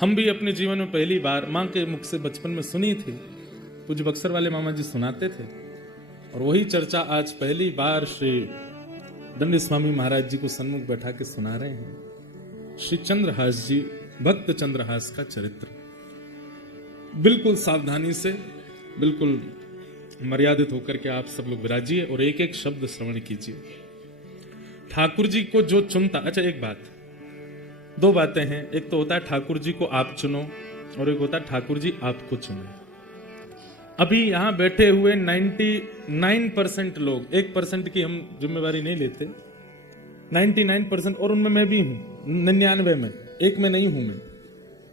हम भी अपने जीवन में पहली बार माँ के मुख से बचपन में सुनी थी, पूज्य बक्सर वाले मामा जी सुनाते थे, और वही चर्चा आज पहली बार श्री दंडी स्वामी महाराज जी को सन्मुख बैठा के सुना रहे हैं। श्री चंद्रहास जी, भक्त चंद्रहास का चरित्र बिल्कुल सावधानी से, बिल्कुल मर्यादित होकर के आप सब लोग विराजिए और एक एक शब्द श्रवण कीजिए। ठाकुर जी को जो चुनता, अच्छा एक बात, दो बातें हैं, एक तो होता है ठाकुर जी को आप चुनो और एक होता है ठाकुर जी आपको चुने। अभी यहां बैठे हुए 99% लोग, 1% की हम जिम्मेवारी नहीं लेते, 99%, और उनमें मैं भी हूं, 99 में, एक में नहीं हूं मैं,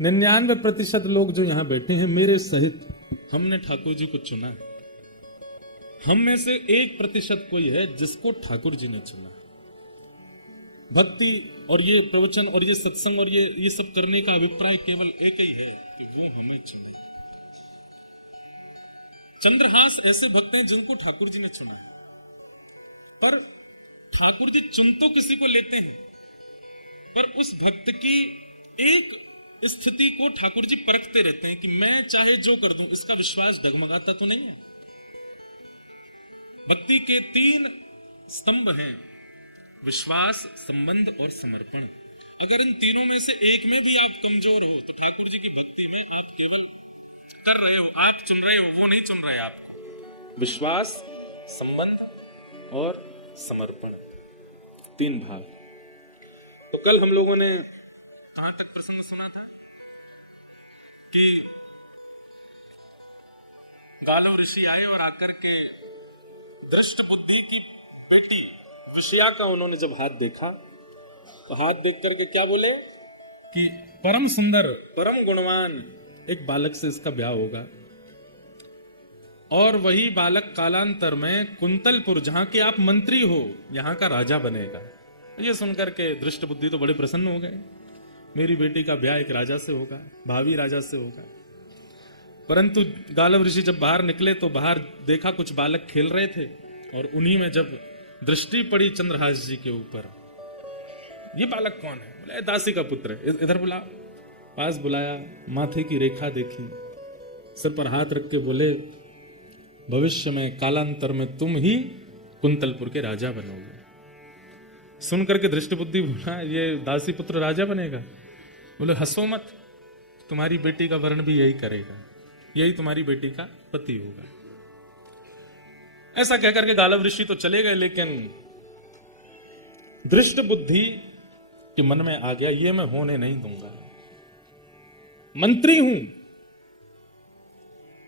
99% लोग जो यहां बैठे हैं मेरे सहित, हमने ठाकुर जी को चुना है। हम में से 1% कोई है जिसको ठाकुर जी ने चुना। भक्ति और ये प्रवचन और ये सत्संग और ये सब करने का अभिप्राय केवल एक ही है कि वो हमें चुने। चंद्रहास ऐसे भक्त हैं जिनको ठाकुर जी ने चुना, पर ठाकुर जी चुन तो किसी को लेते हैं, पर उस भक्त की एक स्थिति को ठाकुर जी परखते रहते हैं कि मैं चाहे जो कर दूं, इसका विश्वास डगमगाता तो नहीं है। भक्ति के 3 स्तंभ हैं, विश्वास, संबंध और समर्पण। अगर इन तीनों में से एक में भी आप कमजोर हो तो ठाकुर जी की भक्ति में आप केवल कर रहे हो, आप चुन रहे हो, वो नहीं चुन रहे आपको। विश्वास, संबंध और समर्पण, 3 भाग। तो कल हम लोगों ने कहां तक प्रसंग सुना था कि गालो ऋषि आए और आकर के दृष्ट बुद्धि की बेटी विषया का उन्होंने जब हाथ देखा तो हाथ देख करके क्या बोले कि परम सुंदर, परम गुणवान एक बालक से इसका ब्याह होगा, और वही बालक कालांतर में कुंतलपुर, जहां के आप मंत्री हो, यहां का राजा बनेगा। ये सुनकर के दृष्ट बुद्धि तो बड़े प्रसन्न हो गए, मेरी बेटी का ब्याह एक राजा से होगा, भावी राजा से होगा। परंतु गालव ऋषि जब बाहर निकले तो बाहर देखा कुछ बालक खेल रहे थे, और उन्हीं में जब दृष्टि पड़ी चंद्रहास जी के ऊपर, ये बालक कौन है? बोले दासी का पुत्र है, इधर बुला। पास बुलाया, माथे की रेखा देखी, सिर पर हाथ रख के बोले भविष्य में कालांतर में तुम ही कुंतलपुर के राजा बनोगे। सुन करके दृष्टि बुद्धि बोला ये दासी पुत्र राजा बनेगा? बोले हंसो मत, तुम्हारी बेटी का वर्ण भी यही करेगा, यही तुम्हारी बेटी का पति होगा। ऐसा कहकर के गालव ऋषि तो चले गए, लेकिन दृष्ट बुद्धि के मन में आ गया ये मैं होने नहीं दूंगा। मंत्री हूं,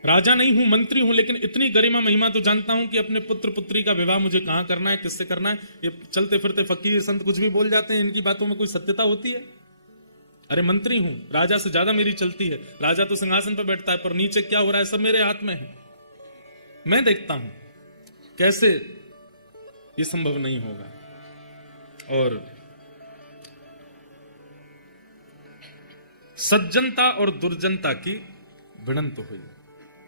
राजा नहीं हूं, मंत्री हूं, लेकिन इतनी गरिमा महिमा तो जानता हूं कि अपने पुत्र पुत्री का विवाह मुझे कहां करना है, किससे करना है। ये चलते फिरते फकीर संत कुछ भी बोल जाते हैं, इनकी बातों में कोई सत्यता होती है? अरे मंत्री हूं, राजा से ज्यादा मेरी चलती है। राजा तो सिंहासन पर बैठता है, पर नीचे क्या हो रहा है सब मेरे हाथ में है, मैं देखता हूं। कैसे? ये संभव नहीं होगा। और सज्जनता और दुर्जनता की भिड़ंत तो हुई।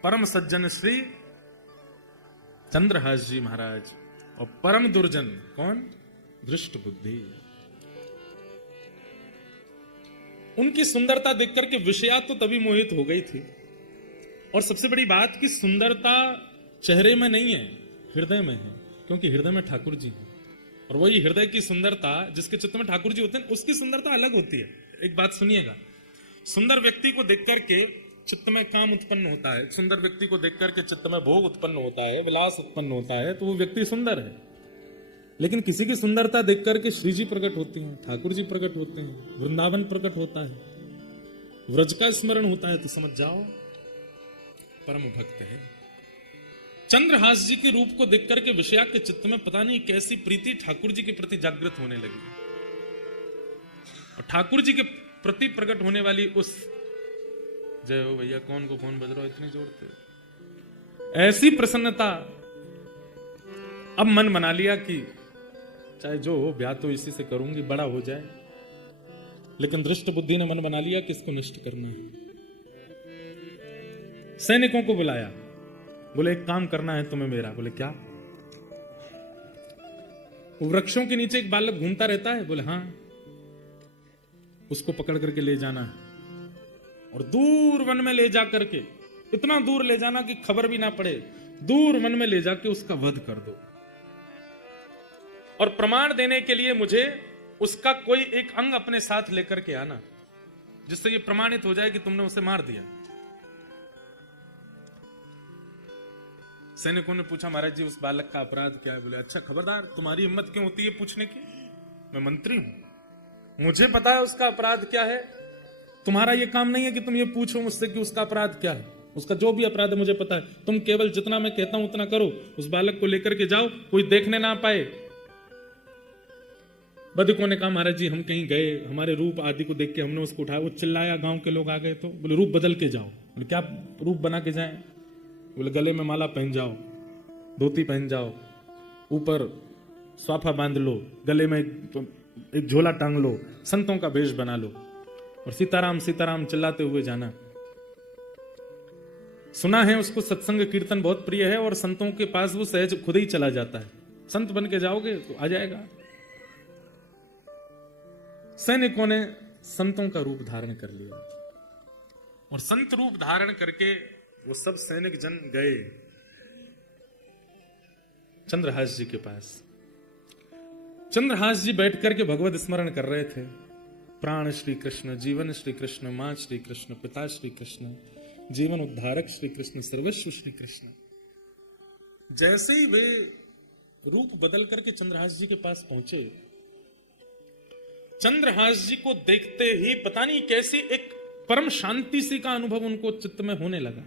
परम सज्जन श्री चंद्रहास जी महाराज, और परम दुर्जन कौन? दृष्ट बुद्धि। उनकी सुंदरता देख करके विषया तो तभी मोहित हो गई थी, और सबसे बड़ी बात कि सुंदरता चेहरे में नहीं है, हृदय में है, क्योंकि हृदय में ठाकुर जी हैं। और वही हृदय की सुंदरता, जिसके चित्त में ठाकुर जी होते हैं, उसकी सुंदरता अलग होती है। एक बात सुनिएगा, सुंदर व्यक्ति को देख करके चित्त में काम उत्पन्न होता है, सुंदर व्यक्ति को देख करके चित्त में भोग उत्पन्न होता है, विलास उत्पन्न होता है, तो वो व्यक्ति सुंदर है। लेकिन किसी की सुंदरता देख करके श्री जी प्रकट होती हैं, ठाकुर जी प्रकट होते हैं, वृंदावन प्रकट होता है, व्रज का स्मरण होता है, तो समझ जाओ परम भक्त है। चंद्रहास जी के रूप को देख करके विषया के चित्त में पता नहीं कैसी प्रीति ठाकुर जी के प्रति जागृत होने लगी, और ठाकुर जी के प्रति प्रकट होने वाली उस, जय हो भैया, कौन को फोन बज रहा हो इतनी जोर से, ऐसी प्रसन्नता, अब मन बना लिया कि चाहे जो हो ब्याह तो इसी से करूंगी, बड़ा हो जाए। लेकिन दृष्ट बुद्धि ने मन बना लिया कि इसको नष्ट करना है। सैनिकों को बुलाया, बोले एक काम करना है तुम्हें मेरा। बोले क्या? वृक्षों के नीचे एक बालक घूमता रहता है। बोले हाँ, उसको पकड़ करके ले जाना है। और दूर वन में ले जा करके, इतना दूर ले जाना कि खबर भी ना पड़े, दूर वन में ले जाके उसका वध कर दो। और प्रमाण देने के लिए मुझे उसका कोई एक अंग अपने साथ लेकर के आना, जिससे यह प्रमाणित हो जाए कि तुमने उसे मार दिया। सैनिकों ने पूछा, महाराज जी उस बालक का अपराध क्या है? बोले, अच्छा खबरदार, तुम्हारी हिम्मत क्यों होती है पूछने की? मैं मंत्री हूं, मुझे पता है उसका अपराध क्या है। तुम्हारा यह काम नहीं है कि तुम ये पूछो मुझसे कि उसका अपराध क्या है। उसका जो भी अपराध है मुझे पता है। तुम केवल जितना मैं कहता हूं उतना करो, उस बालक को लेकर के जाओ, कोई देखने ना पाए। बदकों ने कहा, महाराज जी हम कहीं गए, हमारे रूप आदि को देख के हमने उसको उठाया, वो चिल्लाया, गांव के लोग आ गए तो बोले रूप बदल के जाओ। बोले क्या रूप बना के जाएं? बोले गले में माला पहन जाओ, धोती पहन जाओ, ऊपर स्वाफा बांध लो, गले में एक झोला टांग लो, संतों का वेश बना लो और सीताराम सीताराम चिल्लाते हुए जाना। सुना है उसको सत्संग कीर्तन बहुत प्रिय है और संतों के पास वो सहज खुद ही चला जाता है। संत बन के जाओगे तो आ जाएगा। सैनिकों ने संतों का रूप धारण कर लिया और संत रूप धारण करके वो सब सैनिक जन गए चंद्रहास जी के पास। चंद्रहास जी बैठ करके भगवत स्मरण कर रहे थे। प्राण श्री कृष्ण, जीवन श्री कृष्ण, मां श्री कृष्ण, पिता श्री कृष्ण, जीवन उद्धारक श्री कृष्ण, सर्वस्व श्री कृष्ण। जैसे ही वे रूप बदल करके चंद्रहास जी के पास पहुंचे, चंद्रहास जी को देखते ही पता नहीं कैसी एक परम शांति सी का अनुभव उनको चित्त में होने लगा।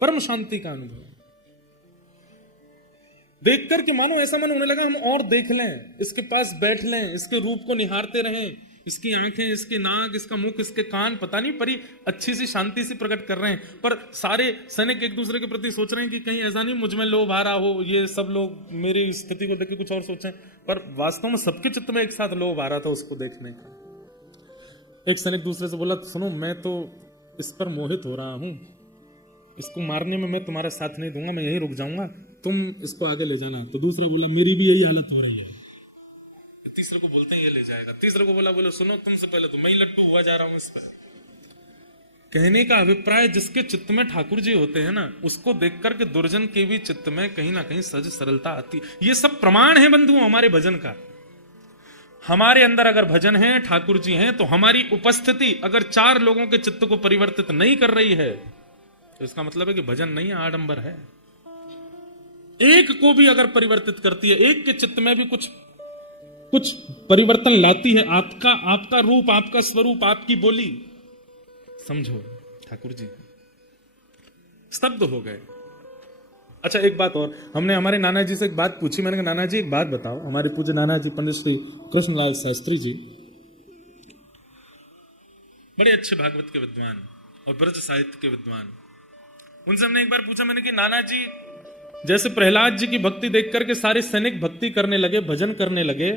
परम शांति का अनुभव देख करके मानो ऐसा मन होने लगा हम और देख लें, इसके पास बैठ लें, इसके रूप को निहारते रहें, इसकी आंखें, इसके नाक, इसका मुख, इसके कान, पता नहीं परी अच्छी सी शांति सी प्रकट कर रहे हैं। पर सारे सैनिक एक दूसरे के प्रति सोच रहे हैं कि कहीं ऐसा नहीं मुझ में लोभ आ रहा हो, ये सब लोग मेरी स्थिति को देख के कुछ और सोचें। पर वास्तव में सबके चित्त में एक साथ लोभ आ रहा था उसको देखने का। एक सैनिक दूसरे से बोला, सुनो मैं तो इस पर मोहित हो रहा हूं, इसको मारने में मैं तुम्हारा साथ नहीं दूंगा, मैं यहीं रुक जाऊंगा, तुम इसको आगे ले जाना। तो दूसरा बोला, मेरी भी यही हालत हो रही है। तीसरे को बोलते हैं ये ले जाएगा। तीसरे को बोला, बोले सुनो तुमसे पहले तो मैं ही लट्टू हुआ जा रहा हूं इस पर। कहने का अभिप्राय, जिसके चित्त में ठाकुर जी होते हैं ना, उसको देख करके दुर्जन के भी चित्त में कहीं ना कहीं सहज सरलता आती। ये सब प्रमाण है बंधु हमारे भजन का। हमारे अंदर अगर भजन है, ठाकुर जी हैं, तो हमारी उपस्थिति अगर 4 लोगों के चित्त को परिवर्तित नहीं कर रही है तो इसका मतलब है कि भजन नहीं है, आडंबर है। एक को भी अगर परिवर्तित करती है, एक के चित्त में भी कुछ परिवर्तन लाती है, आपका रूप, आपका स्वरूप, आपकी बोली, समझो ठाकुर जी स्तब्ध हो गए। अच्छा एक बात और, हमने हमारे नाना जी से एक बात पूछी। मैंने कहा नाना जी एक बात बताओ, हमारे पूज्य नाना जी पंडित श्री कृष्णलाल शास्त्री जी बड़े अच्छे भागवत के विद्वान और ब्रज साहित्य के विद्वान, उनसे हमने एक बार पूछा, मैंने कि नाना जी जैसे प्रहलाद जी की भक्ति देख करके सारे सैनिक भक्ति करने लगे, भजन करने लगे,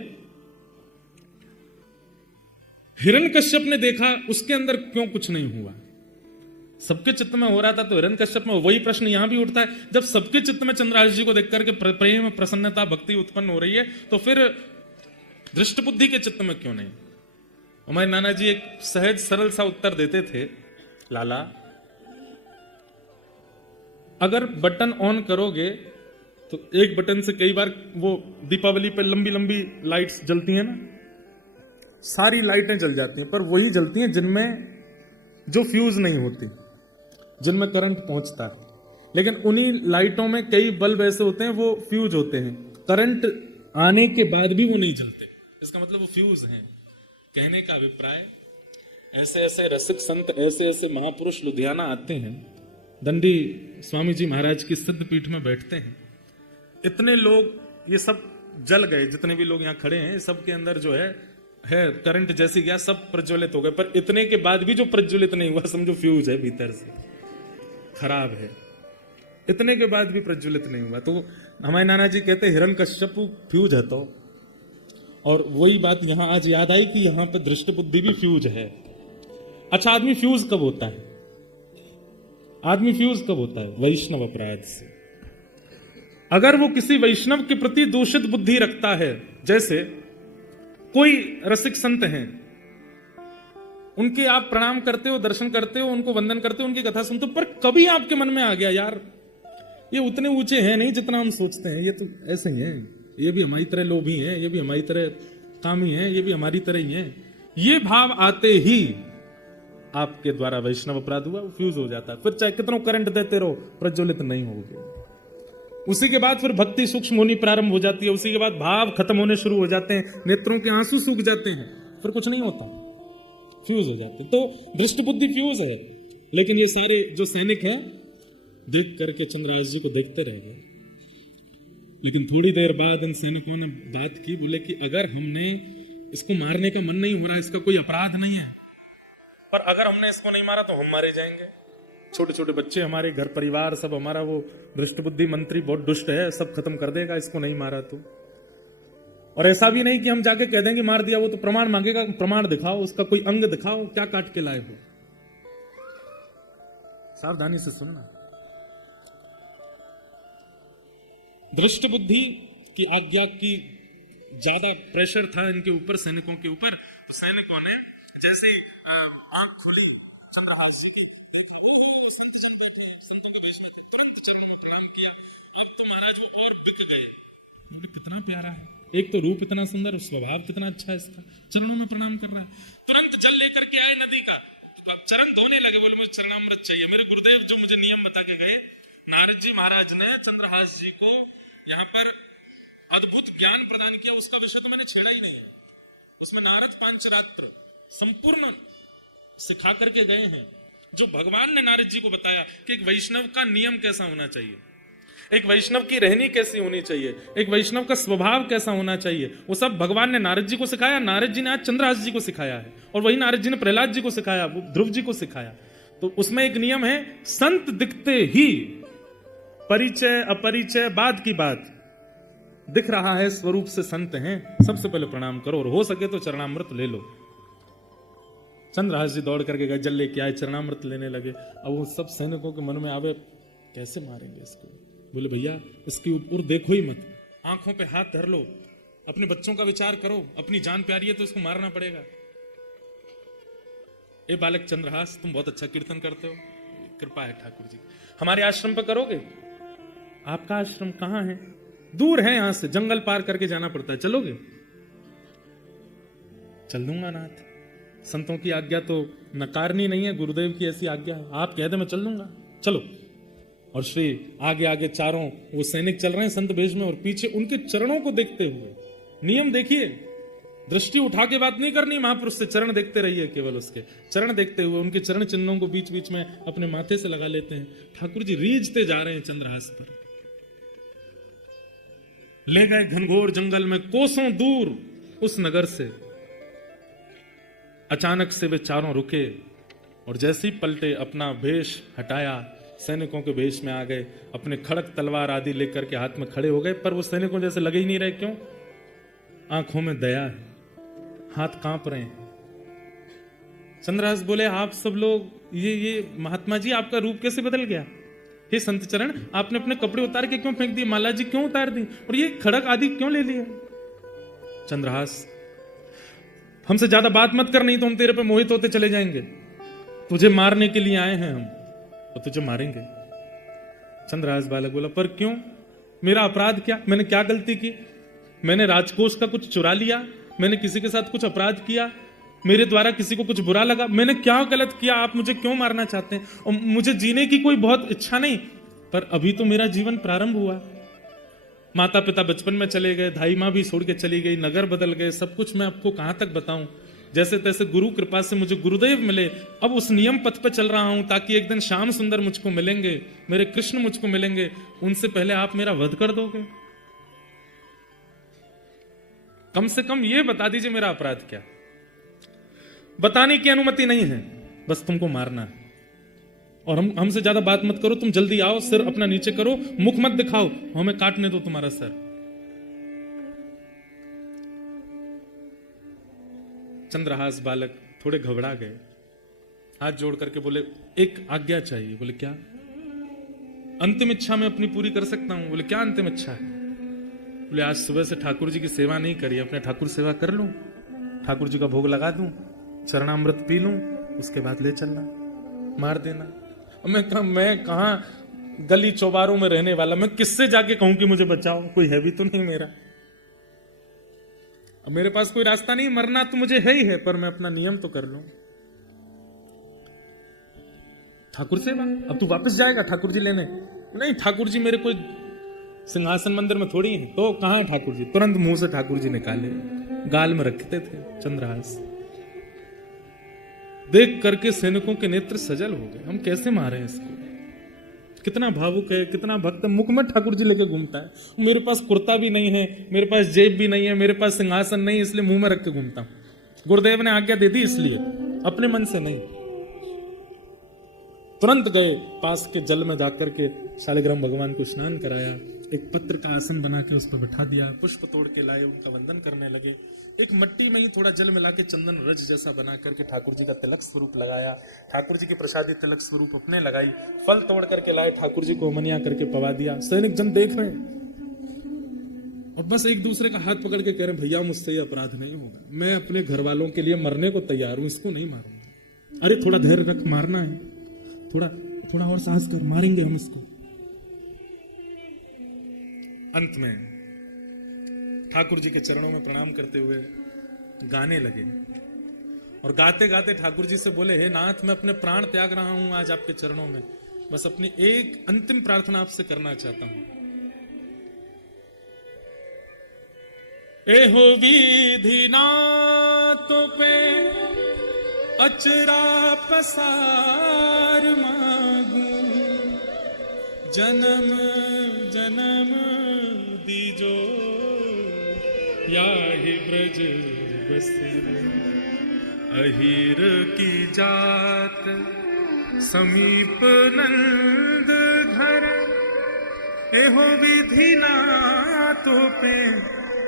हिरण्यकश्यप ने देखा उसके अंदर क्यों कुछ नहीं हुआ? सबके चित्त में हो रहा था तो हिरण्यकश्यप में वही प्रश्न यहां भी उठता है। जब सबके चित्त में चंद्रहास जी को देख करके प्रेम, प्रसन्नता, भक्ति उत्पन्न हो रही है, तो फिर दृष्ट बुद्धि के चित्त में क्यों नहीं? हमारे नाना जी एक सहज सरल सा उत्तर देते थे, लाला अगर बटन ऑन करोगे तो एक बटन से कई बार वो दीपावली पे लंबी लंबी लाइट्स जलती हैं ना, सारी लाइटें जल जाती हैं, पर वही जलती हैं जिनमें जो फ्यूज नहीं होती, जिनमें करंट पहुंचता है। लेकिन उन्हीं लाइटों में कई बल्ब ऐसे होते हैं वो फ्यूज होते हैं, करंट आने के बाद भी वो नहीं जलते, इसका मतलब वो फ्यूज हैं। कहने का अभिप्राय, ऐसे ऐसे रसिक संत, ऐसे ऐसे महापुरुष लुधियाना आते हैं, दंडी स्वामी जी महाराज की सिद्ध पीठ में बैठते हैं, इतने लोग ये सब जल गए, जितने भी लोग यहाँ खड़े हैं सबके अंदर जो है करंट जैसी गया, सब प्रज्वलित हो गए, पर इतने के बाद भी जो प्रज्वलित नहीं हुआ समझो फ्यूज है, भीतर से खराब है, इतने के बाद भी प्रज्वलित नहीं हुआ। तो हमारे नाना जी कहते हिरण्यकश्यप फ्यूज है। तो और वही बात यहां आज याद आई कि यहां पे दृष्ट बुद्धि भी फ्यूज है। अच्छा आदमी फ्यूज कब होता है? आदमी फ्यूज कब होता है? वैष्णव अपराध से। अगर वो किसी वैष्णव के प्रति दूषित बुद्धि रखता है, जैसे कोई रसिक संत हैं, उनके आप प्रणाम करते हो, दर्शन करते हो, उनको वंदन करते हो, उनकी कथा सुनते हो, पर कभी आपके मन में आ गया यार ये उतने ऊंचे हैं नहीं जितना हम सोचते हैं, ये तो ऐसे ही हैं, ये भी हमारी तरह लोभी हैं, ये भी हमारी तरह कामी हैं, ये भी हमारी तरह ही हैं, ये भाव आते ही आपके द्वारा वैष्णव अपराध हुआ, फ्यूज हो जाता है। फिर चाहे कितना करंट देते रहो, प्रज्वलित नहीं होगे। उसी के बाद फिर भक्ति सूक्ष्म होनी प्रारंभ हो जाती है, उसी के बाद भाव खत्म होने शुरू हो जाते हैं, नेत्रों के आंसू सूख जाते हैं, फिर कुछ नहीं होता, फ्यूज हो जाते। तो दृष्ट बुद्धि फ्यूज है। लेकिन ये सारे जो सैनिक है देख करके चंद्रहास जी को देखते रह गए। लेकिन थोड़ी देर बाद इन सैनिकों ने बात की, बोले कि अगर हमने इसको मारने का मन नहीं हो रहा, इसका कोई अपराध नहीं है, पर अगर हमने इसको नहीं मारा तो हम मारे जाएंगे। छोटे छोटे बच्चे, हमारे घर परिवार सब, हमारा वो दृष्ट बुद्धि मंत्री बहुत दुष्ट है, सब खत्म कर देगा इसको नहीं मारा तो। और ऐसा भी नहीं कि हम जाके कह देंगे मार दिया, वो तो प्रमाण मांगेगा, प्रमाण दिखाओ, उसका कोई अंग दिखाओ, क्या काट के लाए हो। सावधानी से सुनना। दृष्ट बुद्धि की आज्ञा की ज्यादा प्रेशर था इनके ऊपर, सैनिकों के ऊपर। तो सैनिकों ने जैसे आंख खुली चंद्रहास जी की, देखा ओहो संत जन बैठे हैं, संतों के भेष में थे, तुरंत चरणों में प्रणाम किया। अब तो महाराज वो और बिक गए, कितना प्यारा है, एक तो रूप इतना सुंदर, स्वभाव कितना अच्छा है इसका, चरणों में प्रणाम कर रहा है। तुरंत जल लेकर के आए नदी का, तो अब चरण धोने लगे, बोले मुझे चरणामृत चाहिए। मेरे गुरुदेव जो मुझे नियम बता के गए, नारद जी महाराज ने चंद्रहास जी को यहाँ पर अद्भुत ज्ञान प्रदान किया, उसका विषय तो मैंने छेड़ा ही नहीं। उसमें नारद पांचरात्र संपूर्ण सिखा करके गए हैं, जो भगवान ने नारद जी को बताया कि एक वैष्णव का नियम कैसा होना चाहिए, एक वैष्णव की रहनी कैसी होनी चाहिए, एक वैष्णव का स्वभाव कैसा होना चाहिए, वो सब भगवान ने नारद जी को सिखाया। नारद जी ने आज चंद्रहास जी को सिखाया है, और वही नारद जी ने प्रहलाद जी को सिखाया, वो ध्रुव जी को सिखाया। तो उसमें एक नियम है, संत दिखते ही, परिचय अपरिचय बाद की बात, दिख रहा है स्वरूप से संत हैं, सबसे पहले प्रणाम करो, और हो सके तो चरणामृत ले लो। चंद्रहास जी दौड़ करके गए, जल लेके आए, चरणामृत लेने लगे। अब वो सब सैनिकों के मन में आवे, कैसे मारेंगे इसको। बोले भैया इसके ऊपर देखो ही मत, आंखों पे हाथ धर लो, अपने बच्चों का विचार करो, अपनी जान प्यारी है तो इसको मारना पड़ेगा। ए बालक चंद्रहास, तुम बहुत अच्छा कीर्तन करते हो, कृपा है ठाकुर जी, हमारे आश्रम पर करोगे। आपका आश्रम कहाँ है? दूर है, यहां से जंगल पार करके जाना पड़ता है, चलोगे? चल दूंगा नाथ, संतों की आज्ञा तो नकारनी नहीं है, गुरुदेव की ऐसी आज्ञा है, आप कह दे मैं चल दूंगा, चलो। और श्री आगे आगे चारों वो सैनिक चल रहे हैं संत वेश में, और पीछे उनके चरणों को देखते हुए, नियम देखिए, दृष्टि उठा के बात नहीं करनी, महापुरुष से चरण देखते रहिए, केवल उसके चरण देखते हुए उनके चरण चिन्हों को बीच बीच में अपने माथे से लगा लेते हैं। ठाकुर जी रीझते जा रहे हैं चंद्रहास पर। ले गए घनघोर जंगल में, कोसों दूर उस नगर से। अचानक से वे चारों रुके, और जैसे ही पलटे, अपना भेष हटाया, सैनिकों के भेष में आ गए, अपने खड़क तलवार आदि लेकर के हाथ में खड़े हो गए। पर वो सैनिकों जैसे लगे ही नहीं रहे, क्यों? आंखों में दया है, हाथ कांप रहे हैं। चंद्रहास बोले, आप सब लोग ये महात्मा जी, आपका रूप कैसे बदल गया? हे संत चरण, आपने अपने कपड़े उतार के क्यों फेंक दिए? माला जी क्यों उतार दी? और ये खड़क आदि क्यों ले लिया? चंद्रहास, हमसे ज्यादा बात मत कर, नहीं तो हम तेरे पे मोहित होते चले जाएंगे। तुझे मारने के लिए आए हैं हम, और तुझे मारेंगे। चंद्रहास बालक बोला, पर क्यों? मेरा अपराध क्या? मैंने क्या गलती की? मैंने राजकोष का कुछ चुरा लिया? मैंने किसी के साथ कुछ अपराध किया? मेरे द्वारा किसी को कुछ बुरा लगा? मैंने क्या गलत किया? आप मुझे क्यों मारना चाहते हैं? और मुझे जीने की कोई बहुत इच्छा नहीं, पर अभी तो मेरा जीवन प्रारंभ हुआ। माता पिता बचपन में चले गए, धाई माँ भी छोड़ के चली गई, नगर बदल गए, सब कुछ मैं आपको कहां तक बताऊं। जैसे तैसे गुरु कृपा से मुझे गुरुदेव मिले, अब उस नियम पथ पे चल रहा हूं, ताकि एक दिन श्याम सुंदर मुझको मिलेंगे, मेरे कृष्ण मुझको मिलेंगे, उनसे पहले आप मेरा वध कर दोगे। कम से कम ये बता दीजिए मेरा अपराध क्या। बताने की अनुमति नहीं है, बस तुमको मारना है। और हमसे ज्यादा बात मत करो, तुम जल्दी आओ, सिर अपना नीचे करो, मुख मत दिखाओ, हमें काटने दो तुम्हारा सर। चंद्रहास बालक थोड़े घबरा गए, हाथ जोड़ करके बोले, एक आज्ञा चाहिए। बोले क्या? अंतिम इच्छा मैं अपनी पूरी कर सकता हूं। बोले क्या अंतिम इच्छा है? बोले आज सुबह से ठाकुर जी की सेवा नहीं करी, अपने ठाकुर सेवा कर लूं, ठाकुर जी का भोग लगा दूं, चरणामृत पी लूं, उसके बाद ले चलना, मार देना। मैं कहा गली चौबारों में रहने वाला, मैं किससे जाके कहूं कि मुझे बचाओ? कोई है भी तो नहीं मेरा। अब मेरे पास कोई रास्ता नहीं, मरना तो मुझे है ही है, पर मैं अपना नियम तो कर लूं। ठाकुर सेवा, अब तू वापस जाएगा ठाकुर जी लेने? नहीं, ठाकुर जी मेरे कोई सिंहासन मंदिर में थोड़ी है। तो कहां है ठाकुर जी? तुरंत मुंह से ठाकुर जी निकाले, गाल में रखते थे चंद्रहास। देख करके सैनिकों के नेत्र सजल हो गए, हम कैसे मारे इसको? कितना भावुक है, कितना भक्त है, मुख में ठाकुर जी लेके घूमता है। मेरे पास कुर्ता भी नहीं है, मेरे पास जेब भी नहीं है, मेरे पास सिंहासन नहीं, इसलिए मुंह में रख के घूमता हूं। गुरुदेव ने आज्ञा दे दी, इसलिए, अपने मन से नहीं। तुरंत गए पास के जल में जाकर के शालिग्राम भगवान को स्नान कराया, एक पत्र का आसन बना के उस पर बैठा दिया, पुष्प तोड़ के लाए, उनका वंदन करने लगे। एक मट्टी में ही थोड़ा जल मिला के चंदन रज जैसा बना करके ठाकुर जी का तिलक स्वरूप लगाया, ठाकुर जी की प्रसादी तिलक स्वरूप अपने लगाई, फल तोड़ करके लाए, ठाकुर जी को अमनिया करके पवा दिया। सैनिक जन देख रहे हैं और बस एक दूसरे का हाथ पकड़ के कह रहे हैं, भैया मुझसे ये अपराध नहीं होगा, मैं अपने घर वालों के लिए मरने को तैयार हूं, इसको नहीं मारूंगा। अरे थोड़ा धैर्य रख, मारना है, थोड़ा और साहस कर, मारेंगे हम इसको। अंत में ठाकुर जी के चरणों में प्रणाम करते हुए गाने लगे और गाते गाते ठाकुर जी से बोले, हे नाथ, मैं अपने प्राण त्याग रहा हूं आज आपके चरणों में, बस अपनी एक अंतिम प्रार्थना आपसे करना चाहता हूं। एहो विधि नाथों पे अचरा पसार मांगू, जन्म जन्म दीजो याहि ब्रज बसे, अहीर की जात समीप नंद घर, एहो विधि नाथो पे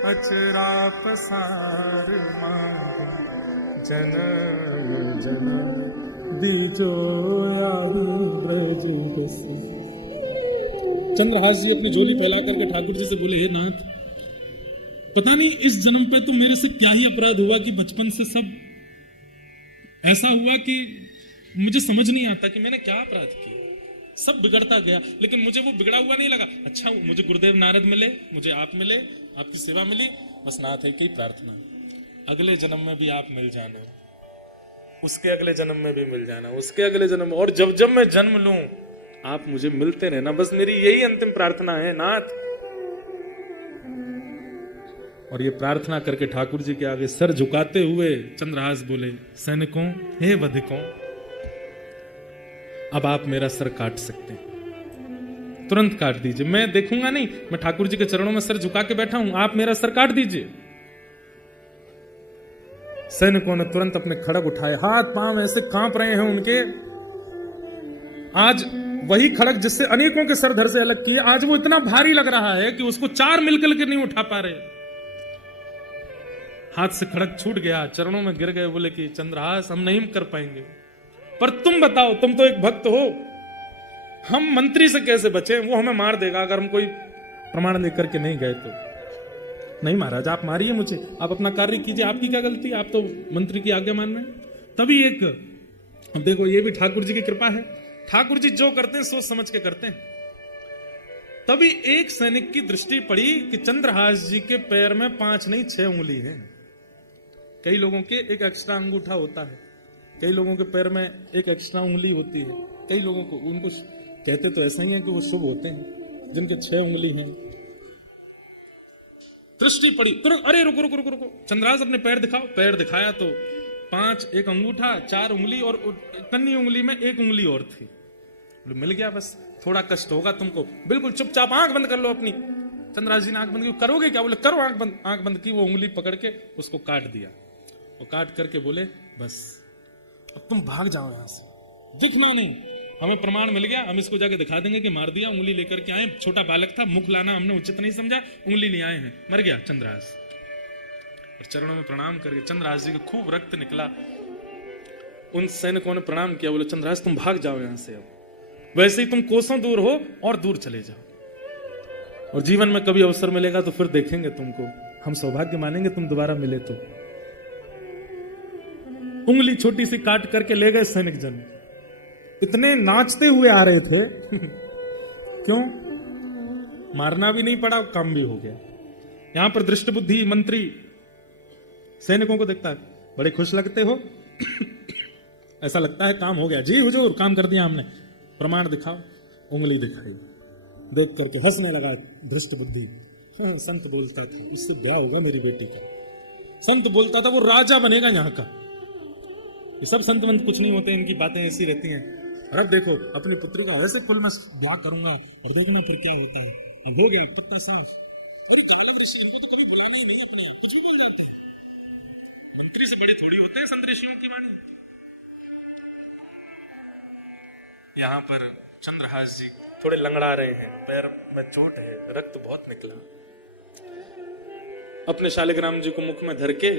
अचरा पसार मांगू, जन्म जन्म दीजो याहि ब्रज बसे। चंद्रहास जी अपनी झोली फैला करके ठाकुर जी से बोले, हे नाथ, पता नहीं इस जन्म पे तो मेरे से क्या ही अपराध हुआ कि बचपन से सब ऐसा हुआ कि मुझे समझ नहीं आता कि मैंने क्या अपराध किया। सब बिगड़ता गया, लेकिन मुझे वो बिगड़ा हुआ नहीं लगा। अच्छा, मुझे गुरुदेव नारद मिले, मुझे आप मिले, आपकी सेवा मिली, बस नाथ है कि प्रार्थना, अगले जन्म में भी आप मिल जाना, उसके अगले जन्म में भी मिल जाना, उसके अगले जन्म में, और जब जब मैं जन्म लूं आप मुझे मिलते रहना, बस मेरी यही अंतिम प्रार्थना है नाथ। और ये प्रार्थना करके ठाकुर जी के आगे सर झुकाते हुए चंद्रहास बोले, सैनिकों, हे वधिकों, अब आप मेरा सर काट सकते हैं, तुरंत काट दीजिए, मैं देखूंगा नहीं, मैं ठाकुर जी के चरणों में सर झुका के बैठा हूं, आप मेरा सर काट दीजिए। सैनिकों ने तुरंत अपने खड़ग उठाए, हाथ पांव ऐसे कांप रहे हैं उनके। आज वही खड़ग जिससे अनेकों के सर धड़ से अलग किए, आज वो इतना भारी लग रहा है कि उसको चार मिलकर के नहीं उठा पा रहे। हाथ से खड़ग छूट गया, चरणों में गिर गए, बोले कि चंद्रहास, हम नहीं कर पाएंगे, पर तुम बताओ, तुम तो एक भक्त हो, हम मंत्री से कैसे बचे? वो हमें मार देगा अगर हम कोई प्रमाण लेकर के नहीं गए तो। नहीं महाराज, आप मारिए मुझे, आप अपना कार्य कीजिए, आपकी क्या गलती, आप तो मंत्री की आज्ञा मान रहे हैं। तभी एक, अब देखो ये भी ठाकुर जी की कृपा है, ठाकुर जी जो करते हैं सोच समझ के करते हैं। तभी एक सैनिक की दृष्टि पड़ी कि चंद्रहास जी के पैर में 5 नहीं 6 उंगली है। कई लोगों के एक एक्स्ट्रा अंगूठा होता है, कई लोगों के पैर में एक एक्स्ट्रा उंगली होती है, कई लोगों को, उनको कहते तो ऐसा ही है कि वो शुभ होते हैं जिनके 6 उंगली हैं। दृष्टि पड़ी तुरंत, अरे रुको रुको रुको रुको, चंद्रहास अपने पैर दिखाओ। पैर दिखाया तो 5, एक अंगूठा, 4 उंगली और कन्नी उंगली में 1 उंगली और थी। मिल गया, बस थोड़ा कष्ट होगा तुमको, बिल्कुल चुपचाप आंख बंद कर लो अपनी। चंद्रहास जी ने आंख बंद की, करोगे क्या? बोले करो आंख बंद। आंख बंद की, वो उंगली पकड़ के उसको काट दिया, और काट करके बोले, बस अब तुम भाग जाओ यहां से, दिखना नहीं, हमें प्रमाण मिल गया, हम इसको जाके दिखा देंगे कि मार दिया, उंगली लेकर के आए, छोटा बालक था, मुख लाना हमने उचित नहीं समझा, उंगली नहीं आए हैं, मर गया चंद्रहास। और चरणों में प्रणाम करके चंद्रहास जी को खूब रक्त निकला। उन सैनिकों ने प्रणाम किया, बोले चंद्रहास तुम भाग जाओ यहां से, अब वैसे ही तुम कोसों दूर हो और दूर चले जाओ, और जीवन में कभी अवसर मिलेगा तो फिर देखेंगे तुमको, हम सौभाग्य मानेंगे तुम दोबारा मिले तो। उंगली छोटी सी काट करके ले गए सैनिक जन। इतने नाचते हुए आ रहे थे क्यों? मारना भी नहीं पड़ा, काम भी हो गया। यहां पर दृष्ट बुद्धि मंत्री सैनिकों को देखता है, बड़े खुश लगते हो ऐसा लगता है काम हो गया। जी हुजूर, काम कर दिया हमने। प्रमाण दिखाओ। उंगली दिखाई, देख करके हंसने लगा दृष्ट बुद्धि। हाँ, संत बोलता था उससे ब्याह होगा मेरी बेटी का। संत बोलता था वो राजा बनेगा यहाँ का। ये सब संत मंत कुछ नहीं होते, इनकी बातें ऐसी रहती हैं। और अब देखो, अपनी पुत्री का ऐसे कुल में ब्याह करूंगा और देखना फिर क्या होता है। अब हो गया पत्ता साफ। अरे कालव ऋषि, हमको तो कभी बुलाना ही नहीं, अपने आप कुछ भी बोल जाते हैं। मंत्री से बड़े थोड़ी होते हैं संत ऋषियों की वाणी। यहाँ पर चंद्रहास जी थोड़े लंगड़ा रहे हैं, पैर में चोट है, रक्त बहुत निकला। अपने शालिग्राम जी को मुख में धर के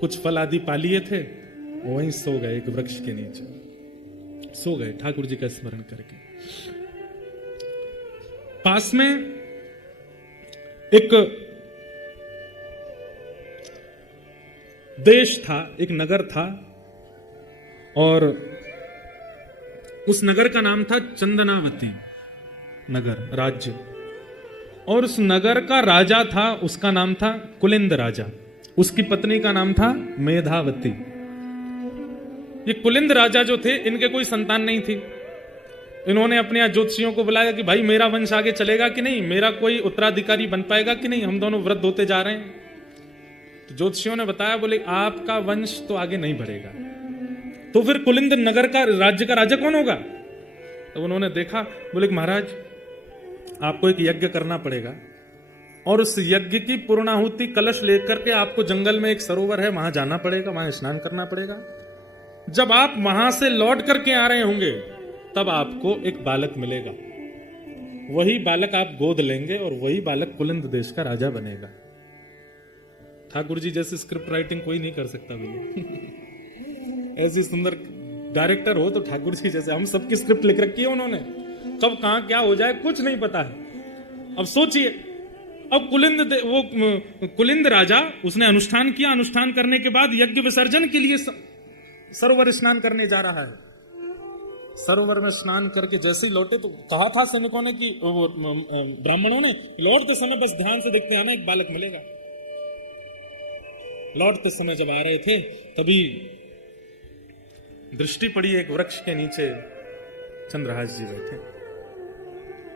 कुछ फल आदि पा लिए थे, वहीं सो गए एक वृक्ष के नीचे। सो गए ठाकुर जी का स्मरण करके। पास में एक देश था, एक नगर था, और उस नगर का नाम था चंदनावती नगर, राज्य। और उस नगर का राजा था, उसका नाम था कुलिंद राजा। उसकी पत्नी का नाम था मेधावती। ये कुलिंद राजा जो थे, इनके कोई संतान नहीं थी। इन्होंने अपने यहाँ ज्योतिषियों को बुलाया कि भाई मेरा वंश आगे चलेगा कि नहीं, मेरा कोई उत्तराधिकारी बन पाएगा कि नहीं, हम दोनों वृद्ध होते जा रहे हैं। तो ज्योतिषियों ने बताया, बोले आपका वंश तो आगे नहीं बढ़ेगा, तो फिर कुलिंद नगर का राज्य का राजा कौन होगा? तो उन्होंने देखा, बोले महाराज आपको एक यज्ञ करना पड़ेगा, और उस यज्ञ की पूर्णाहुति कलश लेकर के आपको जंगल में एक सरोवर है, वहां जाना पड़ेगा, वहां स्नान करना पड़ेगा। जब आप वहां से लौट करके आ रहे होंगे तब आपको एक बालक मिलेगा। वही बालक आप गोद लेंगे और वही बालक कुलिंद देश का राजा बनेगा। ठाकुर जी जैसी स्क्रिप्ट राइटिंग कोई नहीं कर सकता भैया। ऐसी सुंदर डायरेक्टर हो तो ठाकुर जी जैसे। हम सबकी स्क्रिप्ट लिख रखी है उन्होंने, कब कहां क्या हो जाए कुछ नहीं पता है। अब सोचिए, अब कुलिंद राजा, उसने अनुष्ठान किया। अनुष्ठान करने के बाद यज्ञ विसर्जन के लिए सरोवर स्नान करने जा रहा है। सरोवर में स्नान करके जैसे ही लौटे तो कहा था सैनिकों ने कि ब्राह्मणों ने, लौटते समय बस ध्यान से देखते आना, एक बालक मिलेगा। लौटते समय जब आ रहे थे तभी दृष्टि पड़ी एक वृक्ष के नीचे चंद्रहास जी बैठे,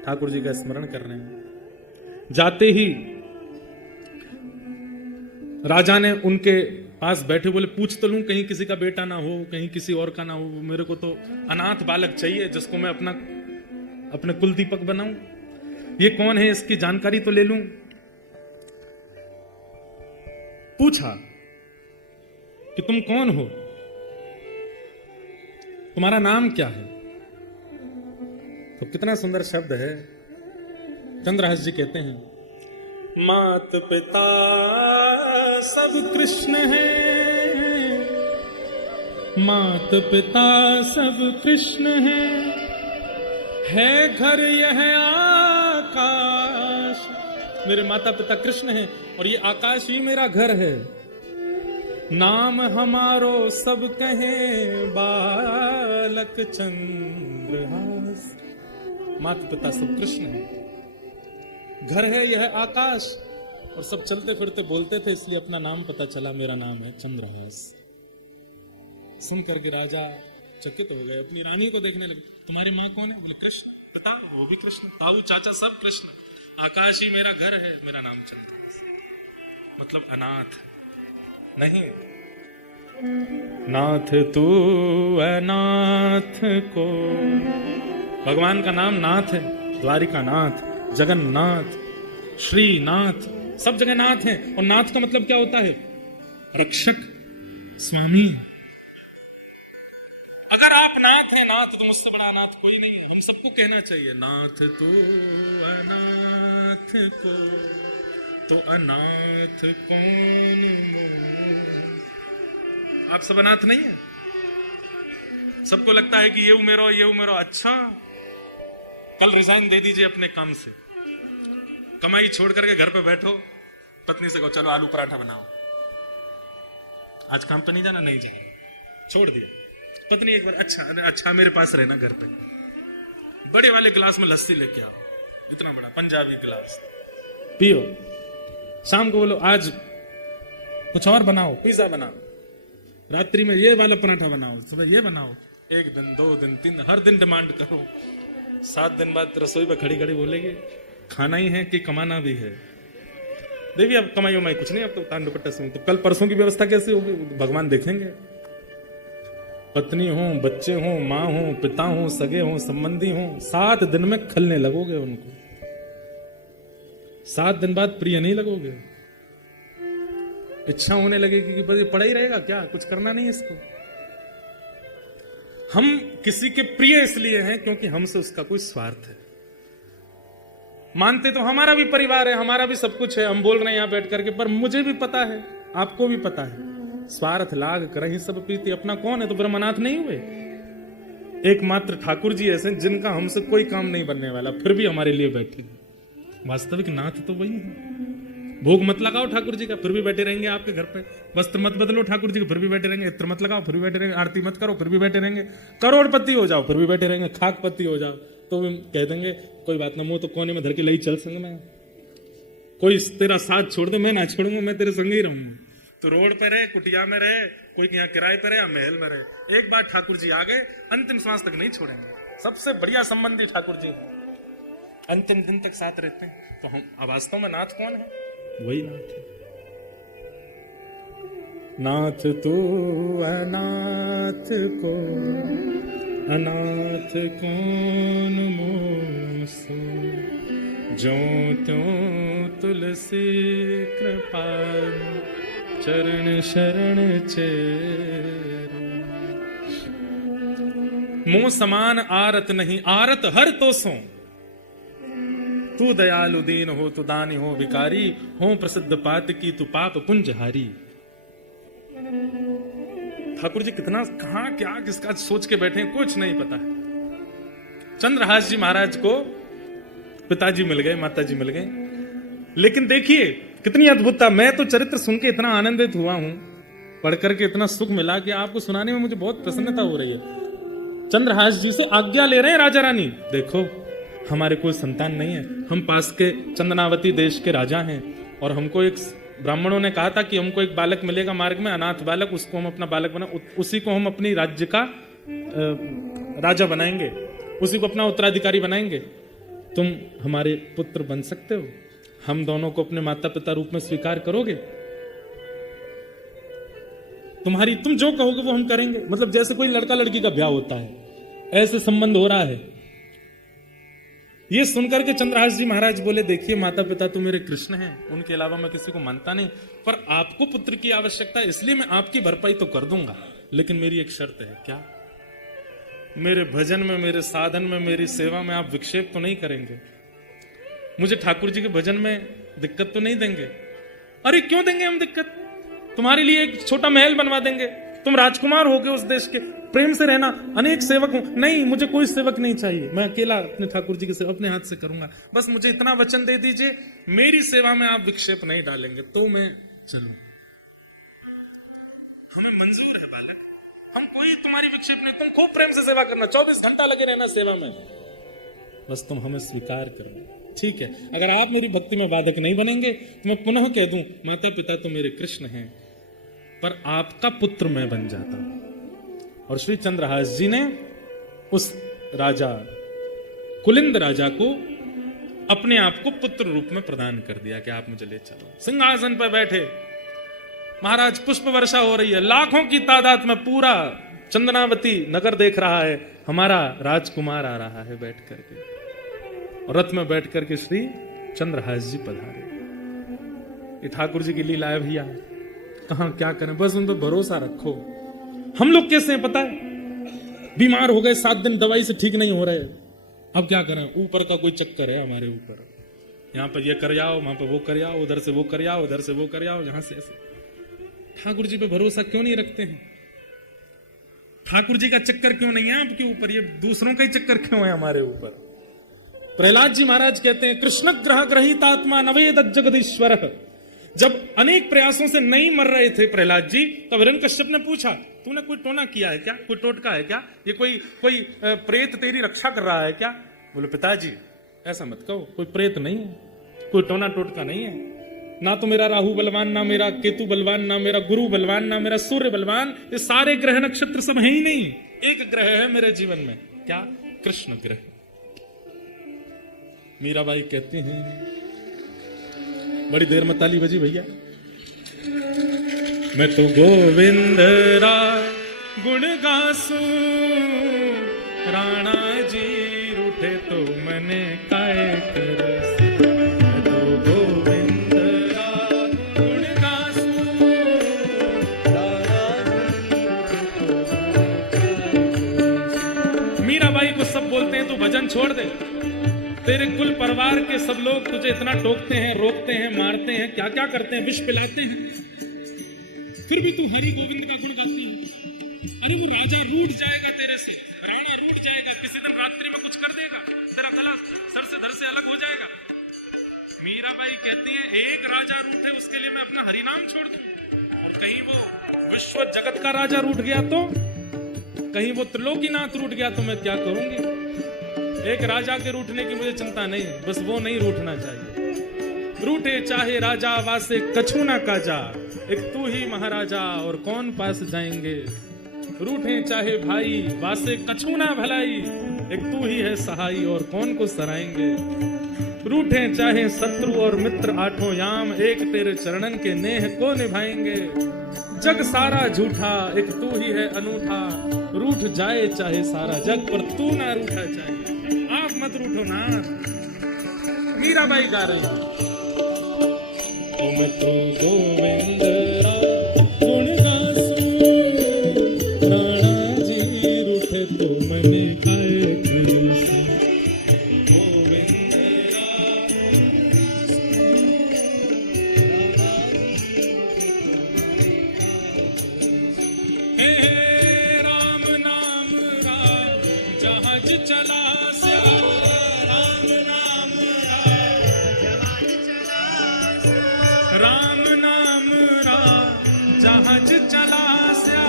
ठाकुर जी का स्मरण कर रहे हैं। जाते ही राजा ने उनके पास बैठे बोले, पूछ तो लूं कहीं किसी का बेटा ना हो, कहीं किसी और का ना हो। मेरे को तो अनाथ बालक चाहिए जिसको मैं अपने कुल दीपक बनाऊं। ये कौन है, इसकी जानकारी तो ले लूं। पूछा कि तुम कौन हो, तुम्हारा नाम क्या है? तो कितना सुंदर शब्द है। चंद्रहास जी कहते हैं, मात पिता सब कृष्ण है, मात पिता सब कृष्ण है घर यह आकाश। मेरे माता पिता कृष्ण हैं और ये आकाश ही मेरा घर है। नाम हमारो सब कहे बालक चंद्रहास। माता पिता सब कृष्ण है, घर है यह आकाश, और सब चलते फिरते बोलते थे, इसलिए अपना नाम पता चला, मेरा नाम है चंद्रहास। सुन करके राजा चकित हो गए, अपनी रानी को देखने लगे। तुम्हारी माँ कौन है? बोले कृष्ण। पिता? वो भी कृष्ण। ताऊ चाचा सब कृष्ण। आकाश ही मेरा घर है, मेरा नाम चंद्रहास। मतलब अनाथ नहीं। नाथ तू अनाथ को, भगवान का नाम नाथ है। द्वारिका नाथ, जगन्नाथ, श्रीनाथ, सब जगह नाथ हैं। और नाथ का मतलब क्या होता है? रक्षक, स्वामी। अगर आप नाथ हैं, नाथ तो मुझसे बड़ा अनाथ कोई नहीं है। हम सबको कहना चाहिए, नाथ तो अनाथ को तो अनाथ कौन। आप सब अनाथ नहीं है। सबको लगता है कि ये उमेरो, ये उमेरो। अच्छा, कल रिजाइन दे दीजिए अपने काम से, कमाई छोड़ करके घर पे बैठो, पत्नी से कहो चलो आलू पराठा बनाओ, आज काम पे नहीं जाना, नहीं जाना। छोड़ दिया। पत्नी एक बार, अच्छा मेरे पास रहना घर पे, बड़े वाले गिलास में लस्सी लेके आओ, इतना बड़ा पंजाबी गिलास, पियो। शाम को बोलो आज कुछ और बनाओ, पिज्जा बनाओ, रात्रि में ये वाला पराठा बनाओ, सुबह ये बनाओ। 1 दिन 2 दिन 3, हर दिन डिमांड करो। 7 दिन बाद रसोई पे खड़ी खड़ी बोलेगी खाना ही है कि कमाना भी है। देवी अब कमाई वमाई कुछ नहीं, अब तो तान दुपट्टा से, तो कल परसों की व्यवस्था कैसे होगी भगवान देखेंगे। पत्नी हो, बच्चे हो, माँ हो, पिता हो, सगे हो, संबंधी हो, 7 दिन में खलने लगोगे उनको। 7 दिन बाद प्रिय नहीं लगोगे। इच्छा होने लगेगी कि बस पड़ा ही रहेगा क्या, कुछ करना नहीं इसको। हम किसी के प्रिय इसलिए हैं क्योंकि हमसे उसका कोई स्वार्थ है। मानते तो हमारा भी परिवार है, हमारा भी सब कुछ है, हम बोल रहे हैं यहां बैठ करके, पर मुझे भी पता है, आपको भी पता है, स्वार्थ लाग करहि सब प्रीति, अपना कौन है तो ब्रह्मनाथ नहीं हुए। एकमात्र ठाकुर जी ऐसे जिनका हमसे कोई काम नहीं बनने वाला, फिर भी हमारे लिए बैठे। वास्तविक नाथ तो वही है। भोग मत लगाओ ठाकुर जी का, फिर भी बैठे रहेंगे आपके घर पे। वस्त्र मत बदलो ठाकुर जी का, फिर भी बैठे रहेंगे। इत्र मत लगाओ, फिर भी बैठे रहेंगे। आरती मत करो, फिर भी बैठे रहेंगे। करोड़पति हो जाओ, फिर भी बैठे रहेंगे। खाकपति हो जाओ तो कह देंगे कोई बात ना, मुंह तो कोने में धर के लई चल संग में। कोई तेरा साथ छोड़ दे, मैं ना छोड़ूंगा, मैं तेरे संग ही रहूंगा। तो रोड पे रहे, कुटिया में रहे, कोई यहाँ किराए पे रहे या महल में रहे, एक बार ठाकुर जी आ गए, अंतिम श्वास तक नहीं छोड़ेंगे। सबसे बढ़िया संबंधी ठाकुर जी हैं, अंतिम दिन तक साथ रहते हैं। तो हम वास्तव में नाथ कौन है? वही नाथ है। नाथ तू अनाथ को अनाथ कौन मोसो, जो त्यों तुलसी कृपा चरण शरण चेरो। मुंह समान आरत नहीं, आरत हर तो सो। तू दयालु दीन हो, तू दानी हो भिकारी हो, प्रसिद्ध पात की तू पाप पुंजहारी। ठाकुर जी कितना कहां क्या किसका सोच के बैठे हैं, कुछ नहीं पता है। चंद्रहास जी महाराज को पिताजी मिल गए, माताजी मिल गए, लेकिन देखिए कितनी अद्भुतता। मैं तो चरित्र सुन के इतना आनंदित हुआ हूं, पढ़ करके इतना सुख मिला कि आपको सुनाने में मुझे बहुत प्रसन्नता हो रही है। चंद्रहास जी से आज्ञा ले रहे हैं राजा रानी, देखो हमारे कोई संतान नहीं है, हम पास के चंदनावती देश के राजा हैं, और हमको एक ब्राह्मणों ने कहा था कि हमको एक बालक मिलेगा मार्ग में, अनाथ बालक, उसको हम अपना बालक बना, उसी को हम अपनी राज्य का राजा बनाएंगे, उसी को अपना उत्तराधिकारी बनाएंगे। तुम हमारे पुत्र बन सकते हो, हम दोनों को अपने माता पिता रूप में स्वीकार करोगे? तुम जो कहोगे वो हम करेंगे। मतलब जैसे कोई लड़का लड़की का ब्याह होता है, ऐसे संबंध हो रहा है। ये सुनकर के चंद्रहास जी महाराज बोले, देखिए माता पिता तो मेरे कृष्ण हैं, उनके अलावा मैं किसी को मानता नहीं, पर आपको पुत्र की आवश्यकता है, इसलिए मैं आपकी भरपाई तो कर दूंगा, लेकिन मेरी एक शर्त है। क्या? मेरे भजन में, मेरे साधन में, मेरी सेवा में आप विक्षेप तो नहीं करेंगे? मुझे ठाकुर जी के भजन में दिक्कत तो नहीं देंगे? अरे क्यों देंगे हम दिक्कत? तुम्हारे लिए एक छोटा महल बनवा देंगे, तुम राजकुमार होगे उस देश के, प्रेम से रहना, अनेक सेवक हूं। नहीं, मुझे कोई सेवक नहीं चाहिए, मैं अकेला अपने ठाकुर जी की सेवा अपने हाथ से करूंगा, बस मुझे इतना वचन दे दीजिए, मेरी सेवा में आप विक्षेप नहीं डालेंगे तो मैं चलूं। हमें मंजूर है बालक, हम कोई तुम्हारी विक्षेप नहीं, तुम खूब प्रेम से सेवा करना, 24 घंटा लगे रहना सेवा में, बस तुम हमें स्वीकार करना। ठीक है, अगर आप मेरी भक्ति में बाधक नहीं बनेंगे तो मैं पुनः कह दूं, माता पिता तो मेरे कृष्ण हैं, पर आपका पुत्र मैं बन जाता हूं। और श्री चंद्रहास जी ने उस राजा कुलिंद राजा को अपने आप को पुत्र रूप में प्रदान कर दिया कि आप मुझे ले चलो। सिंहासन पर बैठे महाराज, पुष्प वर्षा हो रही है, लाखों की तादाद में पूरा चंदनावती नगर देख रहा है, हमारा राजकुमार आ रहा है बैठ करके, और रथ में बैठ करके श्री चंद्रहास जी पधारे। ये ठाकुर जी की लीला है भैया, कहां क्या करें, बस उन पर भरोसा रखो। हम लोग कैसे हैं पता है, बीमार हो गए, 7 दिन दवाई से ठीक नहीं हो रहे, अब क्या करें, ऊपर का कोई चक्कर है हमारे ऊपर, यहां पर ये कर आओ, वहां पर वो कर आओ, उधर से वो कर आओ, उधर से वो कर आओ, यहां से ऐसे। ठाकुर जी पे भरोसा क्यों नहीं रखते हैं? ठाकुर जी का चक्कर क्यों नहीं है आपके ऊपर, ये दूसरों का ही चक्कर क्यों है हमारे ऊपर? प्रहलाद जी महाराज कहते हैं, कृष्ण ग्रह ग्रहित आत्मा नवेद जगदीश्वर, जब अनेक प्रयासों से नहीं मर रहे थे प्रहलाद जी, तब हिरण्यकश्यप ने पूछा, तूने कोई टोना किया है क्या, कोई टोटका है क्या, ये कोई प्रेत तेरी रक्षा कर रहा है क्या? बोले पिताजी ऐसा मत कहो, कोई प्रेत नहीं है, कोई टोना टोटका नहीं है, ना तो मेरा राहु बलवान, ना मेरा केतु बलवान, ना मेरा गुरु बलवान, ना मेरा सूर्य बलवान, ये सारे ग्रह नक्षत्र सब है ही नहीं। एक ग्रह है मेरे जीवन में, क्या? कृष्ण ग्रह। मीराबाई कहती हैं, बड़ी देर में ताली बजी भैया, मैं तो गोविंद रा गुण गासू, राणा जी रूठे तो मने काय करस, मैं तो गोविंद रा गुण गासू, राणा जी। मीराबाई को सब बोलते हैं तू भजन छोड़ दे, तेरे कुल परिवार के सब लोग तुझे इतना टोकते हैं, रोकते हैं, मारते हैं, क्या क्या करते हैं, विष पिलाते हैं, फिर भी तू हरि गोविंद का गुण गाती है। अरे वो राजा रूठ जाएगा तेरे से, राणा रूठ जाएगा, किसी दिन रात्रि में कुछ कर देगा, तेरा गला सर से धड़ से अलग हो जाएगा। मीराबाई कहती है एक राजा रूठे उसके लिए मैं अपना हरिनाम छोड़ दूं, और कहीं वो विश्व जगत का राजा रूठ गया तो, कहीं वो त्रिलोकीनाथ रूठ गया तो मैं क्या करूंगी? एक राजा के रूठने की मुझे चिंता नहीं, बस वो नहीं रूठना चाहिए। रूठे चाहे राजा वासे कछु ना काजा, एक तू ही महाराजा और कौन पास जाएंगे। रूठे चाहे भाई वासे कछु ना भलाई, एक तू ही है सहाई और कौन को सराएंगे। रूठे चाहे शत्रु और मित्र आठों याम, एक तेरे चरणन के नेह को निभाएंगे। जग सारा झूठा एक तू ही है अनूठा, रूठ जाए चाहे सारा जग पर तू ना रूठा चाहिए। आप मत रूठो ना। मीराबाई गा रही, ओ मैं तो गोविंद रा गुण गासू, राणा जी रूठे तो मने काय करसू, गोविंद रा राम नाम रा जहाज चला, राम नाम रा जहाज चला स्या,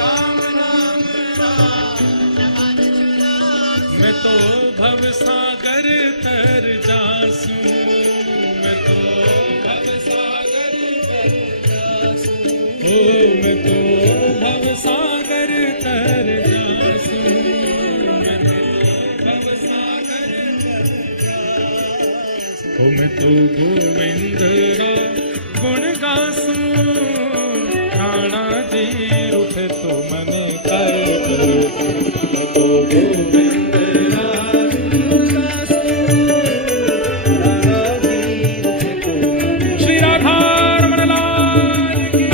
राम नाम रा जहाज चला, मैं तो भव सागर तर जासू, मैं तो भव सागर तर जासू, ओ मैं तो भव सागर तर जासू, मैं तो भव सागर तर जासू, ओ मैं तो गोविंद रा गुण गासू, राणा जी रूठे तो मने काय करसू, गोविंद रा गुण गासू, राणा जी रूठे तो मने। श्री राधा रमण लाल की।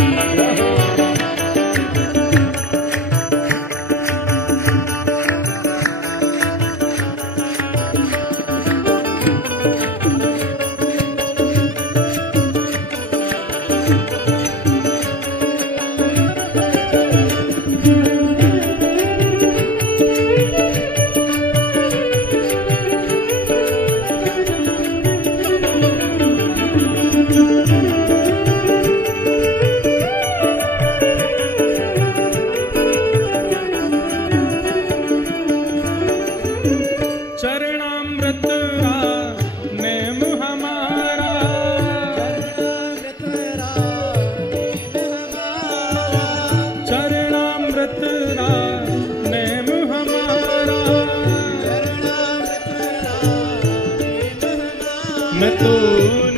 चरणामृत रा नेम हमारा, चरणामृत रा नेम हमारा, मैं तो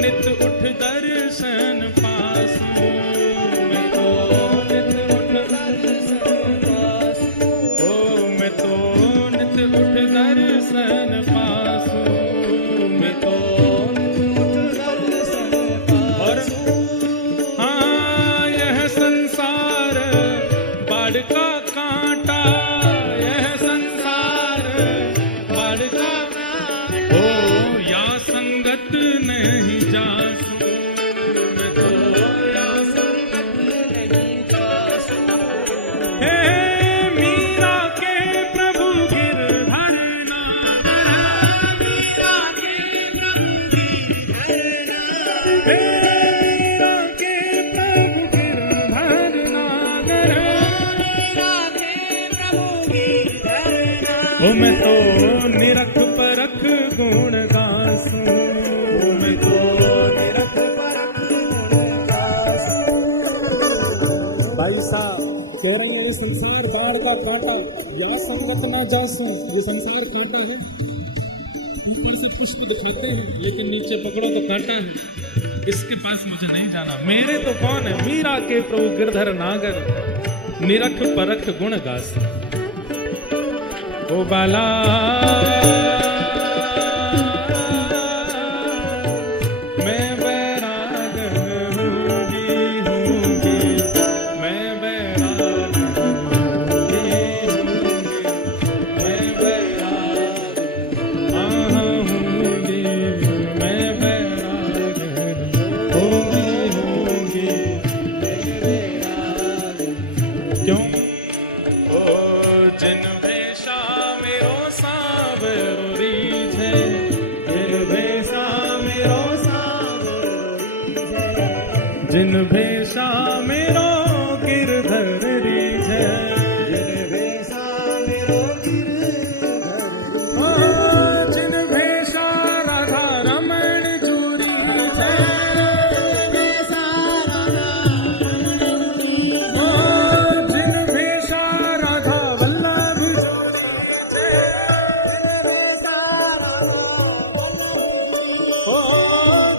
नित उठ दर्शन पासूं, मैं तो नित उठ दर्शन पासूं, ओ मैं तो नित उठ दर्शन पासूं, मैं तो नित उठ दर्शन पासूं। हाँ यह संसार बाढ़ का कांटा, यह संसार बाढ़ का, ओ या संगत नहीं जासू, मैं तो या संगत नहीं जासू। हे मीरा के प्रभु गिरधर नाम, मीरा के प्रभु गिरधर नाम, हे मैं तो निरख परख गुण गासूं, मैं तो निरख परख गुण गासूं। भाई साहब कह रहे हैं ये संसार दाढ़ का कांटा, या संगत ना जासूं। ये संसार कांटा है, ऊपर से पुष्प दिखाते हैं लेकिन नीचे पकड़ो तो कांटा है। इसके पास मुझे नहीं जाना, मेरे तो कौन है। मीरा के प्रभु गिरधर नागर, निरख परख गुण गास। ओ बाला मैं बैरागन हूँगी, मैं बैरागन हूँगी, मैं बैरागन हूँगी, मैं बैरागन हूँगी। क्यों? ओ जिन भेषा मेरो सावरो रीझे, जिन भेषा मेरो सावरो रीझे, जिन भेषा मेरो गिरधर रीझे, जिन भेषा मेरो गिरधर, जिन भेषा राधा रमण चूरी है, जिन भेषा राधा वल्लभ चूरी है,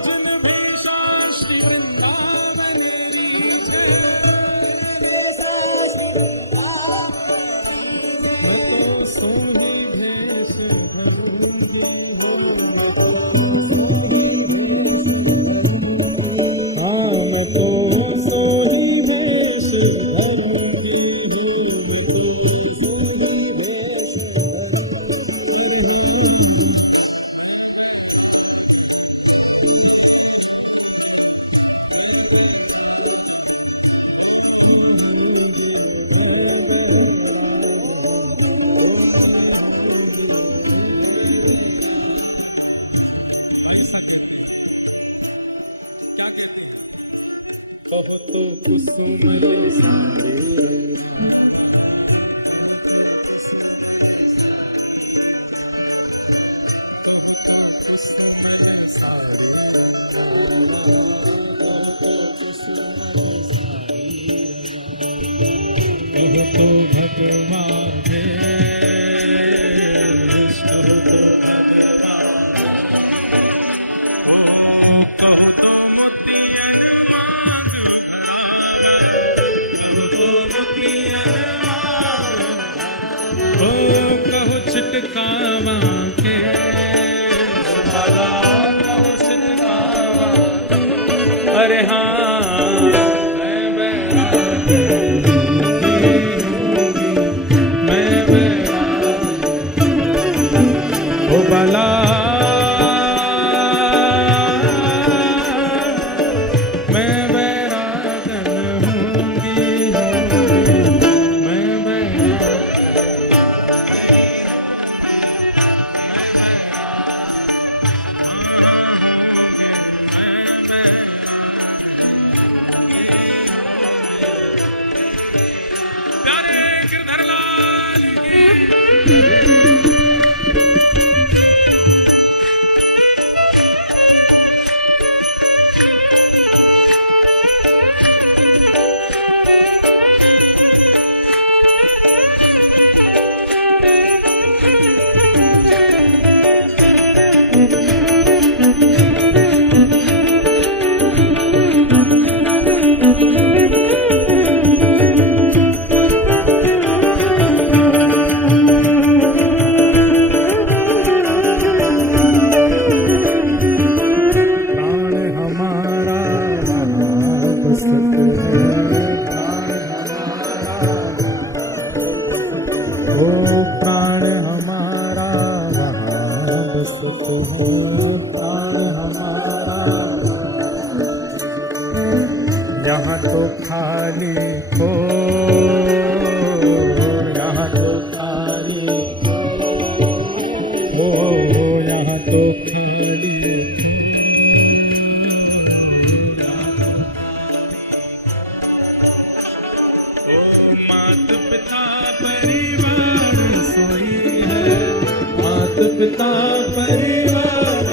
जिन भेषा श्री वृंदावन रीझे, मैं तो सोही भेष धरूंगी, हाँ मैं तो सोही भेष धरूंगी, क्या कहते हैं? बहुत कुसुम सारे, बहुत कुसुम सारे, कहो तो भगवान देश, कहो तो भगवान, ओ कहो तो मोतियन मांग, कहो तो मोतियन मांग, ओ कहो छिटकावा के बाला, कहो छिटकावा, अरे हाँ मैं बैरागन हूँगी, मैं बैरागन, ओ बाला मैं बैरागन हूँगी, मैं बैरागन। प्यारे गिरधर लाल की यहाँ तो खाली हो, यहाँ तो खाली हो, यहाँ तो खाली मात पिता परिवार सोई है, पिता परिवार,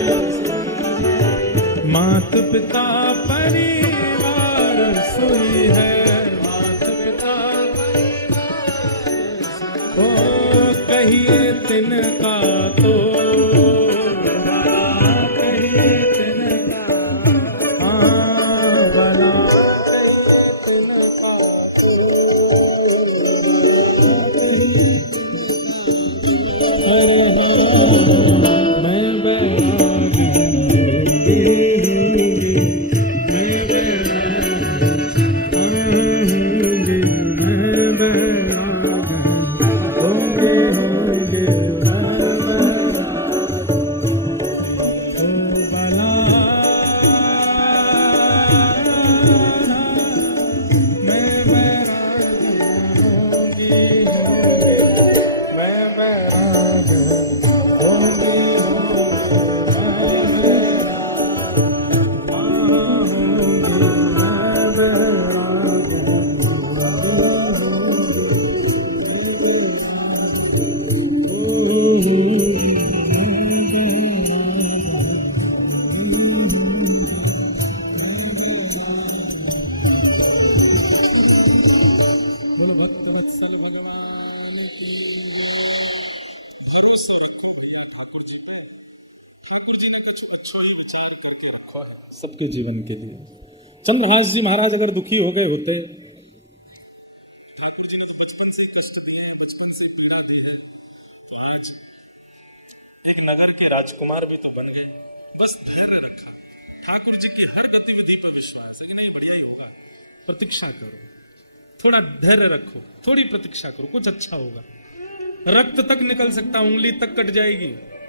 मात पिता परिवार सोई है, मात पिता ओ कहिए तिनका तो, कहिए तिनका भला तिनका अरे मैं बैरागी, मैं बैरागी, होंगे होंगे ओ बाला, मैं बैरागी होंगी होंगे, मैं बैरागी होंगी बोलो भक्त वत्सल भगवान की। ठाकुर जी ने कछु अच्छो ही विचार करके रखो है सबके जीवन के लिए। चंद्रहास जी महाराज अगर दुखी हो गए होते, ठाकुर जी ने तो बचपन से कष्ट दिए हैं, बचपन से पीड़ा दी है, तो आज एक नगर के राजकुमार भी तो बन गए। बस धैर्य रखा, ठाकुर जी की हर गतिविधि पर विश्वास है कि नहीं बढ़िया ही होगा, प्रतीक्षा करो, थोड़ा धैर्य रखो, थोड़ी प्रतीक्षा करो, कुछ अच्छा होगा। रक्त तक निकल सकता, उंगली तक कट जाएगी,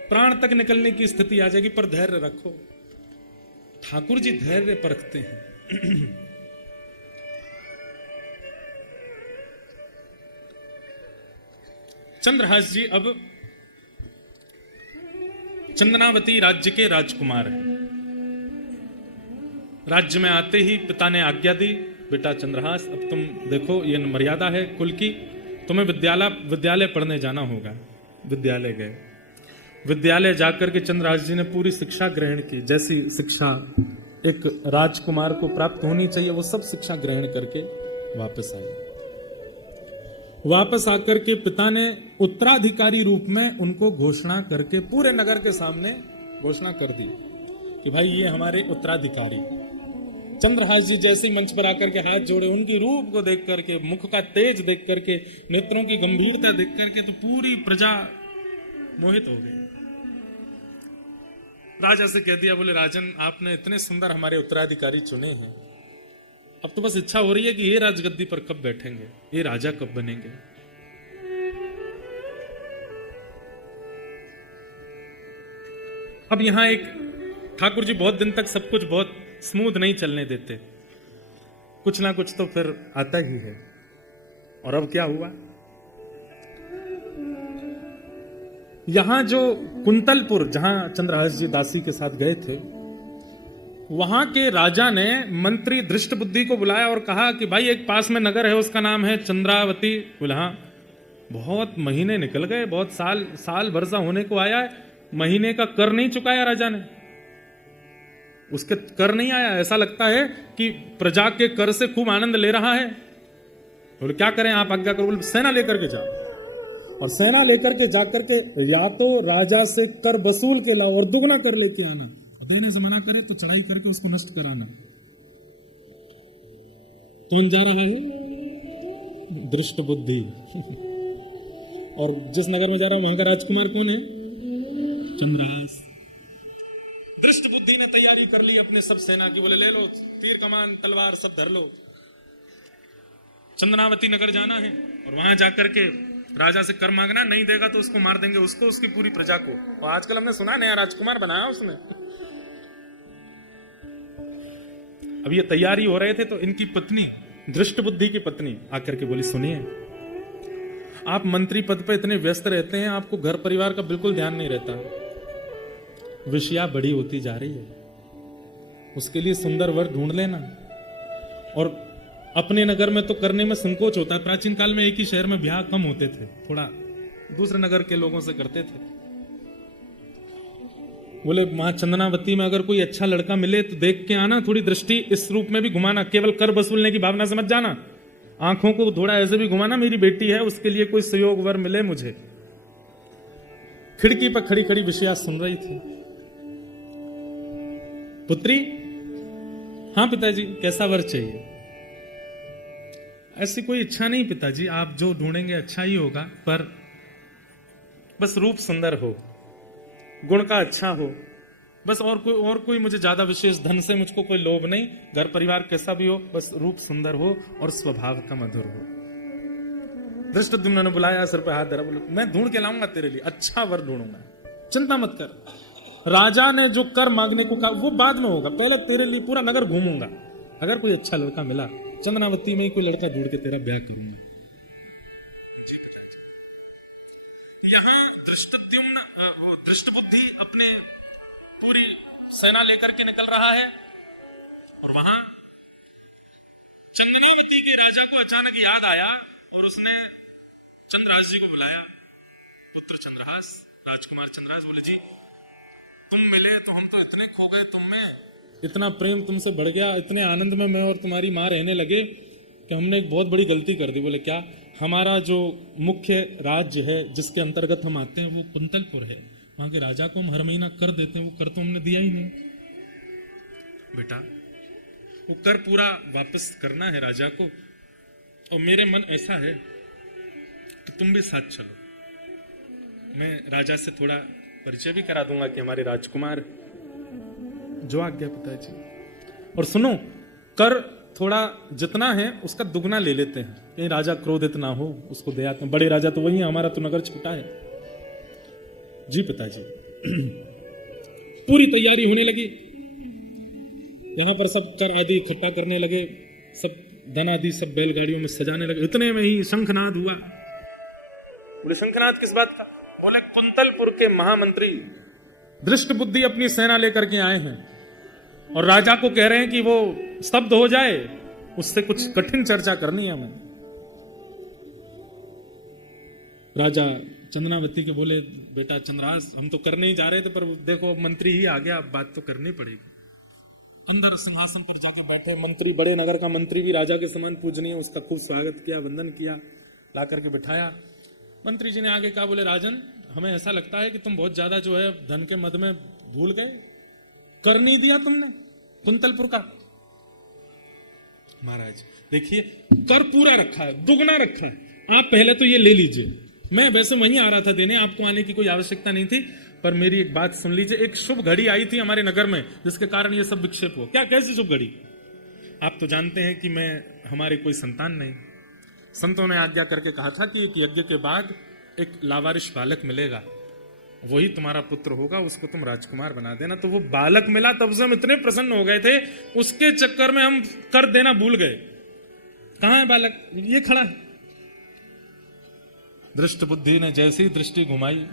प्राण तक निकलने की स्थिति आ जाएगी, पर धैर्य रखो। ठाकुर जी धैर्य परखते हैं। चंद्रहास जी अब चंदनावती राज्य के राजकुमार हैं। राज्य में आते ही पिता ने आज्ञा दी, बेटा चंद्रहास अब तुम देखो ये मर्यादा है कुल की, तुम्हें विद्यालय पढ़ने जाना होगा। विद्यालय गए, विद्यालय जाकर के चंद्रहास जी ने पूरी शिक्षा ग्रहण की, जैसी शिक्षा एक राजकुमार को प्राप्त होनी चाहिए वो सब शिक्षा ग्रहण करके वापस आए। वापस आकर के पिता ने उत्तराधिकारी रूप में उनको घोषणा करके पूरे नगर के सामने घोषणा कर दी कि भाई ये हमारे उत्तराधिकारी। चंद्रहास जी जैसे ही मंच पर आकर के हाथ जोड़े, उनकी रूप को देख करके, मुख का तेज देख करके, नेत्रों की गंभीरता देख करके तो पूरी प्रजा मोहित हो गई। राजा से कह दिया, बोले राजन आपने इतने सुंदर हमारे उत्तराधिकारी चुने हैं, अब तो बस इच्छा हो रही है कि ये राजगद्दी पर कब बैठेंगे, ये राजा कब बनेंगे। अब यहां एक ठाकुर जी बहुत दिन तक सब कुछ बहुत स्मूथ नहीं चलने देते, कुछ ना कुछ तो फिर आता ही है। और अब क्या हुआ, यहां जो कुंतलपुर जहां चंद्रहास जी दासी के साथ गए थे, वहां के राजा ने मंत्री दृष्टबुद्धि को बुलाया और कहा कि भाई एक पास में नगर है, उसका नाम है चंद्रावती। बोले हाँ। बहुत महीने निकल गए, बहुत साल वर्षा होने को आया है, महीने का कर नहीं चुकाया राजा ने, उसके कर नहीं आया। ऐसा लगता है कि प्रजा के कर से खूब आनंद ले रहा है। बोले क्या करें आप आज्ञा करो। बोले सेना लेकर के जाओ, और सेना लेकर के जाकर के या तो राजा से कर वसूल के लाओ और दुगना कर लेके आना, देने से मना करे तो चढ़ाई करके उसको नष्ट कराना। कौन जा रहा है? दृष्ट बुद्धि। और जिस नगर में जा रहा है वहां का राजकुमार कौन है? चंद्रहास। दृष्ट बुद्धि ने तैयारी कर ली अपने सब सेना की। बोले ले लो तीर कमान तलवार सब धर लो, चंदनावती नगर जाना है और वहां जाकर के राजा से कर मांगना, नहीं देगा तो उसको मार देंगे, उसको उसकी पूरी प्रजा को। और आजकल हमने सुना नया राजकुमार बनाया उसने। अब ये तैयारी हो रहे थे तो इनकी पत्नी, दृष्ट बुद्धि की पत्नी आकर के बोली, सुनिए आप मंत्री पद पे इतने व्यस्त रहते हैं, आपको घर परिवार का बिल्कुल ध्यान नहीं रहता, विषया बड़ी होती जा रही है, उसके लिए सुंदर वर ढूंढ लेना। और अपने नगर में तो करने में संकोच होता है, प्राचीन काल में एक ही शहर में ब्याह कम होते थे, थोड़ा दूसरे नगर के लोगों से करते थे। बोले वहां चंदनावती में अगर कोई अच्छा लड़का मिले तो देख के आना, थोड़ी दृष्टि इस रूप में भी घुमाना, केवल कर वसूलने की भावना से मत जाना, आंखों को थोड़ा ऐसे भी घुमाना, मेरी बेटी है उसके लिए कोई सहयोग वर मिले मुझे। खिड़की पर खड़ी खड़ी विषया सुन रही थी। पुत्री, हाँ पिताजी, कैसा वर चाहिए? ऐसी कोई इच्छा नहीं पिताजी, आप जो ढूंढेंगे अच्छा ही होगा, पर बस रूप सुंदर हो, गुण का अच्छा हो, बस और कोई मुझे ज्यादा विशेष धन से मुझको कोई लोभ नहीं, घर परिवार कैसा भी हो, बस रूप सुंदर हो और स्वभाव का मधुर हो। धृष्टद्युम्न ने बुलाया, सिर पे हाथ धरा, बोले मैं ढूंढ के लाऊंगा तेरे लिए, अच्छा वर ढूंढूंगा, चिंता मत कर। राजा ने जो कर मांगने को कहा वो बाद में होगा, पहले तेरे लिए पूरा नगर घूमूंगा, अगर कोई अच्छा लड़का मिला चंदनावती में ही कोई लड़का ढूंढ के तेरा ब्याह करूंगा। यहाँ धृष्टबुद्धि अपने पूरी सेना लेकर के निकल रहा है और वहां चंदनावती के राजा को अचानक याद आया और उसने चंद्रहास जी को बुलाया। पुत्र चंद्रहास, राजकुमार चंद्रहास, बोले जी तुम मिले तो हम तो इतने खो गए तुम में, इतना प्रेम तुमसे बढ़ गया, इतने आनंद में मैं और तुम्हारी मां रहने लगे कि हमने एक बहुत बड़ी गलती कर दी। बोले क्या? हमारा जो मुख्य राज्य है जिसके अंतर्गत हम आते हैं वो कुंतलपुर है, वहां के राजा को हम हर महीना कर देते हैं, वो कर तो हमने दिया ही नहीं। बेटा वो कर पूरा वापस करना है राजा को, और मेरे मन ऐसा है कि तुम भी साथ चलो, मैं राजा से थोड़ा परिचय भी करा दूंगा कि हमारे राजकुमार। जो आज्ञा पिताजी। और सुनो, कर थोड़ा जितना है उसका दुगना ले लेते हैं, कहीं राजा क्रोधित ना हो, उसको दे आते हैं, बड़े राजा तो वही है, हमारा तो नगर छोटा है। जी पिताजी। पूरी तैयारी होने लगी, यहां पर सब कर आदि इकट्ठा करने लगे, सब धन आदि सब बैलगाड़ियों में सजाने लगे। इतने में ही शंखनाद हुआ। बोले शंखनाद किस बात का? बोले कुंतलपुर के महामंत्री धृष्टबुद्धि अपनी सेना लेकर के आए हैं और राजा को कह रहे हैं कि वो स्तब्ध हो जाए, उससे कुछ कठिन चर्चा करनी है हमें। राजा चंदनावती के बोले बेटा चंद्रहास, हम तो करने ही जा रहे थे, पर देखो अब मंत्री ही आ गया, अब बात तो करनी पड़ेगी। अंदर सिंहासन पर जाकर बैठे मंत्री, बड़े नगर का मंत्री भी राजा के समान पूजनीय, उसका खूब स्वागत किया, वंदन किया, ला करके बिठाया। मंत्री जी ने आगे कहा, बोले राजन, हमें ऐसा लगता है कि तुम बहुत ज्यादा जो है धन के मद में भूल गए, कर नहीं दिया तुमने कुंतलपुर का। महाराज देखिए, कर पूरा रखा है, दुगना रखा है, आप पहले तो ये ले लीजिए। मैं वैसे वहीं आ रहा था देने, आपको आने की कोई आवश्यकता नहीं थी, पर मेरी एक बात सुन लीजिए। एक शुभ घड़ी आई थी हमारे नगर में जिसके कारण ये सब विक्षेप हुआ। क्या? कैसी शुभ घड़ी? आप तो जानते हैं कि हमारे कोई संतान नहीं, संतों ने आज्ञा करके कहा था कि एक यज्ञ के बाद एक लावारिश बालक मिलेगा, वही तुम्हारा पुत्र होगा, उसको तुम राजकुमार बना देना। तो वो बालक मिला, तब से हम इतने प्रसन्न हो गए थे, उसके चक्कर में हम कर देना भूल गए। कहां है बालक? ये खड़ा है। धृष्टबुद्धि ने जैसी दृष्टि घुमाई,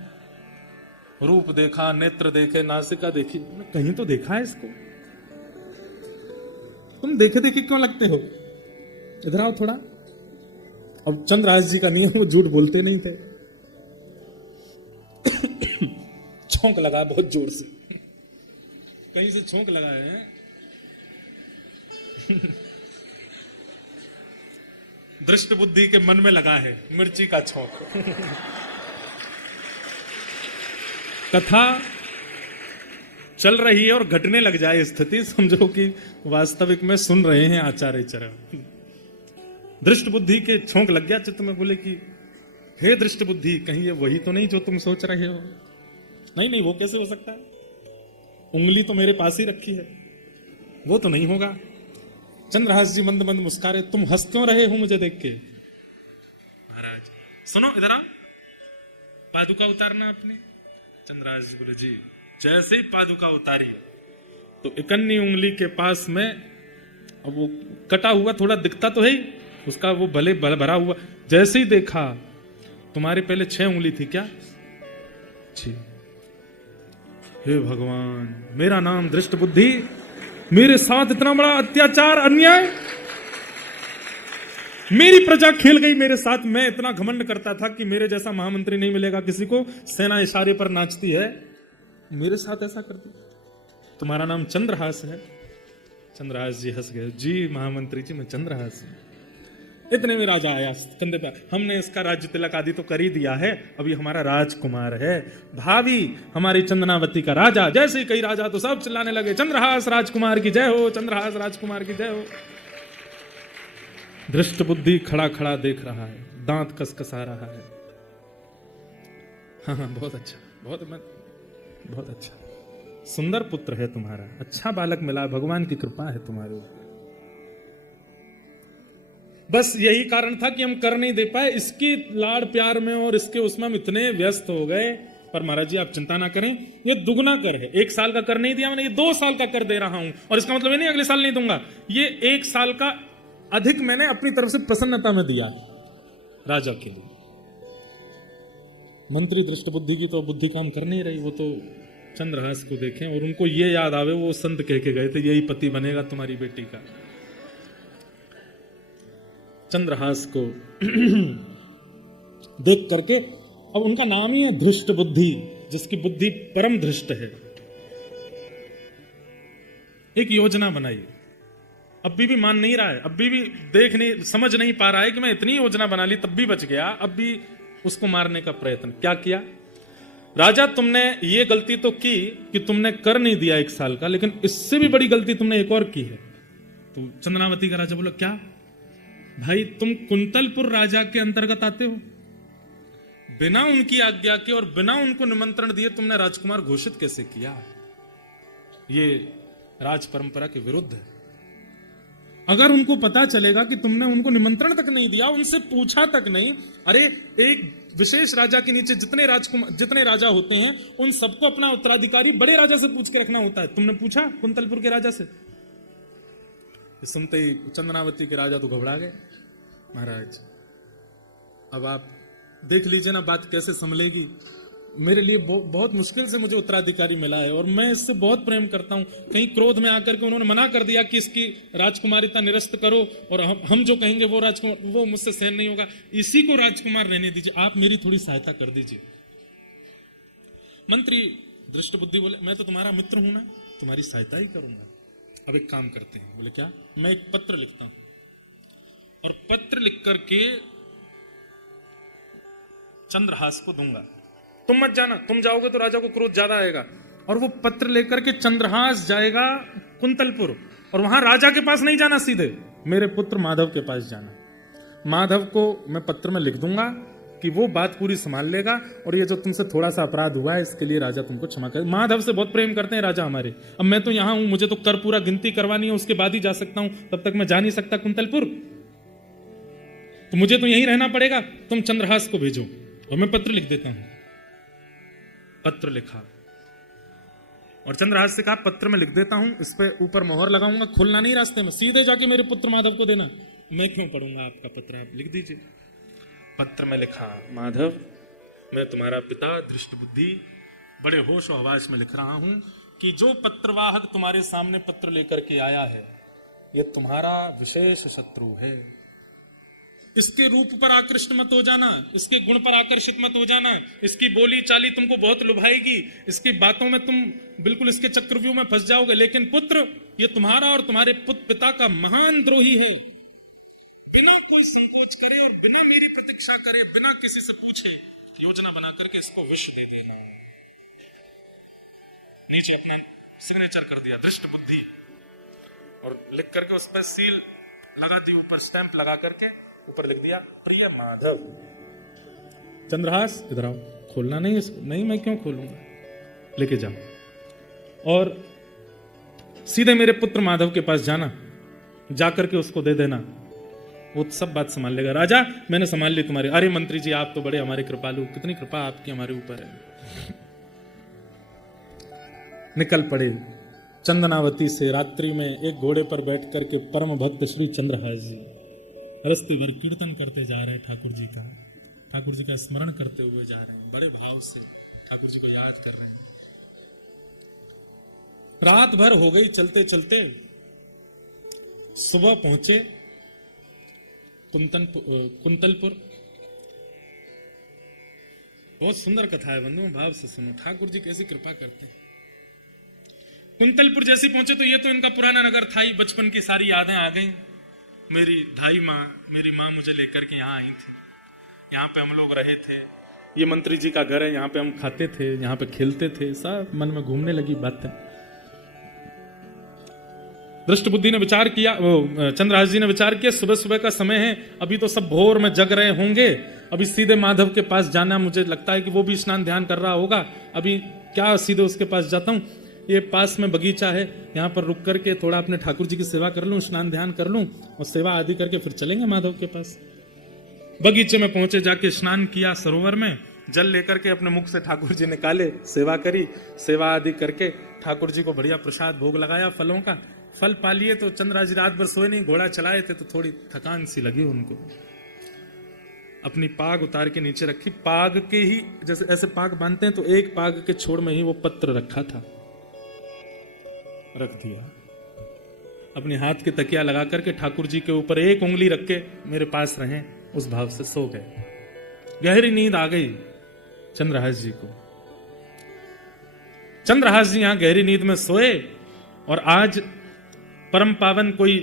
रूप देखा, नेत्र देखे, नासिका देखी, कहीं तो देखा है इसको। तुम देखे देखे क्यों लगते हो? इधर आओ थोड़ा। अब चंद्रहास जी का नियम, वो झूठ बोलते नहीं थे। छोंक लगा बहुत जोर से, कहीं से छोंक लगाए हैं। दृष्ट बुद्धि के मन में लगा है मिर्ची का छोंक। कथा चल रही है और घटने लग जाए स्थिति, समझो कि वास्तविक में सुन रहे हैं आचार्य चरण। दृष्ट बुद्धि के छोंक लग गया चित्त में, बोले कि हे दृष्ट बुद्धि, कहीं ये वही तो नहीं जो तुम सोच रहे हो? नहीं नहीं, वो कैसे हो सकता है? उंगली तो मेरे पास ही रखी है, वो तो नहीं होगा। चंद्रहास जी मंद मंद मुस्कारे, तुम हंस क्यों रहे हो मुझे देख के? महाराज सुनो, इधर आ, पादुका उतारना अपनी। चंद्रहास जी बोले जी। जैसे ही पादुका उतारी तो इकन्नी उंगली के पास में, अब वो कटा हुआ थोड़ा दिखता तो है ही, उसका वो भले भरा हुआ, जैसे ही देखा, तुम्हारे पहले 6 उंगली थी क्या? जी। हे भगवान, मेरा नाम दृष्ट बुद्धि, मेरे साथ इतना बड़ा अत्याचार, अन्याय, मेरी प्रजा खेल गई मेरे साथ। मैं इतना घमंड करता था कि मेरे जैसा महामंत्री नहीं मिलेगा किसी को, सेना इशारे पर नाचती है, मेरे साथ ऐसा कर दिया? तुम्हारा नाम चंद्रहास है? चंद्रहास जी हंस गए, जी महामंत्री जी मैं चंद्रहास हूं। इतने में राजा आया कंधे पे, हमने इसका राज्य तिलक आदि तो कर ही दिया है, अभी हमारा राजकुमार है, भावी हमारी चंदनावती का राजा। जैसे ही कई राजा तो सब चिल्लाने लगे, चंद्रहास राजकुमार की जय हो, चंद्रहास राजकुमार की जय हो। धृष्ट बुद्धि खड़ा खड़ा देख रहा है, दांत कसकसा रहा है। हाँ बहुत अच्छा, बहुत अच्छा, सुंदर पुत्र है तुम्हारा, अच्छा बालक मिला, भगवान की कृपा है तुम्हारे ऊपर। बस यही कारण था कि हम कर नहीं दे पाए, इसकी लाड़ प्यार में और इसके उसमें हम इतने व्यस्त हो गए। पर महाराज जी आप चिंता ना करें, ये दुगना कर है। 1 साल का कर नहीं दिया मैंने, ये 2 साल का कर दे रहा हूं, और इसका मतलब ये नहीं अगले साल नहीं दूंगा, ये 1 साल का अधिक मैंने अपनी तरफ से प्रसन्नता में दिया राजा के लिए। मंत्री दृष्ट बुद्धि की तो बुद्धि काम कर नहीं रही, वो तो चंद्रहास को देखें और उनको ये याद आवे, वो संत कह के गए थे यही पति बनेगा तुम्हारी बेटी का। चंद्रहास को देख करके, अब उनका नाम ही है धृष्ट बुद्धि, जिसकी बुद्धि परम धृष्ट है। एक योजना बनाई, अब भी मान नहीं रहा है, अब भी देख नहीं, समझ नहीं पा रहा है कि मैं इतनी योजना बना ली तब भी बच गया, अब भी उसको मारने का प्रयत्न। क्या किया? राजा तुमने ये गलती तो की कि तुमने कर नहीं दिया 1 साल का, लेकिन इससे भी बड़ी गलती तुमने एक और की है। तो चंद्रनावती का राजा बोला, क्या भाई तुम कुंतलपुर राजा के अंतर्गत आते हो, बिना उनकी आज्ञा के और बिना उनको निमंत्रण दिए तुमने राजकुमार घोषित कैसे किया? ये राज परंपरा के विरुद्ध है। अगर उनको पता चलेगा कि तुमने उनको निमंत्रण तक नहीं दिया, उनसे पूछा तक नहीं, अरे एक विशेष राजा के नीचे जितने राजा होते हैं उन सबको अपना उत्तराधिकारी बड़े राजा से पूछ के रखना होता है। तुमने पूछा कुंतलपुर के राजा से? सुनते ही चंदनावती के राजा तो घबरा गए। महाराज अब आप देख लीजिए ना बात कैसे संभलेगी। मेरे लिए बहुत मुश्किल से मुझे उत्तराधिकारी मिला है और मैं इससे बहुत प्रेम करता हूं। कहीं क्रोध में आकर के उन्होंने मना कर दिया कि इसकी राजकुमारिता निरस्त करो और हम जो कहेंगे वो राजकुमार, वो मुझसे सहन नहीं होगा, इसी को राजकुमार रहने दीजिए, आप मेरी थोड़ी सहायता कर दीजिए। मंत्री दृष्ट बुद्धि बोले, मैं तो तुम्हारा मित्र हूं ना, तुम्हारी सहायता ही करूंगा। अब एक काम करते हैं। बोले क्या? मैं एक पत्र लिखता हूं और पत्र लिख करके चंद्रहास को दूंगा, तुम मत जाना, तुम जाओगे तो राजा को क्रोध ज्यादा आएगा। और वो पत्र लेकर के चंद्रहास जाएगा कुंतलपुर, और वहां राजा के पास नहीं जाना, सीधे मेरे पुत्र माधव के पास जाना। माधव को मैं पत्र में लिख दूंगा कि वो बात पूरी संभाल लेगा, और ये जो तुमसे थोड़ा सा अपराध हुआ है इसके लिए राजा तुमको क्षमा करे। माधव से बहुत प्रेम करते हैं राजा हमारे। अब मैं तो यहां हूं, मुझे तो कर पूरा गिनती करवानी है, उसके बाद ही जा सकता हूं, तब तक मैं जा नहीं सकता कुंतलपुर, तो मुझे तो यहीं रहना पड़ेगा। तुम चंद्रहास को भेजो और मैं पत्र लिख देता हूं। पत्र लिखा और चंद्रहास से कहा, पत्र में लिख देता हूं, इस पे ऊपर मोहर लगाऊंगा, खोलना नहीं रास्ते में, सीधे जाके मेरे पुत्र माधव को देना। मैं क्यों पढ़ूंगा आपका पत्र, आप लिख दीजिए। पत्र में लिखा, माधव मैं तुम्हारा पिता दृष्ट बुद्धि बड़े होश और हवास में लिख रहा हूं कि जो पत्रवाहक तुम्हारे सामने पत्र लेकर के आया है यह तुम्हारा विशेष शत्रु है। इसके रूप पर आकृष्ट मत हो जाना, इसके गुण पर आकर्षित मत हो जाना, इसकी बोली चाली तुमको बहुत लुभाएगी, इसकी बातों में तुम बिल्कुल इसके चक्रव्यूह में फंस जाओगे। लेकिन पुत्र, ये तुम्हारा और तुम्हारे पिता का महान द्रोही है। बिना कोई संकोच करे और बिना मेरी प्रतीक्षा करे, बिना किसी से पूछे योजना बना करके इसको विष दे देना। नीचे अपना सिग्नेचर कर दिया दृष्ट बुद्धि, और लिख करके उस पर सील लगा दी, ऊपर स्टैंप लगा करके ऊपर लिख दिया, प्रिय माधव। चंद्रहास इधर आओ, खोलना नहीं इसको। नहीं, मैं क्यों खोलूंगा, लेके जाओ और सीधे मेरे पुत्र माधव के पास जाना, जाकर के उसको दे देना, वो सब बात संभाल लेगा। राजा मैंने संभाल ली तुम्हारी। अरे मंत्री जी आप तो बड़े हमारे कृपालु, कितनी कृपा आपकी हमारे ऊपर है। निकल पड़े चंदनावती से। रात्रि में एक घोड़े पर बैठ करके परम भक्त श्री चंद्रहास जी रस्ते भर कीर्तन करते जा रहे हैं, ठाकुर जी का स्मरण करते हुए जा रहे हैं, बड़े भाव से ठाकुर जी को याद कर रहे हैं। रात भर हो गई चलते चलते, सुबह पहुंचे कुंतलपुर। बहुत सुंदर कथा है बंधु, भाव से सुनो, ठाकुर जी कैसी कृपा करते हैं। कुंतलपुर जैसे पहुंचे तो ये तो इनका पुराना नगर था ही, बचपन की सारी यादें आ गई। मेरी मेरी माँ मुझे लेकर के यहाँ आई थी, यहाँ पे हम लोग रहे थे, ये मंत्री जी का घर है, यहाँ पे हम खाते थे, यहाँ पे खेलते थे, सब मन में घूमने लगी बातें। दृष्ट बुद्धि ने विचार किया, वो चंद्रहास जी ने विचार किया, सुबह सुबह का समय है, अभी तो सब भोर में जग रहे होंगे, अभी सीधे माधव के पास जाना, मुझे लगता है कि वो भी स्नान ध्यान कर रहा होगा, अभी क्या सीधे उसके पास जाता हूं, ये पास में बगीचा है, यहाँ पर रुक करके थोड़ा अपने ठाकुर जी की सेवा कर लूं, स्नान ध्यान कर लूं और सेवा आदि करके फिर चलेंगे माधव के पास। बगीचे में पहुंचे, जाके स्नान किया, सरोवर में जल लेकर के अपने मुख से ठाकुर जी निकाले, सेवा करी, सेवा आदि करके ठाकुर जी को बढ़िया प्रसाद भोग लगाया फलों का। फल पा लिए तो चंद्रहास जी रात भर सोए नहीं, घोड़ा चलाए थे तो थोड़ी थकान सी लगी उनको। अपनी पाग उतार के नीचे रखी, पाग के ही जैसे ऐसे पाग बांधते हैं तो एक पाग के छोर में ही वो पत्र रखा था, रख दिया। अपने हाथ के तकिया लगा करके ठाकुर जी के ऊपर एक उंगली रख के मेरे पास रहें, उस भाव से सो गए। गहरी नींद आ गई चंद्रहास जी को। चंद्रहास जी यहां गहरी नींद में सोए और आज परम पावन कोई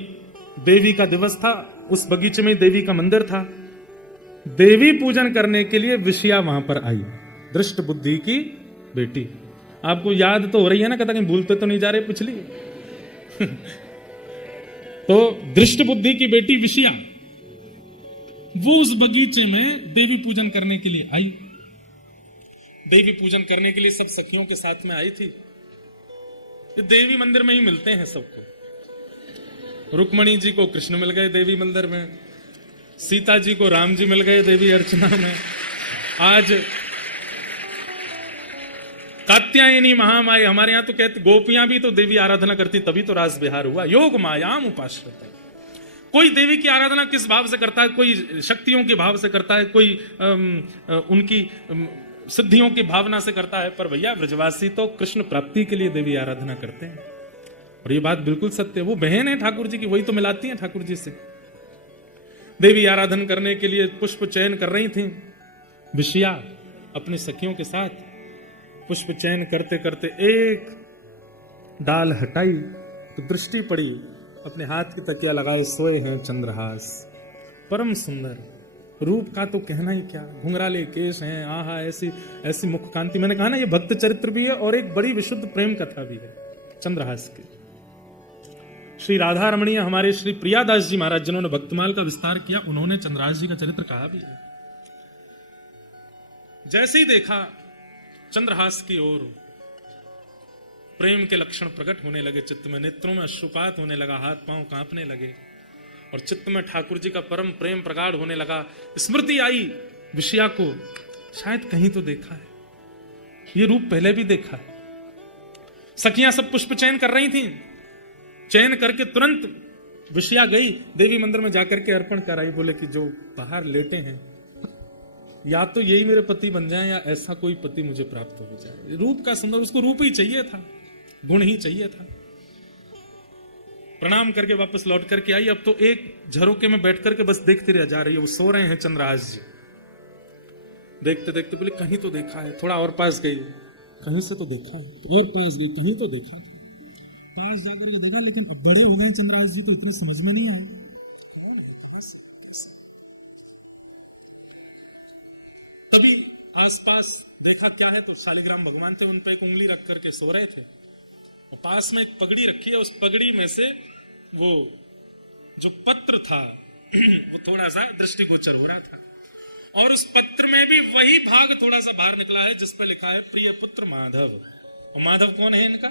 देवी का दिवस था, उस बगीचे में देवी का मंदिर था। देवी पूजन करने के लिए विषया वहां पर आई, दृष्ट बुद्धि की बेटी। आपको याद तो हो रही है ना, कहता कहीं भूलते तो नहीं जा रहे पिछली तो दृष्ट बुद्धि की बेटी विषया वो उस बगीचे में देवी पूजन करने के लिए आई। देवी पूजन करने के लिए सब सखियों के साथ में आई थी। ये देवी मंदिर में ही मिलते हैं सबको। रुक्मणी जी को कृष्ण मिल गए देवी मंदिर में, सीता जी को राम जी मिल गए देवी अर्चना में, आज कात्यायनी महामाई, हमारे यहां तो कहते गोपियां भी तो देवी आराधना करती, तभी तो रास बिहार हुआ। योग मायाम उपाश्रते, कोई देवी की आराधना किस भाव से करता है, कोई शक्तियों के भाव से करता है, कोई उनकी सिद्धियों की भावना से करता है, पर भैया ब्रजवासी तो कृष्ण प्राप्ति के लिए देवी आराधना करते हैं। और ये बात बिल्कुल सत्य है, वो बहन है ठाकुर जी की, वही तो मिलाती हैं ठाकुर जी से। देवी आराधन करने के लिए पुष्प चयन कर रही थी विषया अपनी सखियों के साथ। पुष्प चयन करते करते एक डाल हटाई तो दृष्टि पड़ी, अपने हाथ की तकिया लगाए सोए हैं चंद्रहास, परम सुंदर रूप का तो कहना ही क्या, घुंघराले केश हैं, आहा ऐसी ऐसी मुख कांति। मैंने कहा ना ये भक्त चरित्र भी है और एक बड़ी विशुद्ध प्रेम कथा भी है चंद्रहास की। श्री राधा रमणीय हमारे श्री प्रियादास जी महाराज जिन्होंने भक्तमाल का विस्तार किया, उन्होंने चंद्रहास जी का चरित्र कहा भी है। जैसे ही देखा चंद्रहास की ओर, प्रेम के लक्षण प्रकट होने लगे चित्त में, नेत्रों में अश्रुपात होने लगा, हाथ पांव कांपने लगे और चित्त में ठाकुर जी का परम प्रेम प्रगाढ़ होने लगा। स्मृति आई विषया को, शायद कहीं तो देखा है, ये रूप पहले भी देखा है। सखियां सब पुष्प चयन कर रही थी, चयन करके तुरंत विषया गई देवी मंदिर में जाकर के अर्पण कराई, बोले कि जो बाहर लेटे हैं या तो यही मेरे पति बन जाए या ऐसा कोई पति मुझे प्राप्त हो जाए। रूप का सुंदर, उसको रूप ही चाहिए था, गुण ही चाहिए था। प्रणाम करके वापस लौट करके आई। अब तो एक झरोके में बैठ करके बस देखते रह जा रही है, वो सो रहे हैं चंद्रहास जी। देखते देखते बोले कहीं तो देखा है, थोड़ा और पास गई, कहीं से तो देखा है, और पास गई, कहीं तो देखा था, पास जाकर के देखा, लेकिन अब बड़े हो गए चंद्रहास जी तो इतने समझ में नहीं आए। तभी आसपास देखा क्या है, तो शालिग्राम भगवान थे, उन पर एक उंगली रख करके सो रहे थे और पास में एक पगड़ी रखी है, उस पगड़ी में से वो जो पत्र था वो थोड़ा सा दृष्टिगोचर हो रहा था और उस पत्र में भी वही भाग थोड़ा सा बाहर निकला है जिस पर लिखा है प्रिय पुत्र माधव। और माधव कौन है इनका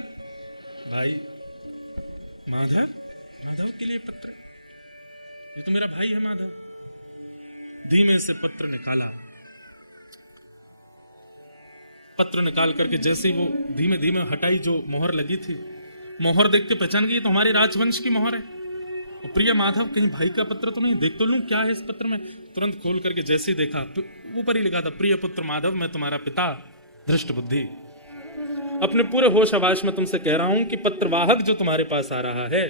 भाई? माधव, माधव के लिए पत्र, ये तो मेरा भाई है माधव। धीमे से पत्र निकाला, पत्र निकाल करके जैसे ही वो धीमे धीमे हटाई, जो मोहर लगी थी, मोहर देख के पहचान गई तो हमारे राजवंश की मोहर है। और प्रिय माधव, कहीं भाई का पत्र तो नहीं, देख तो लूं क्या है इस पत्र में। तुरंत खोल करके जैसे ही देखा, ऊपर ही लिखा था प्रिय पुत्र माधव, मैं तुम्हारा पिता धृष्ट बुद्धि, अपने पूरे होश आवास में तुमसे कह रहा हूं कि पत्रवाहक जो तुम्हारे पास आ रहा है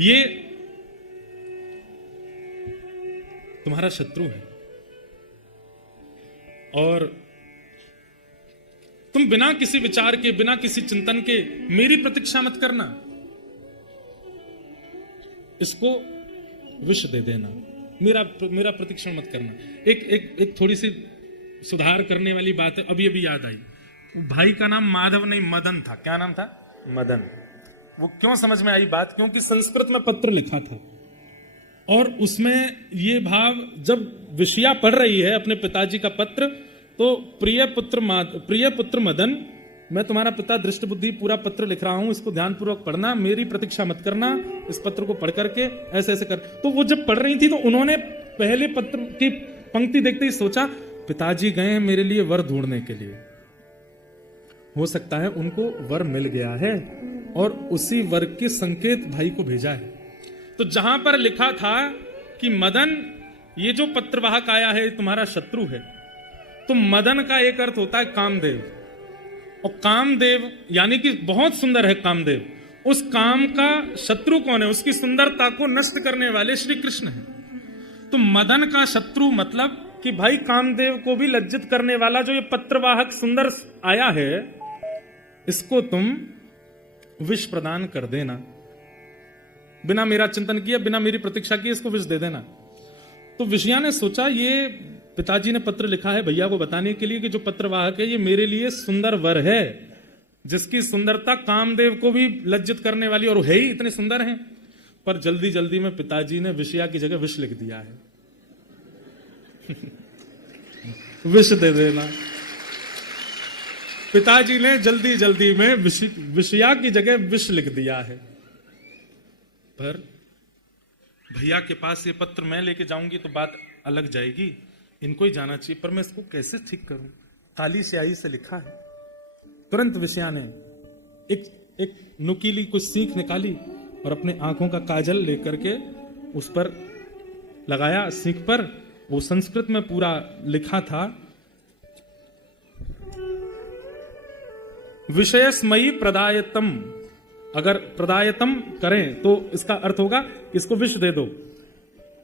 ये तुम्हारा शत्रु है और तुम बिना किसी विचार के, बिना किसी चिंतन के मेरी प्रतीक्षा मत करना, इसको विष दे देना, मेरा प्रतीक्षण मत करना। एक थोड़ी सी सुधार करने वाली बात है, अभी अभी याद आई। भाई का नाम माधव नहीं मदन था। क्या नाम था? मदन। वो क्यों समझ में आई बात? क्योंकि संस्कृत में पत्र लिखा था और उसमें ये भाव, जब विषया पढ़ रही है अपने पिताजी का पत्र, तो प्रिय पुत्र मदन, मैं तुम्हारा पिता दृष्ट बुद्धि पूरा पत्र लिख रहा हूं, इसको ध्यानपूर्वक पढ़ना, मेरी प्रतीक्षा मत करना, इस पत्र को पढ़ करके ऐसे ऐसे कर। तो वो जब पढ़ रही थी तो उन्होंने पहले पत्र की पंक्ति देखते ही सोचा पिताजी गए हैं मेरे लिए वर ढूंढने के लिए, हो सकता है उनको वर मिल गया है और उसी वर के संकेत भाई को भेजा है। तो जहां पर लिखा था कि मदन, ये जो पत्रवाहक आया है तुम्हारा शत्रु है, तो मदन का एक अर्थ होता है कामदेव, और कामदेव यानी कि बहुत सुंदर है कामदेव। उस काम का शत्रु कौन है? उसकी सुंदरता को नष्ट करने वाले श्री कृष्ण हैं। तो मदन का शत्रु मतलब कि भाई कामदेव को भी लज्जित करने वाला जो ये पत्रवाहक सुंदर आया है, इसको तुम विष प्रदान कर देना, बिना मेरा चिंतन किए, बिना मेरी प्रतीक्षा किए इसको विष दे देना। तो विषया ने सोचा ये पिताजी ने पत्र लिखा है भैया को बताने के लिए कि जो पत्रवाहक है ये मेरे लिए सुंदर वर है, जिसकी सुंदरता कामदेव को भी लज्जित करने वाली, और है ही इतने सुंदर हैं। पर जल्दी जल्दी में पिताजी ने विषया की जगह विष लिख दिया है। विष दे देना। पिताजी ने जल्दी जल्दी में विषया की जगह विष लिख दिया है। पर भैया के पास ये पत्र मैं लेके जाऊंगी तो बात अलग जाएगी, इनको ही जाना चाहिए, पर मैं इसको कैसे ठीक करूं? काली स्याही से लिखा है। तुरंत विषया ने एक नुकीली कुछ सीख निकाली और अपने आंखों का काजल लेकर के उस पर लगाया, सीख पर। वो संस्कृत में पूरा लिखा था, विषयस्मयी प्रदायतम। अगर प्रदायतम करें तो इसका अर्थ होगा इसको विष दे दो।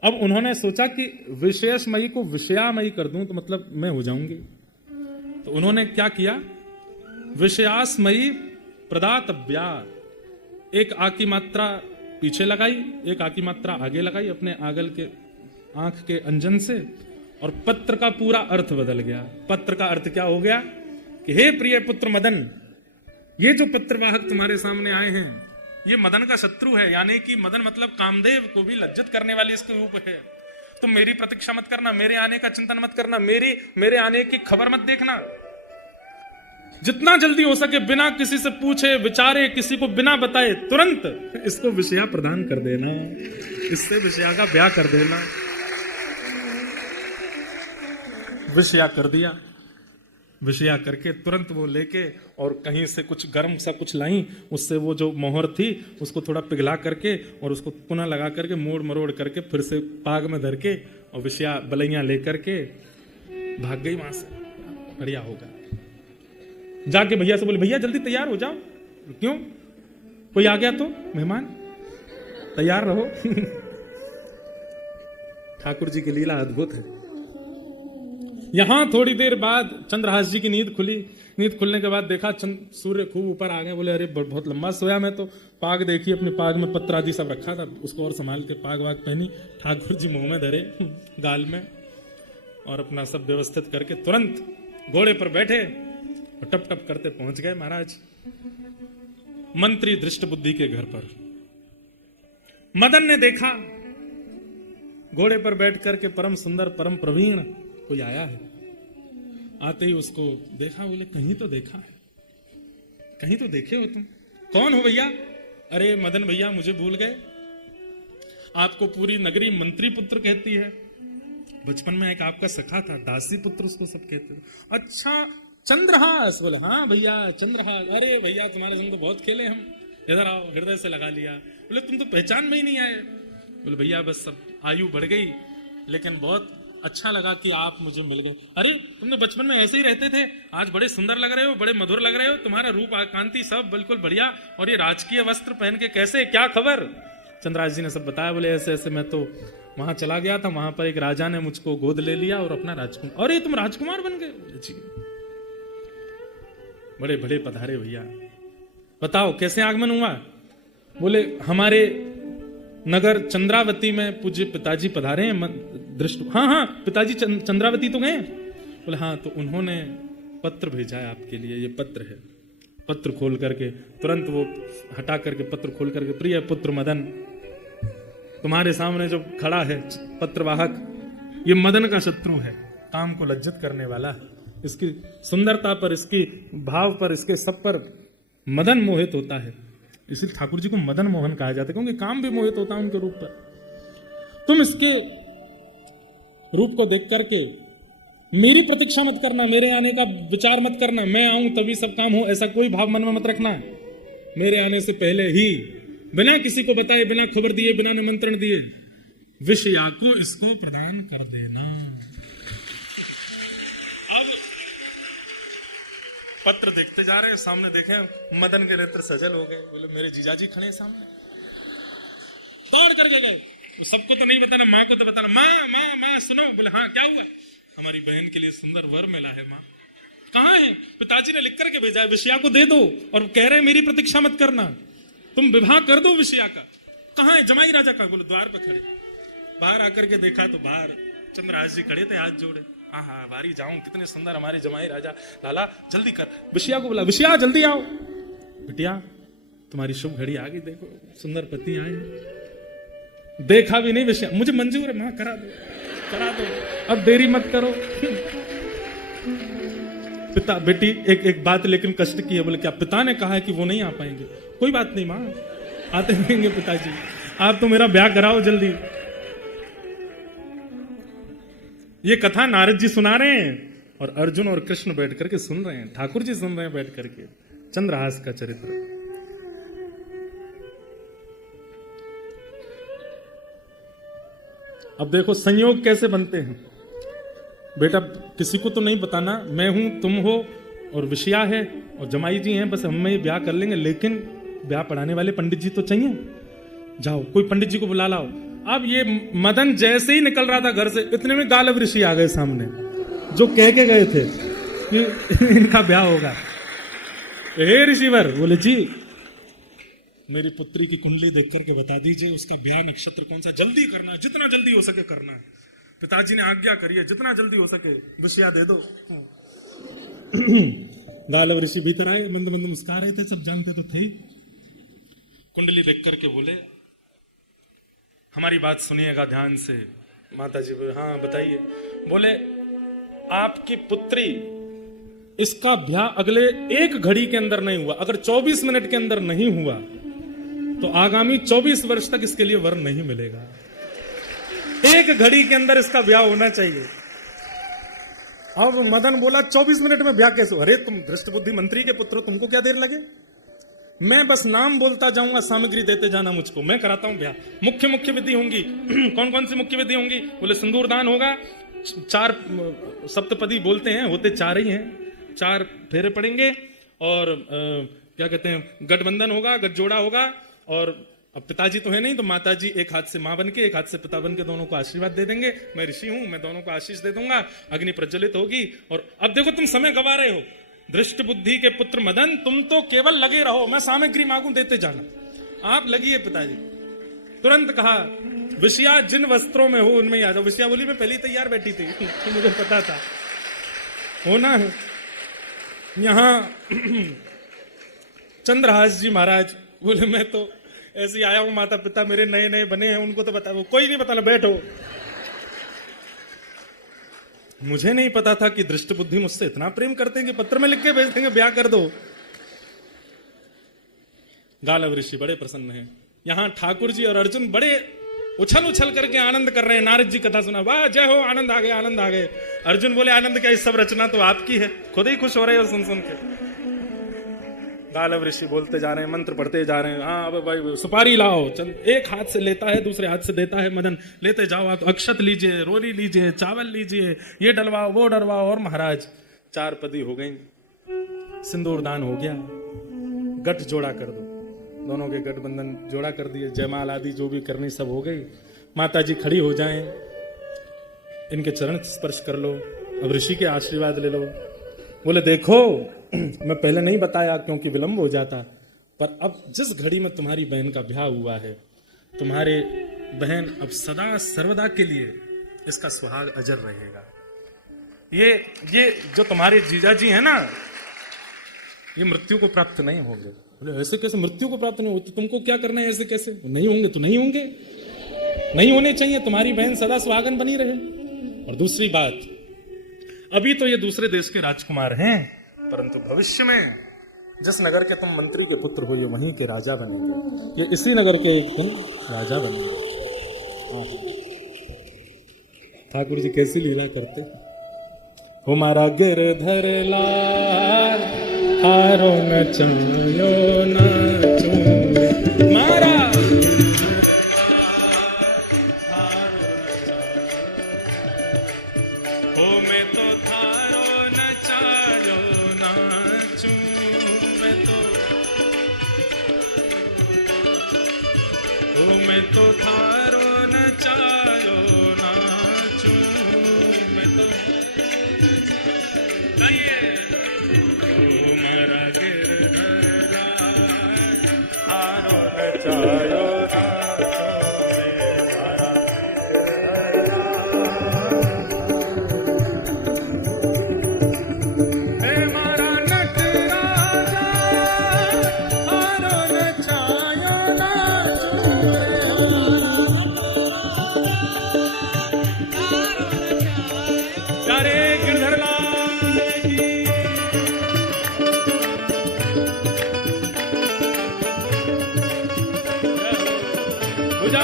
अब उन्होंने सोचा कि विषयस्मयी को विषयामयी कर दूं तो मतलब मैं हो जाऊंगी। तो उन्होंने क्या किया, विषयास्मयी प्रदातव्या, एक आ की मात्रा पीछे लगाई, एक आ की मात्रा आगे लगाई अपने आगल के आंख के अंजन से, और पत्र का पूरा अर्थ बदल गया। पत्र का अर्थ क्या हो गया कि हे प्रिय पुत्र मदन, ये जो पत्रवाहक तुम्हारे सामने आए हैं ये मदन का शत्रु है, यानी कि मदन मतलब कामदेव को भी लज्जित करने वाली इसके रूप है। तो मेरी प्रतीक्षा मत करना, मेरे आने का चिंतन मत करना, मेरे आने की खबर मत देखना। जितना जल्दी हो सके बिना किसी से पूछे विचारे, किसी को बिना बताए तुरंत इसको विषया प्रदान कर देना, इससे विषया का ब्याह कर देना। विषया कर दिया। विषया करके तुरंत वो लेके और कहीं से कुछ गर्म सा कुछ लाई, उससे वो जो मोहर थी उसको थोड़ा पिघला करके और उसको पुनः लगा करके मोड़ मरोड़ करके फिर से पाग में धर के और विषया बलैया लेकर के भाग गई वहां से। बढ़िया होगा। जाके भैया से बोले भैया जल्दी तैयार हो जाओ। क्यों? कोई आ गया तो मेहमान, तैयार रहो। ठाकुर जी की लीला अद्भुत है। यहां थोड़ी देर बाद चंद्रहास जी की नींद खुली। नींद खुलने के बाद देखा सूर्य खूब ऊपर आ गए। बोले अरे बहुत लंबा सोया मैं तो। पाग देखी, अपने पाग में पत्र आदि सब रखा था, उसको और संभाल के पाग वाग पहनी, ठाकुर जी मुंह में धरे गाल में, और अपना सब व्यवस्थित करके तुरंत घोड़े पर बैठे और टप टप करते पहुंच गए महाराज मंत्री दृष्ट बुद्धि के घर पर। मदन ने देखा घोड़े पर बैठ करके परम सुंदर परम प्रवीण कोई आया है। आते ही उसको देखा, बोले कहीं तो देखा है, कहीं तो देखे हो तुम। कौन हो भैया? अरे मदन भैया मुझे भूल गए, आपको पूरी नगरी मंत्री पुत्र कहती है। बचपन में एक आपका सखा था, दासी पुत्र उसको सब कहते थे। अच्छा चंद्रहास? बोले हाँ भैया चंद्रहास। अरे भैया तुम्हारे संग तो बहुत खेले हम, इधर आओ, हृदय से लगा लिया। बोले तुम तो पहचान में ही नहीं आए। बोले भैया बस सब आयु बढ़ गई, लेकिन बहुत अच्छा लगा कि आप मुझे मिल गए। अरे तुम तो बचपन में ऐसे ही रहते थे, आज बड़े सुंदर लग रहे हो, बड़े मधुर लग रहे हो, तुम्हारा रूप कांति सब बिल्कुल बढ़िया, और ये राजकीय वस्त्र पहन के कैसे, क्या खबर? चंद्रहास जी ने सब बताया। बोले ऐसे ऐसे मैं तो वहां चला गया था, वहां पर एक राजा ने मुझको गोद ले लिया और अपना राजकुमार। अरे तुम राजकुमार बन गए? जी। बड़े बड़े पधारे भैया, बताओ कैसे आगमन हुआ? बोले हमारे नगर चंद्रावती में पूज्य पिताजी पधारे हैं, दृष्ट। हाँ हाँ पिताजी चंद्रावती तो गए? बोले हाँ, तो उन्होंने पत्र भेजा है आपके लिए, ये पत्र है। पत्र खोल करके तुरंत वो हटा करके पत्र खोल करके, प्रिय पुत्र मदन, तुम्हारे सामने जो खड़ा है पत्रवाहक, ये मदन का शत्रु है, काम को लज्जित करने वाला है। इसकी सुंदरता पर, इसकी भाव पर, इसके सब पर मदन मोहित होता है। इसलिए ठाकुर जी को मदन मोहन कहा जाता है, क्योंकि काम भी मोहित होता है उनके रूप पर। तुम इसके रूप को देख करके मेरी प्रतीक्षा मत करना, मेरे आने का विचार मत करना, मैं आऊं तभी सब काम हो, ऐसा कोई भाव मन में मत रखना। मेरे आने से पहले ही बिना किसी को बताए, बिना खबर दिए, बिना निमंत्रण दिए विषया को इसको प्रदान कर देना। अब पत्र देखते जा रहे हैं, सामने देखें मदन के नेत्र सजल हो गए। बोले मेरे जीजाजी खड़े सामने, दौड़ करके गए। सबको तो नहीं बताना, माँ को तो बताना। माँ माँ माँ सुनो। बोले हाँ क्या हुआ? हमारी बहन के लिए सुंदर वर मिला है माँ। कहाँ है? पिताजी ने लिख करके भेजा है, विषया को दे दो, और कह रहे हैं मेरी प्रतीक्षा मत करना, तुम विवाह कर दो विषया का। कहाँ है? जमाई राजा का। बोले द्वार पर खड़े। बाहर आकर के देखा तो बाहर चंद्रहास जी खड़े थे, हाथ जोड़े। हाँ बारी जाऊं, कितने सुंदर हमारे जमाई राजा। लाला जल्दी कर। विषया को बोला, विषया जल्दी आओ। बिटिया तुम्हारी शुभ घड़ी आ गई, देखो सुंदर पति आए। देखा भी नहीं विषया, मुझे मंजूर है माँ, करा दो करा दो, अब देरी मत करो। पिता बेटी एक बात लेकिन कष्ट की है। बोले क्या? पिता ने कहा है कि वो नहीं आ पाएंगे। कोई बात नहीं माँ, आते रहेंगे पिताजी, आप तो मेरा ब्याह कराओ जल्दी। ये कथा नारद जी सुना रहे हैं और अर्जुन और कृष्ण बैठ करके सुन रहे हैं, ठाकुर जी सुन रहे हैं बैठ करके चंद्रहास का चरित्र। अब देखो संयोग कैसे बनते हैं। बेटा किसी को तो नहीं बताना, मैं हूं, तुम हो और विषया है और जमाई जी हैं, बस हम ये ब्याह कर लेंगे, लेकिन ब्याह पढ़ाने वाले पंडित जी तो चाहिए। जाओ कोई पंडित जी को बुला लाओ। अब ये मदन जैसे ही निकल रहा था घर से, इतने में गालव ऋषि आ गए सामने, जो कह के गए थे कि इनका ब्याह होगा। हे ऋषिवर। बोले जी मेरी पुत्री की कुंडली देख करके बता दीजिए उसका ब्याह नक्षत्र कौन सा, जल्दी करना, जितना जल्दी हो सके करना है। पिताजी ने आज्ञा करी है, जितना जल्दी हो सके विषया दे दो। गालव ऋषि भीतर आए, मंद मंद मुस्कुरा रहे थे, सब जानते तो थे। कुंडली देख करके बोले हमारी बात सुनिएगा ध्यान से। माता जी बोले हाँ बताइए। बोले आपकी पुत्री, इसका ब्याह अगले एक घड़ी के अंदर नहीं हुआ, अगर 24 मिनट के अंदर नहीं हुआ तो आगामी 24 वर्ष तक इसके लिए वर नहीं मिलेगा। एक घड़ी के अंदर इसका ब्याह होना चाहिए। अब मदन बोला 24 मिनट में ब्याह कैसे? अरे तुम धृष्ट बुद्धि मंत्री के पुत्र, तुमको क्या देर लगे? मैं बस नाम बोलता जाऊंगा, सामग्री देते जाना मुझको, मैं कराता हूं ब्याह। मुख्य मुख्य विधि होंगी। कौन कौन सी मुख्य विधि होंगी? बोले सिंदूर दान होगा, 4 सप्तपदी बोलते हैं, होते 4 ही हैं, 4 फेरे पड़ेंगे, और क्या कहते हैं गठबंधन होगा, गठजोड़ा होगा। और अब पिताजी तो है नहीं, तो माताजी एक हाथ से मां बन के, एक हाथ से पिता बन के दोनों को आशीर्वाद दे देंगे। मैं ऋषि हूं, मैं दोनों को आशीष दे दूंगा, अग्नि प्रज्वलित होगी। और अब देखो तुम समय गवा रहे हो, धृष्ट बुद्धि के पुत्र मदन, तुम तो केवल लगे रहो, मैं सामग्री मांगू देते जाना। आप लगिए। पिताजी तुरंत कहा विषया जिन वस्त्रों में हो उनमें ही आ जाओ। विषया बोली मैं पहले तैयार बैठी थी, तो मुझे पता था होना है। यहां चंद्रहास जी महाराज बोले मैं तो ऐसे आया हूं, माता पिता मेरे नए नए बने हैं, उनको तो बता। वो कोई नहीं बता, बैठो। मुझे नहीं पता था कि दृष्ट बुद्धि मुझसे इतना प्रेम करते हैं कि पत्र में लिख के भेज देंगे ब्याह कर दो। गालव ऋषि बड़े प्रसन्न हैं। यहां ठाकुर जी और अर्जुन बड़े उछल उछल करके आनंद कर रहे हैं। नारद जी कथा सुना, वाह जय हो, आनंद आ गए, आनंद आ गए। अर्जुन बोले आनंद क्या, इस सब रचना तो आपकी है, खुद ही खुश हो रहे हो सुन सुन के। गालव ऋषि बोलते जा रहे हैं, मंत्र पढ़ते जा रहे हैं। हाँ अब भाई सुपारी लाओ। एक हाथ से लेता है, दूसरे हाथ से देता है मदन। लेते जाओ आप, अक्षत लीजिए, रोली लीजिए, चावल लीजिए, ये डलवाओ वो डलवाओ। और महाराज 4 पदी हो गई, सिंदूर दान हो गया, गठ जोड़ा कर दो। दोनों के गठबंधन जोड़ा कर दिए, जयमाल आदि जो भी करनी सब हो गई। माता जी खड़ी हो जाएं, इनके चरण स्पर्श कर लो, अब ऋषि के आशीर्वाद ले लो। बोले देखो मैं पहले नहीं बताया क्योंकि विलंब हो जाता, पर अब जिस घड़ी में तुम्हारी बहन का ब्याह हुआ है, तुम्हारे बहन अब सदा सर्वदा के लिए इसका सुहाग अजर रहेगा। ये जो तुम्हारे जीजाजी है ना, ये मृत्यु को प्राप्त नहीं होंगे। बोले ऐसे कैसे मृत्यु को प्राप्त नहीं हो? तो तुमको क्या करना है? ऐसे कैसे नहीं होंगे? तो नहीं होंगे, नहीं होने चाहिए। तुम्हारी बहन सदा सुहागन बनी रहे। और दूसरी बात, अभी तो ये दूसरे देश के राजकुमार हैं, परंतु भविष्य में जिस नगर के तुम मंत्री के पुत्र हो, ये वहीं के राजा बनेंगे। ये इसी नगर के एक दिन राजा बनेंगे। ठाकुर जी कैसी लीला करते। हमारा गिरधर लाल हारो न चायो न चूरे मारा, हो मैं तो थारो न चायो न चूरे, मैं तो थारो न चायो न चूरे, मैं तो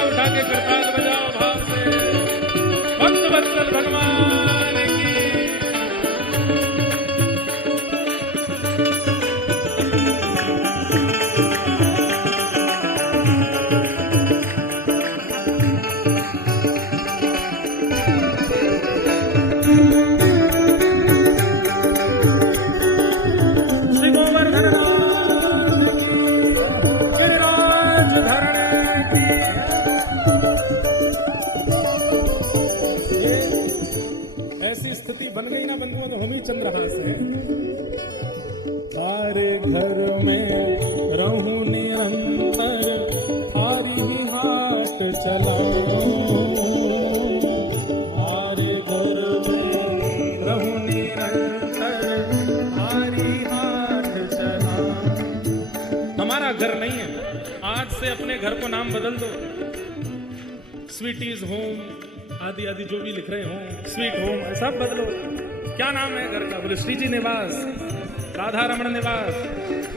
उठा के कृपाल बजाओ भाव से, भक्त वत्सल भगवान की। श्री गोवर्धन नाथ की, गिरिराज धरण की। ऐसी स्थिति बन गई ना बंधुओं, तो हम ही चंद्रहास हैं। तारे घर में रहूं निरंतर, थारी ही हाट चलाऊं। तारे घर में रहूं निरंतर, थारी हाट चलाऊं। हमारा घर नहीं है, आज से अपने घर को नाम बदल दो। स्वीटीज होम आदि आदि जो भी लिख रहे हो, स्वीट होम, सब बदलो। क्या नाम है घर का? बोले श्री जी निवास, राधा रमण निवास,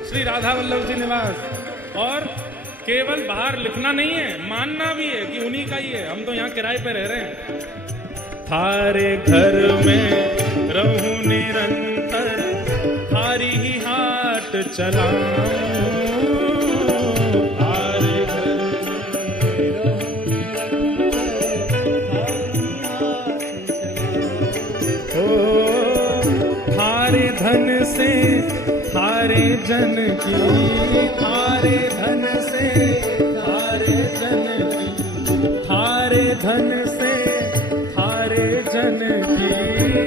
श्री राधा वल्लभ जी निवास। और केवल बाहर लिखना नहीं है, मानना भी है कि उन्हीं का ही है। हम तो यहाँ किराए पे रह रहे हैं। थारे घर में रहूं निरंतर, थारी ही हाट चलाऊं। धन से थारे जन की, थारे धन से थारे जन की, थारे धन से थारे जन की,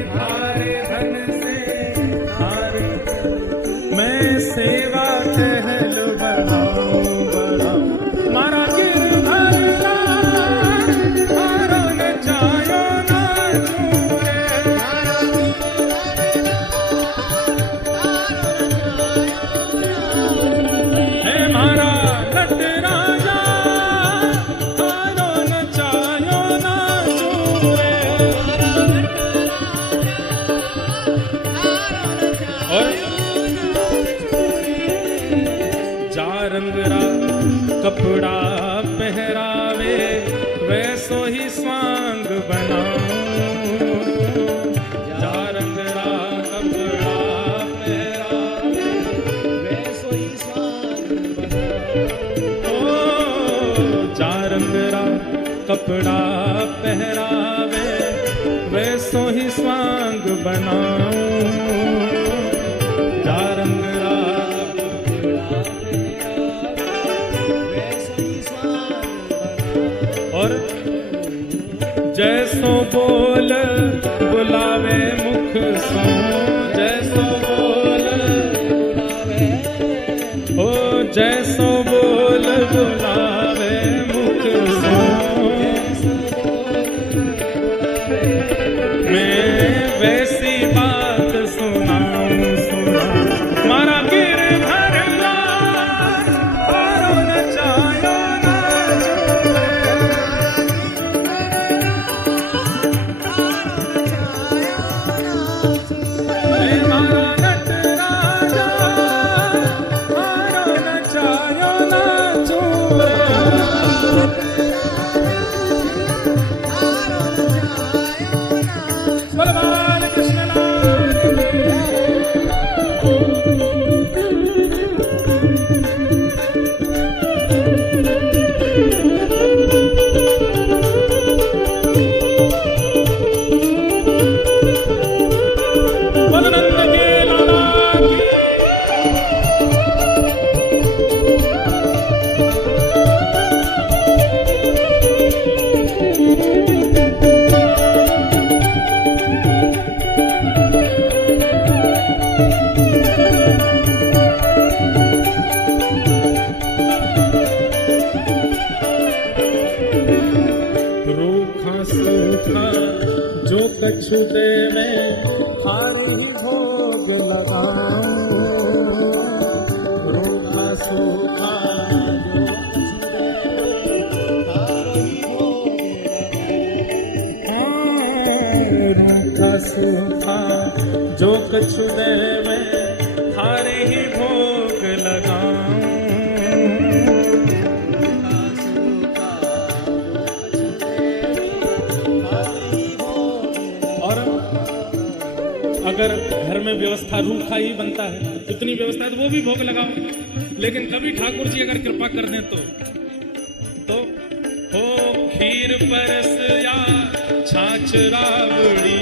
थारे धन से थारे। मैं सेवा टहल बढ़ाऊं बढ़ाऊं, मारा गिरधर लाल हारो न चायो न चूरे। रंगरा कपड़ा पहरावे, वैसो ही स्वांग बनाऊं। जा रंगरा कपड़ा पहरावे, वैसो ही स्वांग बनाऊं। ओ जा रंगरा कपड़ा पहरावे, वैसो ही स्वांग बनाऊं। जा रंगरा और जैसो बोल बुलावे मुख सो, जैसो बोल जैसो बोल बुलावे मुख से, मैं वैसी बात सुनाऊं सुनाऊं। मारा गिरधर लाल हारो नचायो नाचूरे, मारा नटराजा हारो नचायो नाचूरे। बलवान कृष्ण लाल बलनंद के लाला की। रूखा सूखा जो कछु देवे थारे ही भोग लगाऊं। रूखा सूखा जो कछु देवे थारे ही भोग लगाऊं। रूखा सूखा जो कछु देवे थारे ही भोग लगाऊं। और अगर घर में व्यवस्था रूखा ही बनता है, इतनी व्यवस्था है तो वो भी भोग लगाओ। लेकिन कभी ठाकुर जी अगर कृपा कर दें तो हो खीर परस या छाछ रावड़ी,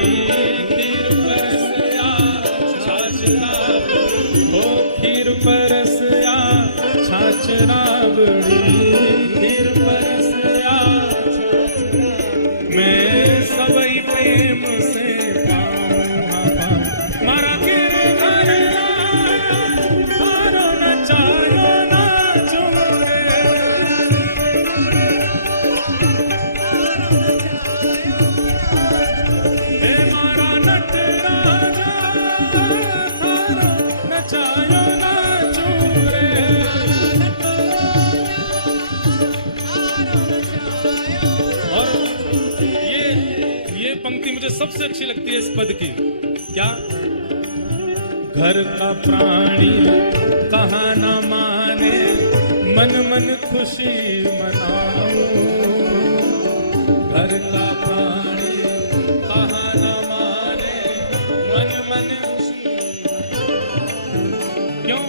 खीर परस या छाछ रावड़ी, हो खीर परस या छाछ रावड़ी, खीर परस या मैं सबई प्रेम से मारा गिरधर लाल हारो नचायो नाचूरे। हे मारा नटराजा हारो नचायो नाचूरे। और ये पंक्ति मुझे सबसे अच्छी लगती है इस पद की। क्या? घर का प्राणी कहाँ न माने, मन मन खुशी मनाऊं। घर का प्राणी कहाँ न माने, मन मन खुशी मनाऊं। क्यों?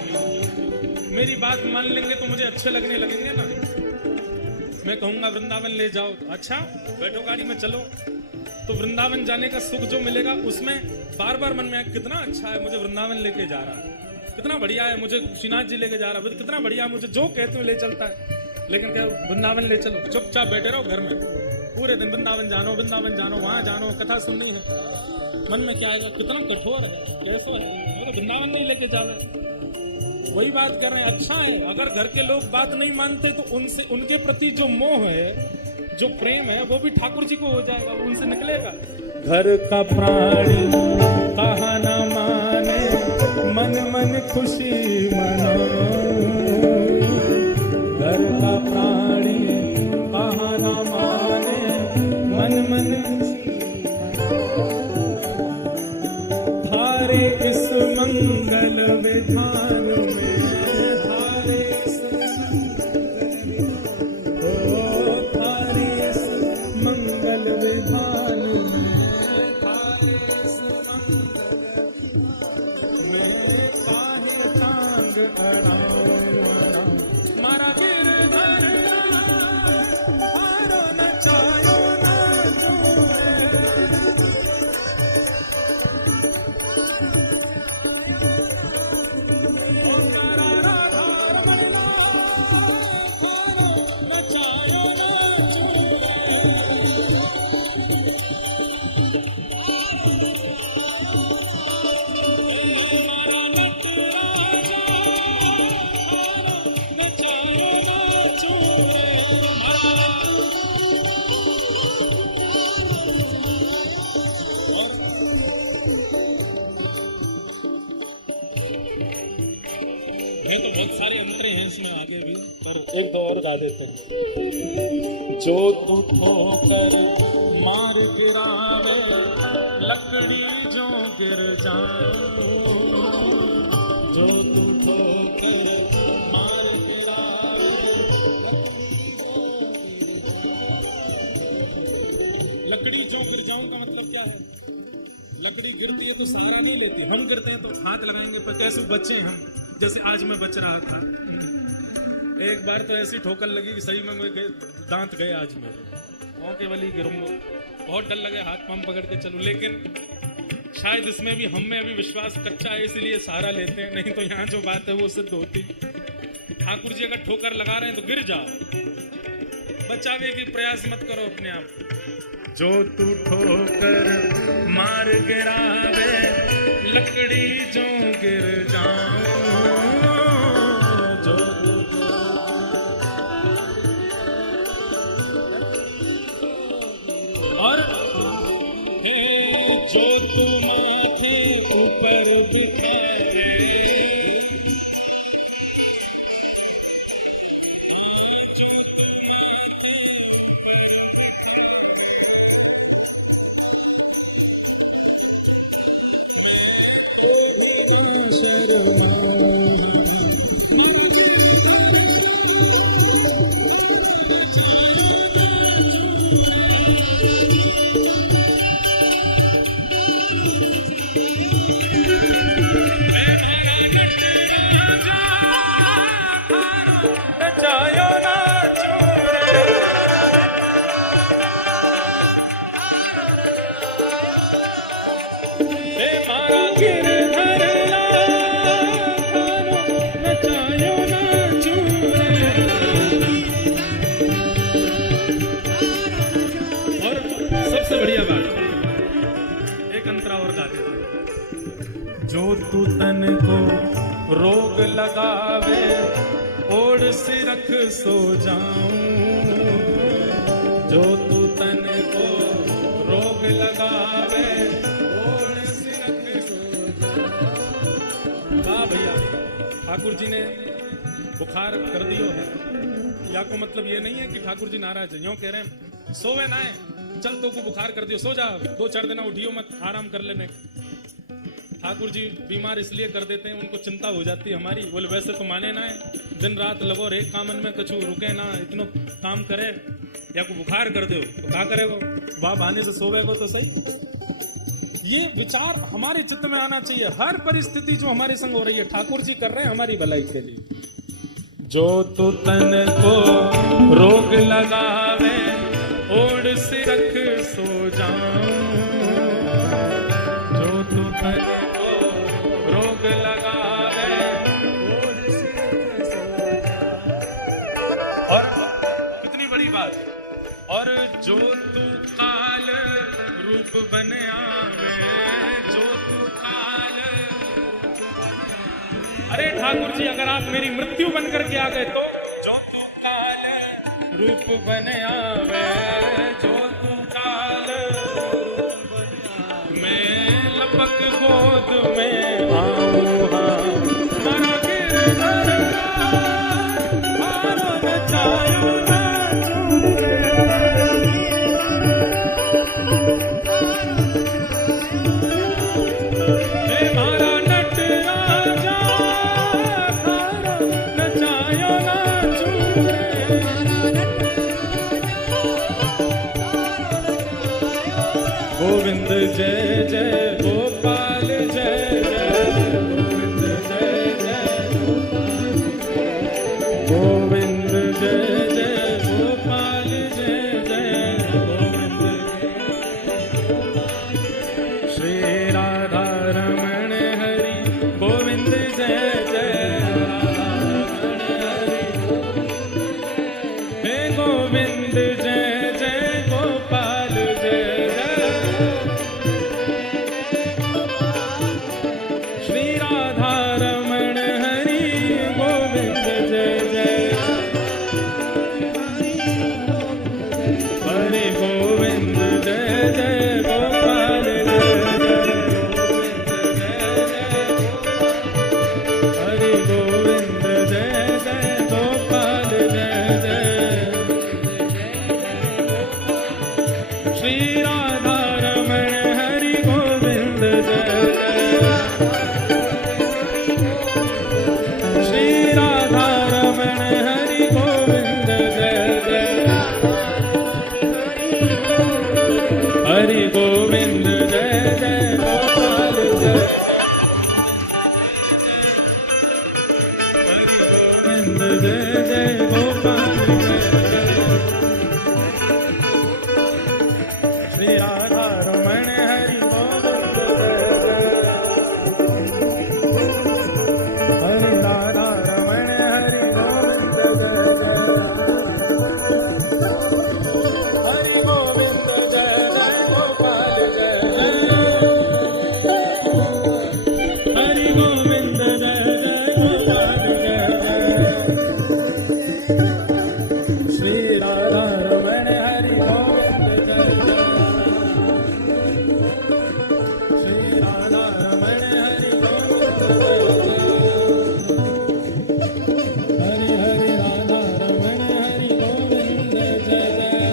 मेरी बात मान लेंगे तो मुझे अच्छे लगने लगेंगे ना। मैं कहूंगा वृंदावन ले जाओ, अच्छा बैठो गाड़ी में चलो, तो वृंदावन जाने का सुख जो मिलेगा उसमें बार बार मन में कितना अच्छा है, मुझे वृंदावन लेके जा रहा है, कितना बढ़िया है, मुझे श्रीनाथ जी लेके जा रहा है, कितना बढ़िया है, मुझे जो कहते हो ले चलता है। लेकिन क्या वृंदावन ले चलो, चुपचाप बैठे रहो घर में, पूरे दिन वृंदावन जानो वहाँ जानो, कथा सुननी है। मन में क्या आएगा, कितना कठोर है, कैसो है, मुझे वृंदावन नहीं लेके जा रहे। वही बात कर रहे हैं। अच्छा है अगर घर के लोग बात नहीं मानते तो उनसे, उनके प्रति जो मोह है, जो प्रेम है, वो भी ठाकुर जी को हो जाएगा, वो उनसे निकलेगा। घर का प्राणी कहाँ न माने, मन मन खुशी मनाऊं। घर का प्राणी कहाँ न माने, मन मन थारे इस मंगल विधान में, थारे इस मंगल विधान में, थारे इस मंगल में काहे टांग है तो बहुत सारे अंतरे हैं इसमें आगे भी, पर एक दो और गा देते हैं। जो तू ठोकर मार गिरावे लकड़ी जो गिर जाऊं, जो तू ठोकर मार गिरावे लकड़ी जो गिर जाऊं का मतलब क्या है? लकड़ी गिरती है तो सहारा नहीं लेती, हम गिरते हैं तो हाथ लगाएंगे, पर कैसे बचे हम, जैसे आज मैं बच रहा था। एक बार तो ऐसी ठोकर लगी कि सही में मेरे दांत गए आज मेरे, मौके वाली गिरूंगा, बहुत डर लगे, हाथ पांव पकड़ के चलूं, लेकिन शायद इसमें भी हम में अभी विश्वास कच्चा है इसलिए सहारा लेते हैं, नहीं तो यहाँ जो बात है वो सिद्ध होती। ठाकुर जी अगर ठोकर लगा रहे हैं तो गिर जाओ, बचावे की प्रयास मत करो अपने आप। जो तू ठोकर मार गिरावे लकड़ी जो गिर जाऊं, जो तू और जो तू माथे ऊपर बिठाए, जो तू तन को रोग लगावे ओढ़ सिरख सो जाऊं, जो तू तन को रोग लगावे ओढ़ सिरख सो जाऊं। वाह भैया, ठाकुर जी ने बुखार कर दियो है, या को मतलब ये नहीं है कि ठाकुर जी नाराज है, यूं कह रहे हैं सोवे ना है, चल तो को बुखार कर दियो, सो जा, 2-4 दिन उठियो मत, आराम कर लेने। ठाकुर जी बीमार इसलिए कर देते हैं, उनको चिंता हो जाती है हमारी, बोले वैसे तो माने ना है, दिन रात लगो रे कामन में, कछु रुके ना, इतनो काम करे, या को बुखार कर दो तो क्या करे वो, वाह बहाने से सोवे को तो सही। ये विचार हमारे चित्त में आना चाहिए, हर परिस्थिति जो हमारे संग हो रही है ठाकुर जी कर रहे हैं हमारी भलाई के लिए। जो तू तन को रोग लगावे ओढ़ सिरख सो जाऊं, जो तू तन रोग लगावे ओढ़ सिरख सो जाऊं। और कितनी बड़ी बात, और जो तू काल रूप बन आवे, जो तू काल, अरे ठाकुर जी अगर आप मेरी मृत्यु बन करके आ गए तो, जो तू काल रूप बन आवे, जो तू काल मैं लपक गोद में आऊं, मारा गिरधर मारो नचायो ना हे मारा नट राजा नचायो ना चूरे, गोविंद जय जय गोपाल जय जय, गोविंद जय जय गोविंद जय जय गोपाल जय जय, गोविंद श्री राधा रमण हरि, गोविंद जय जय राधा रमण हरि, हे गोविंद जय जय गोपाल जय जय, श्री राधा रमण हरि, गोविंद जय जय। गोविंद जय जय गोपाल श्री राधा रमण हरि गोविंद हरि राधा रमण हरि गोविंद हरि गोविंद जय जय गोपाल हरि गोविंद जय जय गोपाल श्री राधा रमण हरि गोविंद जय श्री राधा रमण हरि गोविंद हरि हरि राधा रमण हरि गोविंद जय जय जय श्री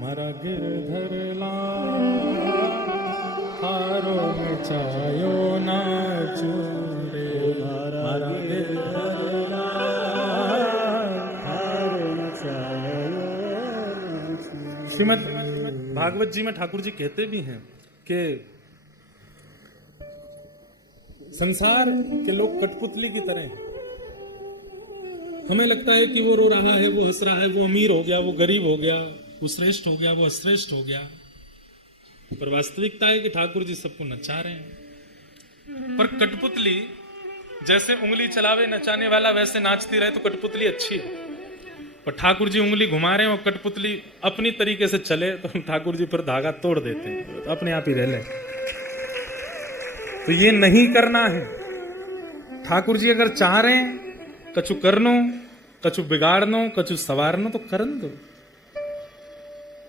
मारा गिरधर हारो में चायो ना चूरे मारा गिरधर हारो में चायो। श्रीमद् भागवत जी में ठाकुर जी कहते भी हैं कि संसार के लोग कठपुतली की तरह हैं। हमें लगता है कि वो रो रहा है, वो हंस रहा है, वो अमीर हो गया, वो गरीब हो गया, वो श्रेष्ठ हो गया, वो अश्रेष्ठ हो गया, पर वास्तविकता है कि ठाकुर जी सबको नचा रहे हैं। पर कठपुतली जैसे उंगली चलावे नचाने वाला वैसे नाचती रहे तो कठपुतली अच्छी है, पर ठाकुर जी उंगली घुमा रहे हैं और कठपुतली अपनी तरीके से चले तो ठाकुर जी फिर धागा तोड़ देते हैं, तो अपने आप ही रह ले। तो ये नहीं करना है। ठाकुर जी अगर चाह रहे हैं कछु करनो, कछु बिगाड़नो, कछु सवारनो तो करन दो।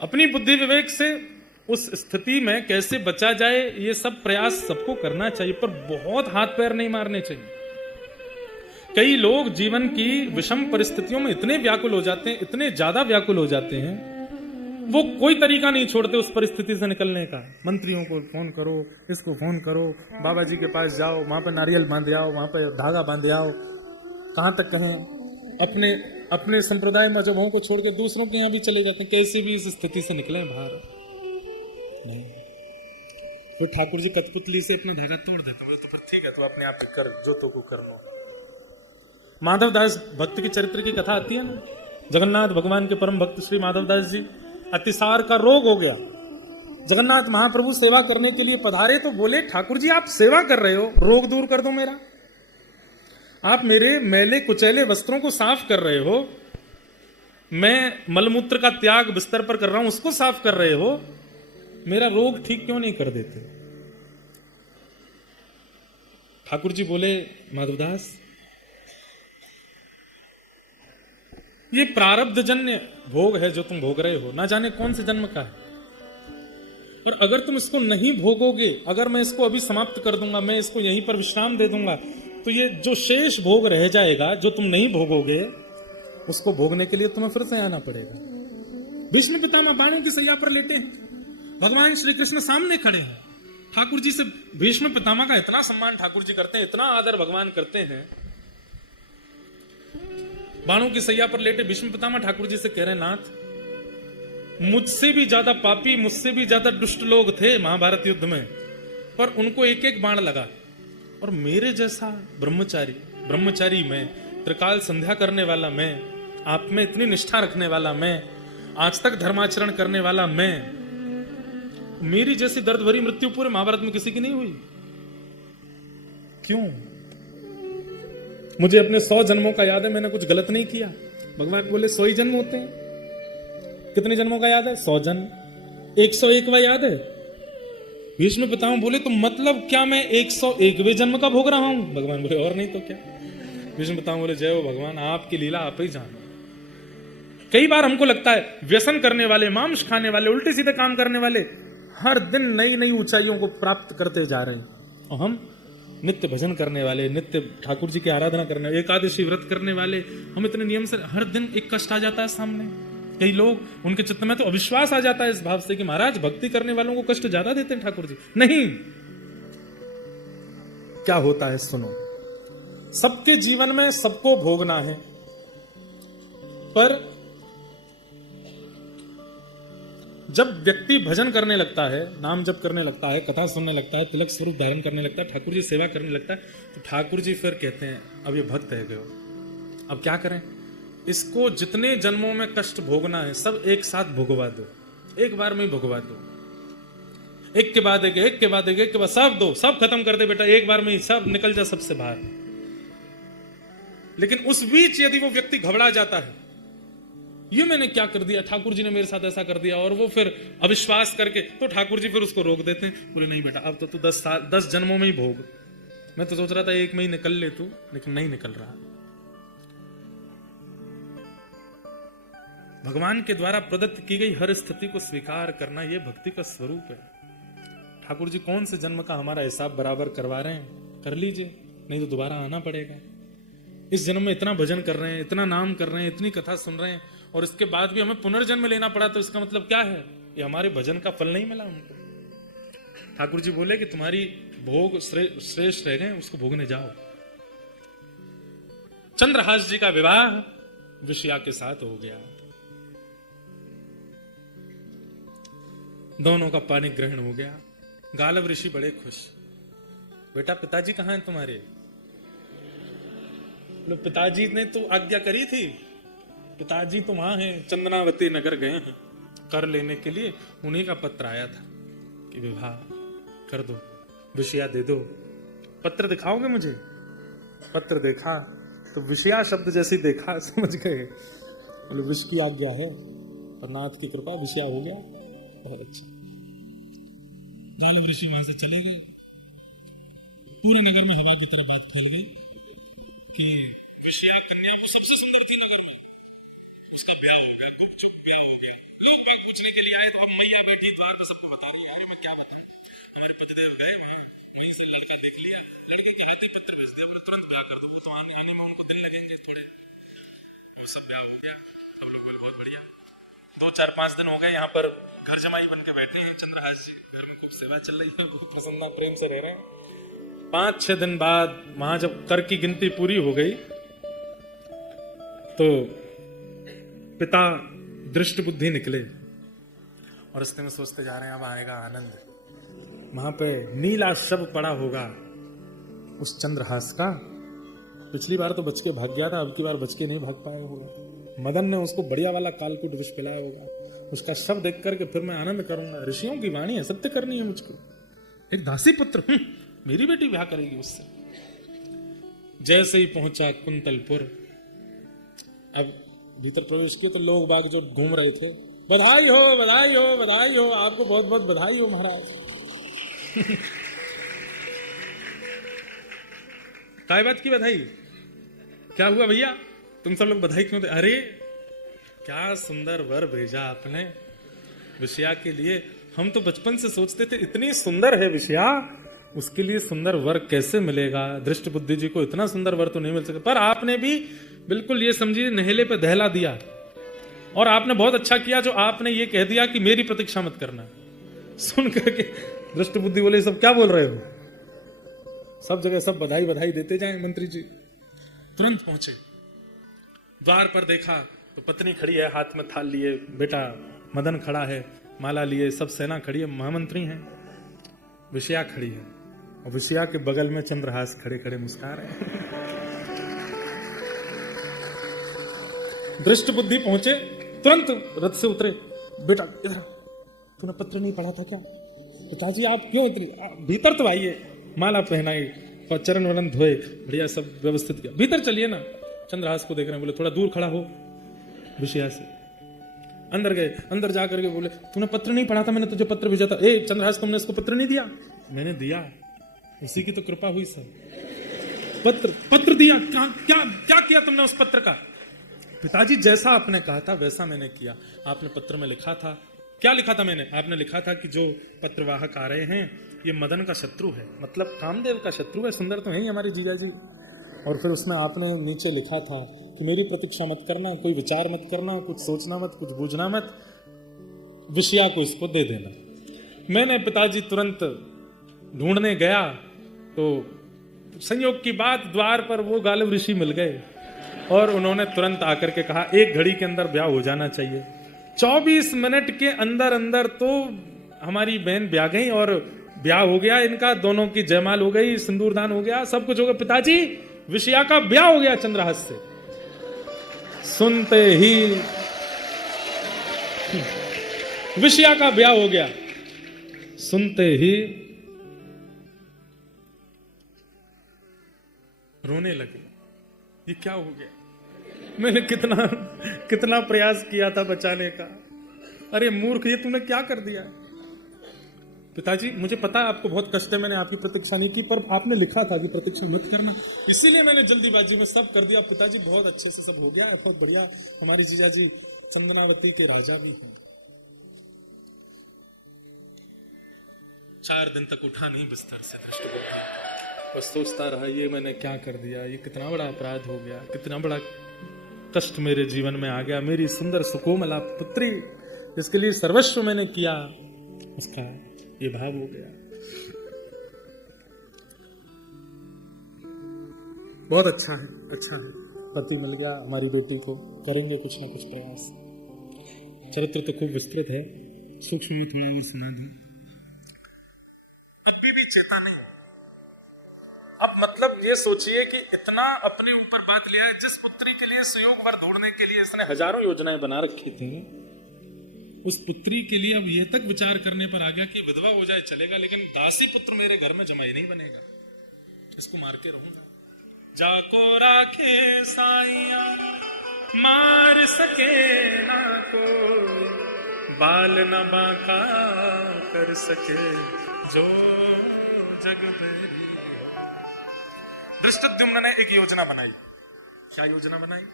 अपनी बुद्धि विवेक से उस स्थिति में कैसे बचा जाए ये सब प्रयास सबको करना चाहिए, पर बहुत हाथ पैर नहीं मारने चाहिए। कई लोग जीवन की विषम परिस्थितियों में इतने व्याकुल हो जाते हैं, इतने ज्यादा व्याकुल हो जाते हैं, वो कोई तरीका नहीं छोड़ते उस परिस्थिति से निकलने का। मंत्रियों को फोन करो, इसको फोन करो, बाबा जी के पास जाओ, वहां पर नारियल बांधे आओ, वहां पर धागा बांधे आओ, कहां तक कहें। अपने संप्रदाय मजहबों को छोड़ के दूसरों के यहां भी चले जाते हैं, कैसे भी इस स्थिति से निकले बाहर। नहीं, तो ठाकुर जी कठपुतली से अपना धागा तोड़ देते, बोले तो फिर ठीक है, तो अपने आप कर जो तो को कर लो। माधव दास भक्त के चरित्र की कथा आती है ना, जगन्नाथ भगवान के परम भक्त श्री माधव दास जी, अतिसार का रोग हो गया, जगन्नाथ महाप्रभु सेवा करने के लिए पधारे तो बोले ठाकुर जी आप सेवा कर रहे हो, रोग दूर कर दो मेरा, आप मेरे मैले कुचैले वस्त्रों को साफ कर रहे हो, मैं मलमूत्र का त्याग बिस्तर पर कर रहा हूं उसको साफ कर रहे हो, मेरा रोग ठीक क्यों नहीं कर देते। ठाकुर जी बोले माधवदास ये प्रारब्ध जन्य भोग है जो तुम भोग रहे हो, ना जाने कौन से जन्म का है, और अगर तुम इसको नहीं भोगोगे, अगर मैं इसको अभी समाप्त कर दूंगा, मैं इसको यहीं पर विश्राम दे दूंगा, तो ये जो शेष भोग रह जाएगा जो तुम नहीं भोगोगे उसको भोगने के लिए तुम्हें फिर से आना पड़ेगा। भीष्म पितामह बाणों की सैया पर लेटे हैं, भगवान श्री कृष्ण सामने खड़े हैं, ठाकुर जी से भीष्म पितामह का इतना सम्मान ठाकुर जी करते हैं, इतना आदर भगवान करते हैं। बाणों की सैया पर लेटे भीष्म पितामह ठाकुर जी से कह रहे नाथ मुझसे भी ज्यादा पापी, मुझसे भी ज्यादा दुष्ट लोग थे महाभारत युद्ध में, पर उनको एक एक बाण लगा, और मेरे जैसा ब्रह्मचारी मैं, त्रिकाल संध्या करने वाला मैं, आप में इतनी निष्ठा रखने वाला मैं, आज तक धर्माचरण करने वाला मैं, मेरी जैसी दर्द भरी मृत्यु पूरे महाभारत में किसी की नहीं हुई। क्यों? मुझे अपने 100 जन्मों का याद है, मैंने कुछ गलत नहीं किया। भगवान बोले 100 ही जन्म होते हैं। कितने जन्मों का याद है? 100 जन्म। 101वां याद है? भीष्म पितामह बोले तो मतलब क्या मैं 101वें जन्म का भोग रहा हूं? भगवान बोले और नहीं तो क्या। भीष्म पितामह बोले जय हो भगवान, आपकी लीला आप ही जानो। कई बार हमको लगता है व्यसन करने वाले, मांस खाने वाले, उल्टे सीधे काम करने वाले हर दिन नई नई ऊंचाइयों को प्राप्त करते जा रहे हैं, और हम नित्य भजन करने वाले, नित्य ठाकुर जी की आराधना करने वाले, एकादशी व्रत करने वाले, हम इतने नियम से हर दिन एक कष्ट आ जाता है सामने। कई लोग उनके चित्त में तो अविश्वास आ जाता है इस भाव से कि महाराज भक्ति करने वालों को कष्ट ज्यादा देते हैं ठाकुर जी। नहीं, क्या होता है सुनो। सबके जीवन में सबको भोगना है, पर जब व्यक्ति भजन करने लगता है, नाम जप करने लगता है, कथा सुनने लगता है, तिलक स्वरूप धारण करने लगता है, ठाकुर जी सेवा करने लगता है, तो ठाकुर जी फिर कहते हैं अब ये भक्त है गयो, अब क्या करें, इसको जितने जन्मों में कष्ट भोगना है सब एक साथ भोगवा दो, एक बार में ही भोगवा दो, एक के बाद एक, एक के बाद एक के बाद सब दो, सब खत्म कर दे बेटा, एक बार में ही सब निकल जा सबसे बाहर। लेकिन उस बीच यदि वो व्यक्ति घबरा जाता है, ये मैंने क्या कर दिया, ठाकुर जी ने मेरे साथ ऐसा कर दिया, और वो फिर अविश्वास करके, तो ठाकुर जी फिर उसको रोक देते हैं, बोले नहीं बेटा अब तो तू 10 जन्मों में ही भोग, मैं तो सोच रहा था एक में ही निकल ले तू, लेकिन नहीं निकल रहा। भगवान के द्वारा प्रदत्त की गई हर स्थिति को स्वीकार करना यह भक्ति का स्वरूप है। ठाकुर जी कौन से जन्म का हमारा हिसाब बराबर करवा रहे हैं, कर लीजिए, नहीं तो दोबारा आना पड़ेगा। इस जन्म में इतना भजन कर रहे हैं, इतना नाम कर रहे हैं, इतनी कथा सुन रहे हैं, और इसके बाद भी हमें पुनर्जन्म लेना पड़ा, तो इसका मतलब क्या है, ये हमारे भजन का फल नहीं मिला हमको। ठाकुर जी बोले कि तुम्हारी भोग श्रेष्ठ रह गए, उसको भोगने जाओ। चंद्रहास जी का विवाह विषया के साथ हो गया, दोनों का पानी ग्रहण हो गया। गालव ऋषि बड़े खुश, बेटा पिताजी कहां हैं तुम्हारे? पिताजी ने तो आज्ञा करी थी, पिताजी तो वहां हैं, चंदनावती नगर गए हैं कर लेने के लिए, उन्हीं का पत्र आया था कि विवाह कर दो, विषया दे दो, पत्र दिखाओगे मुझे? पत्र देखा तो विषया शब्द जैसे देखा समझ गए, बोले विष की आज्ञा है, और नाथ की कृपा विषया हो गया, बहुत अच्छा। गालव ऋषि वहां से चले गए, पूरे नगर में हवा की तरह बात फैल गई कि विषया कन्या वो सबसे सुंदर थी नगर में, उसका ब्याह हो गया, गुपचुप ब्याह हो गया। लोग बात पूछने के लिए आए, तो अब मैया बैठी तो तो सबको बता रही है, अरे मैं क्या बताऊं, हमारे पतिदेव गए, वहीं से लड़का देख लिया, लड़के के हाथ पत्र भेज दिया, बोले तुरंत ब्याह कर दो, तो आने में उनको दिन लगेंगे थोड़े, वो सब ब्याह हो गया। सब लोग बोले बहुत बढ़िया। 2-4-5 दिन हो गए, यहाँ पर घर जमाई बन के बैठे हैं चंद्रहास जी, घर में खूब सेवा चल रही है, बहुत प्रसन्नता प्रेम से रह रहे हैं। 5-6 दिन बाद वहां जब कर की गिनती पूरी हो गई, तो पिता दृष्ट बुद्धि निकले और रस्ते में सोचते जा रहे हैं अब आएगा आनंद। वहां पे नीला शव पड़ा होगा उस चंद्रहास का, पिछली बार तो बच के भाग गया था, अब की बार बच के नहीं भाग पाया होगा। मदन ने उसको बढ़िया वाला कालकूट विष पिलाया होगा, उसका शव देख करके फिर मैं आनंद करूंगा। ऋषियों की वाणी है, सत्य करनी है मुझको, एक दासी पुत्र मेरी बेटी ब्याह करेगी उससे। जैसे ही पहुंचा कुंतलपुर, अब भीतर प्रवेश किया तो लोग बाग जो घूम रहे थे, बधाई हो बधाई हो बधाई हो, आपको बहुत बहुत बधाई हो महाराज। काय बात की बधाई, क्या हुआ भैया, तुम सब लोग बधाई क्यों दे? अरे क्या सुंदर वर भेजा आपने विषया के लिए, हम तो बचपन से सोचते थे इतनी सुंदर है विषया, उसके लिए सुंदर वर कैसे मिलेगा, दृष्ट बुद्धि जी को इतना सुंदर वर तो नहीं मिल सकता। पर आपने भी बिल्कुल ये समझिए नहेले पे दहला दिया, और आपने बहुत अच्छा किया जो आपने ये कह दिया कि मेरी प्रतीक्षा मत करना। सुन करके दृष्ट बुद्धि बोले सब क्या बोल रहे हो, सब जगह सब बधाई बधाई देते जाएं। मंत्री जी तुरंत पहुंचे, द्वार पर देखा तो पत्नी खड़ी है, हाथ में थाल लिए, बेटा मदन खड़ा है माला लिए, सब सेना खड़ी है, महामंत्री हैं, विषया खड़ी है, और विषया के बगल में चंद्रहास खड़े खड़े मुस्कुरा रहे हैं। दृष्ट बुद्धि पहुंचे, तुरंत रथ से उतरे, बेटा इधर, तूने पत्र नहीं पढ़ा था क्या? पिताजी आप क्यों इतनी, भीतर तो आइए, माला पहनाई और चरण वरण धोए, बढ़िया सब व्यवस्थित किया, भीतर चलिए ना। चंद्रहास को देख रहे हैं, बोले थोड़ा दूर खड़ा हो विषया से। अंदर गए, अंदर जाकर के बोले तूने पत्र नहीं पढ़ा था, मैंने तुझे पत्र भेजा था। ए चंद्रहास तुमने इसको पत्र नहीं दिया? मैंने दिया, उसी की तो कृपा हुई सर, पत्र दिया। क्या किया तुमने उस पत्र का? पिताजी जैसा आपने कहा था वैसा मैंने किया। आपने पत्र में लिखा था, क्या लिखा था मैंने? आपने लिखा था कि जो पत्रवाहक आ रहे हैं ये मदन का शत्रु है, मतलब कामदेव का शत्रु है, सुंदर तो है ही हमारे जीजा जी। और फिर उसमें आपने नीचे लिखा था कि मेरी प्रतीक्षा मत करना, कोई विचार मत करना, कुछ सोचना मत, कुछ बूझना मत, विषया को इसको दे देना। मैंने पिताजी तुरंत ढूंढने गया तो संयोग की बात, द्वार पर वो गालव ऋषि मिल गए और उन्होंने तुरंत आकर के कहा एक घड़ी के अंदर ब्याह हो जाना चाहिए। 24 मिनट के अंदर अंदर तो हमारी बहन ब्याह गई और ब्याह हो गया इनका, दोनों की जयमाल हो गई, सिंदूरदान हो गया, सब कुछ हो गया। पिताजी विषया का ब्याह हो गया चंद्रहास से। सुनते ही विषया का ब्याह हो गया, सुनते ही रोने लगे। ये क्या हो गया? मैंने कितना प्रयास किया था बचाने का। अरे मूर्ख, ये तूने क्या कर दिया? पिताजी मुझे पता है आपको बहुत कष्ट है, मैंने आपकी प्रतीक्षा नहीं की, पर आपने लिखा था कि प्रतीक्षा मत करना, इसीलिए मैंने जल्दीबाजी में सब कर दिया। पिताजी बहुत अच्छे से सब हो गया है, बहुत बढ़िया। हमारी जीजाजी चंदनावती के राजा भी हैं। 4 दिन तक उठा नहीं बिस्तर से दृष्टि, बस सोचता रहा ये मैंने क्या कर दिया, ये कितना बड़ा अपराध हो गया, कितना बड़ा कष्ट मेरे जीवन में आ गया। मेरी सुंदर सुकोमला पुत्री जिसके लिए सर्वस्व मैंने किया, उसका ये भाव हो गया। बहुत अच्छा है, अच्छा है, पति मिल गया हमारी बेटी को, करेंगे कुछ ना कुछ प्रयास। चरित्र तो खूब विस्तृत है, सूक्ष्म में थोड़ा और सुना दूं। अभी भी चेता नहीं। अब मतलब ये सोचिए कि इतना अपने ऊपर बात लिया है, जिस पुत्री के लिए सुयोग वर ढूंढने के लिए इसने हजारों योजनाएं बना रखी थी, उस पुत्री के लिए अब ये तक विचार करने पर आ गया कि विधवा हो जाए चलेगा, लेकिन दासी पुत्र मेरे घर में जमाई नहीं बनेगा, इसको मार के रहूंगा। जाको राखे साइया मार सके ना कोई, बाल न बांका कर सके जो जग बेरी। धृष्टद्युम्न ने एक योजना बनाई। क्या योजना बनाई?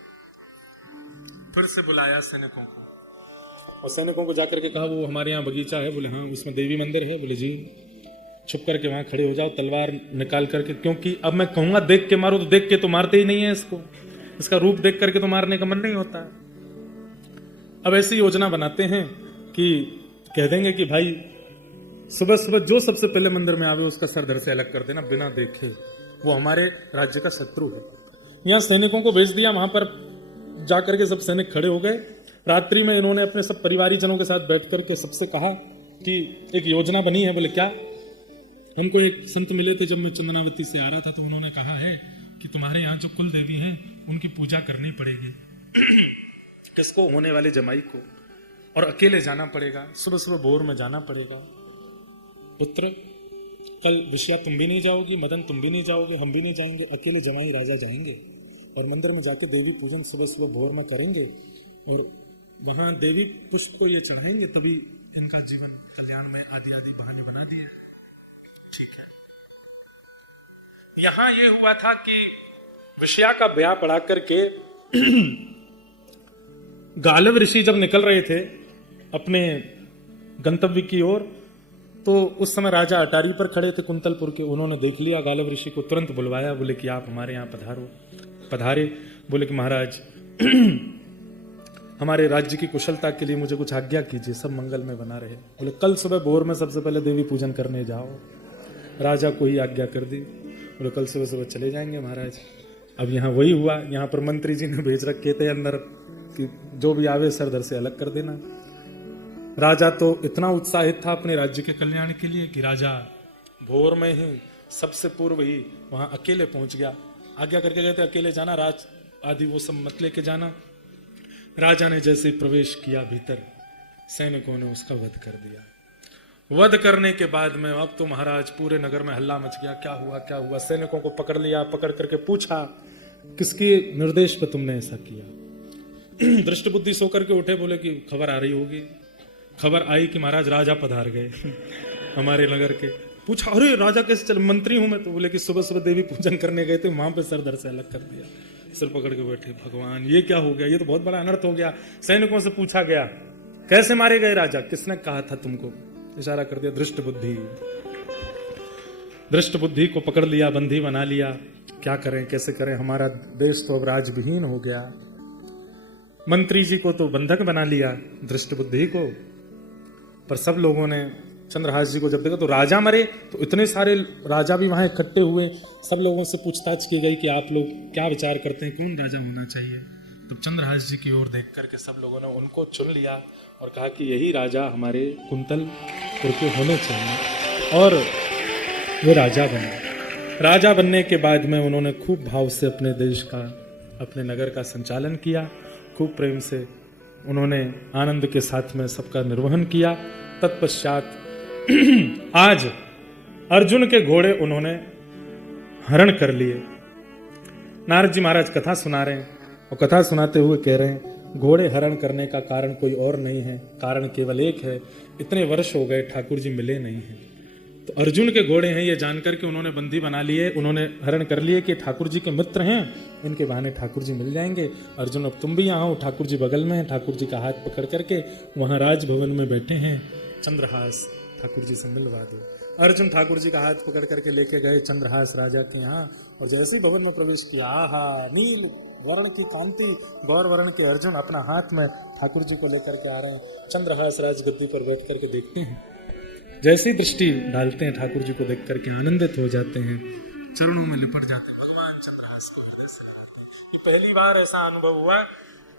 फिर से बुलाया सैनिकों को और सैनिकों को जाकर के कहा वो हमारे यहाँ बगीचा है, बोले हाँ उसमें देवी मंदिर है, बोले जी छुप करके वहां खड़े हो जाओ, तलवार निकाल करके, क्योंकि अब मैं कहूंगा देख के मारो तो देख के तो मारते ही नहीं है इसको, इसका रूप देख करके तो मारने का मन नहीं होता है। अब ऐसी योजना बनाते हैं कि कह देंगे कि भाई सुबह सुबह जो सबसे पहले मंदिर में आवे उसका सर धड़ से अलग कर देना बिना देखे, वो हमारे राज्य का शत्रु है। यहाँ सैनिकों को भेज दिया, वहां पर जाकर के सब सैनिक खड़े हो गए। रात्रि में इन्होंने अपने सब परिवारी जनों के साथ बैठ करके सबसे कहा कि एक योजना बनी है। बोले क्या? हमको एक संत मिले थे जब मैं चंदनावती से आ रहा था, तो उन्होंने कहा है कि तुम्हारे यहाँ जो कुल देवी हैं उनकी पूजा करनी पड़ेगी। किसको? होने वाले जमाई को, और अकेले जाना पड़ेगा, सुबह सुबह भोर में जाना पड़ेगा। पुत्र कल विषया तुम भी नहीं जाओगी, मदन तुम भी नहीं जाओगे, हम भी नहीं जाएंगे, अकेले जमाई राजा जाएंगे और मंदिर में जाके देवी पूजन सुबह सुबह भोर में करेंगे और वहां देवी पुष्प को ये चढ़ाएंगे, तभी इनका जीवन कल्याण में आदि आदि बहाने बना दिए। ठीक है। यहां ये हुआ था कि विषया का ब्याह पढ़ा करके गालव ऋषि जब निकल रहे थे अपने गंतव्य की ओर, तो उस समय राजा अटारी पर खड़े थे कुंतलपुर के। उन्होंने देख लिया गालव ऋषि को, तुरंत बुलवाया, बोले कि आप हमारे यहाँ पधारो। पधारे, बोले कि महाराज हमारे राज्य की कुशलता के लिए मुझे कुछ आज्ञा कीजिए, सब मंगल में बना रहे। बोले कल सुबह भोर में सबसे पहले देवी पूजन करने जाओ। राजा को ही आज्ञा कर दी। बोले कल सुबह सुबह चले जाएंगे महाराज। अब यहाँ वही हुआ, यहाँ पर मंत्री जी ने भेज रखे थे अंदर कि जो भी आवे सर धड़ से अलग कर देना। राजा तो इतना उत्साहित था अपने राज्य के कल्याण के लिए कि राजा भोर में ही सबसे पूर्व ही वहां अकेले पहुंच गया। आज्ञा करके गए थे अकेले जाना, राज आदि वो सब मत लेके जाना। राजा ने जैसे प्रवेश किया भीतर, सैनिकों ने उसका वध कर दिया। वध करने के बाद में अब तो महाराज पूरे नगर में हल्ला मच गया, क्या हुआ क्या हुआ। सैनिकों को पकड़ लिया, पकड़ करके पूछा किसके निर्देश पर तुमने ऐसा किया। दृष्टबुद्धि सो करके उठे, बोले कि खबर आ रही होगी। खबर आई कि महाराज राजा पधार गए हमारे नगर के। पूछा अरे राजा कैसे चल, मंत्री हूं मैं। तो बोले कि सुबह सुबह देवी पूजन करने गए थे, वहां पे सर धड़ से अलग कर दिया। सिर पकड़ के बैठे, भगवान ये क्या हो गया, ये तो बहुत बड़ा अनर्थ हो गया। सैनिकों से पूछा गया कैसे मारे गए राजा, किसने कहा था तुमको? इशारा कर दिया दृष्ट बुद्धि। दृष्ट बुद्धि को पकड़ लिया, बंदी बना लिया। क्या करें कैसे करें, हमारा देश तो अब राजविहीन हो गया। मंत्री जी को तो बंधक बना लिया, दृष्ट बुद्धि को, पर सब लोगों ने चंद्रहास जी को जब देखा तो राजा मरे, तो इतने सारे राजा भी वहां इकट्ठे हुए, सब लोगों से पूछताछ की गई कि आप लोग क्या विचार करते हैं, कौन राजा होना चाहिए। तब चंद्रहास जी की ओर देख करके सब लोगों ने उनको चुन लिया और कहा कि यही राजा हमारे कुंतलपुर के होने चाहिए, और वे राजा बने। राजा बनने के बाद में उन्होंने खूब भाव से अपने देश का, अपने नगर का संचालन किया, खूब प्रेम से उन्होंने आनंद के साथ में सबका निर्वहन किया। तत्पश्चात आज अर्जुन के घोड़े उन्होंने हरण कर लिए। नारद जी महाराज कथा सुना रहे हैं और कथा सुनाते हुए कह रहे हैं घोड़े हरण करने का कारण कोई और नहीं है, कारण केवल एक है, इतने वर्ष हो गए ठाकुर जी मिले नहीं हैं। तो अर्जुन के घोड़े हैं ये जानकर के उन्होंने बंदी बना लिए, उन्होंने हरण कर लिए कि ठाकुर जी के मित्र हैं, इनके बहाने ठाकुर जी मिल जाएंगे। अर्जुन अब तुम भी यहाँ हो, ठाकुर जी बगल में हैं, ठाकुर जी का हाथ पकड़ करके वहां राजभवन में बैठे हैं। चंद्रहास ठाकुर जी से मिलवा दो। अर्जुन ठाकुर जी का हाथ पकड़ करके लेके गए चंद्रहास राजा के यहाँ, और जैसे ही भवन में प्रवेश किया, आहा नील वर्ण की कांति, गौर वर्ण के अर्जुन अपना हाथ में ठाकुर जी को लेकर के आ रहे हैं। चंद्रहास राज गद्दी पर बैठ करके देखते हैं, जैसे ही दृष्टि डालते हैं ठाकुर जी को देख करके आनंदित हो जाते हैं, चरणों में लिपट जाते हैं, भगवान चंद्रहास को हृदय से लगाते हैं। ये पहली बार ऐसा अनुभव हुआ,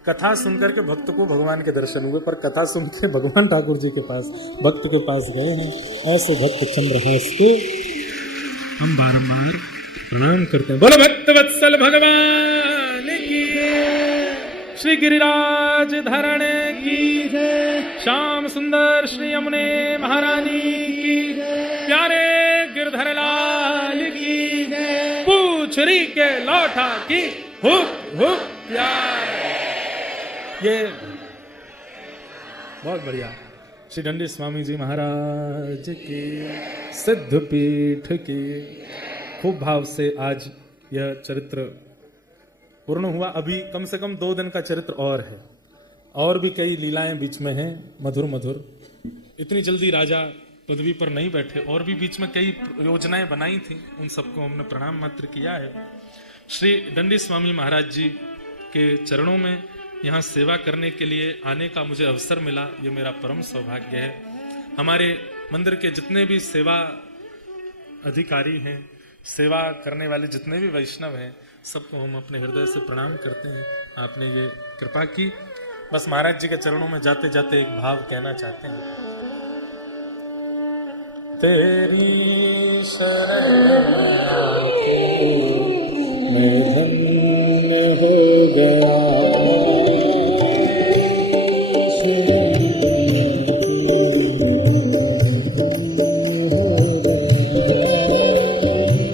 कथा सुनकर के भक्त को भगवान के दर्शन हुए, पर कथा सुन के भगवान ठाकुर जी के पास, भक्त के पास गए हैं। ऐसे भक्त चंद्रहास को हम बारंबार प्रणाम करते हैं। बोलो भक्त वत्सल भगवान की, श्री गिरिराज धरण की, श्याम सुंदर श्री यमुने महारानी की, प्यारे गिरधर लाल की, पूछरी के लौठा की, हुक हुक प्यार। ये बहुत बढ़िया। श्री दंडी स्वामी जी महाराज की, सिद्ध पीठ की, खूब भाव से आज यह चरित्र पूर्ण हुआ। अभी कम से कम 2 दिन का चरित्र और है, और भी कई लीलाएं बीच में हैं मधुर मधुर। इतनी जल्दी राजा पदवी पर नहीं बैठे, और भी बीच में कई योजनाएं बनाई थी, उन सबको हमने प्रणाम मात्र किया है। श्री दंडी स्वामी महाराज जी के चरणों में यहाँ सेवा करने के लिए आने का मुझे अवसर मिला, ये मेरा परम सौभाग्य है। हमारे मंदिर के जितने भी सेवा अधिकारी हैं, सेवा करने वाले जितने भी वैष्णव हैं, सबको हम अपने हृदय से प्रणाम करते हैं। आपने ये कृपा की। बस महाराज जी के चरणों में जाते जाते एक भाव कहना चाहते हैं। तेरी शरण आके मैं धन्य हो गया,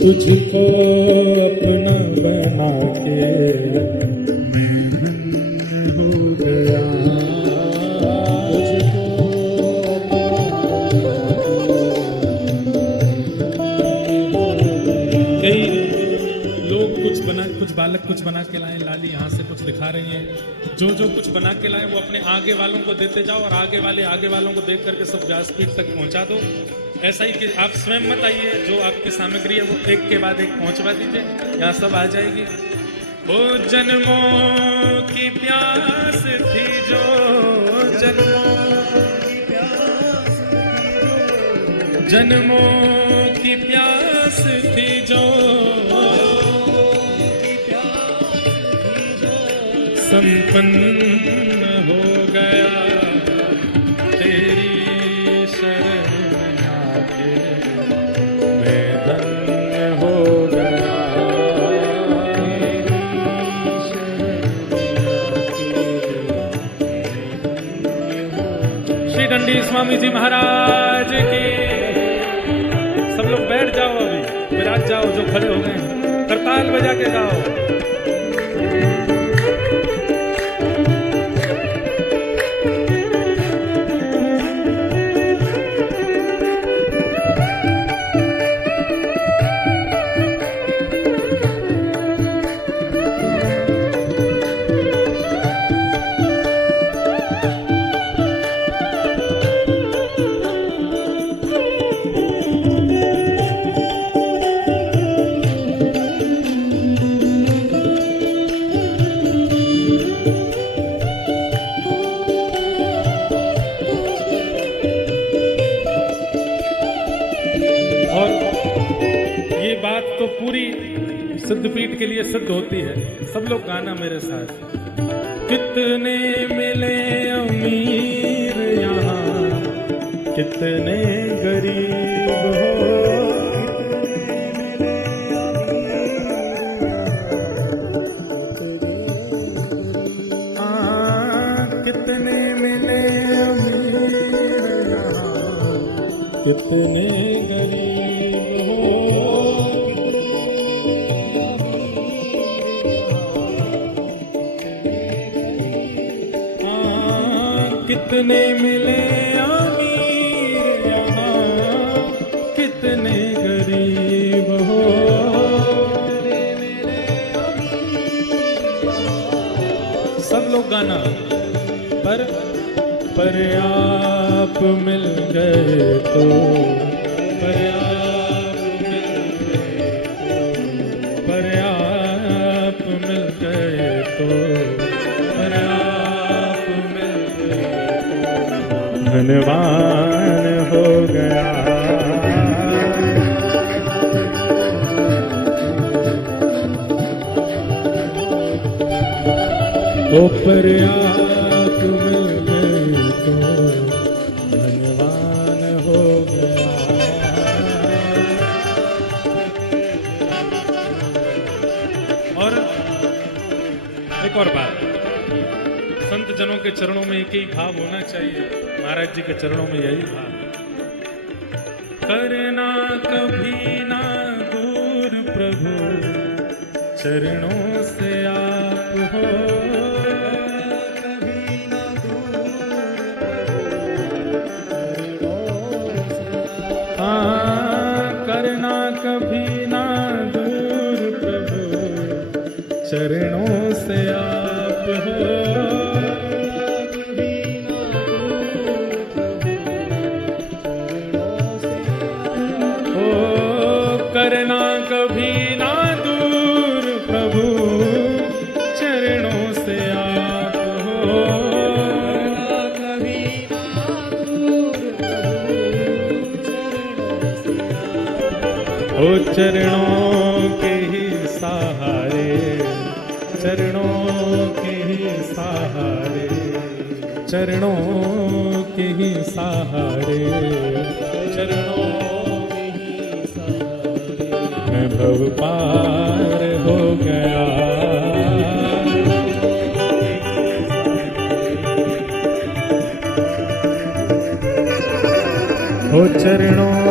तुझको अपना बना के मैं धन्य हो गया, कई लोग कुछ बालक कुछ बना के लाए, लाली यहाँ से कुछ दिखा रही हैं, जो कुछ बना के लाए वो अपने आगे वालों को देते जाओ, और आगे वालों को देख करके सब व्यासपीठ तक पहुंचा दो। ऐसा ही कि आप स्वयं मत आइए, जो आपकी सामग्री है वो एक के बाद एक पहुंचवा दीजिए, यहाँ सब आ जाएगी। वो जन्मों की प्यास थी जो, जन्मों की प्यास थी जो, संपन्न हो गया तेरी शरण आके मैं धन्य हो गया, श्री दंडी स्वामी जी महाराज की। सब लोग बैठ जाओ, अभी विराज जाओ, जो खड़े हो गए करताल बजा के गाओ। सिद्ध होती है। सब लोग गाना मेरे साथ। कितने मिले अमीर यहाँ, कितने गरीब हो, कितने मिले अमीर यहाँ, कितने गरीब हो, कितने मिले अमीर यहाँ, कितने गरीब हो। सब लोग गाना। पर आप मिल गए तो, पर आप मिल गए तो, पर आप मिल गए तो, पर आप मिल गए तो धनवान हो गया। तो पर आप मिल गए तो धनवान हो गया। और एक और बात, संत जनों के चरणों में एक ही भाव होना चाहिए। महाराज जी के चरणों में यही भाव, करना कभी ना दूर प्रभु, चरणों से आप हो। करना कभी ना दूर प्रभु, चरणों से आप हो। करना कभी ना दूर प्रभु, चरणों से आप हो। ओ चरणों के ही सहारे, चरणों के ही सहारे, चरणों के ही सहारे, चरणों के ही सहारे मैं भव पार हो गया। ओ चरणों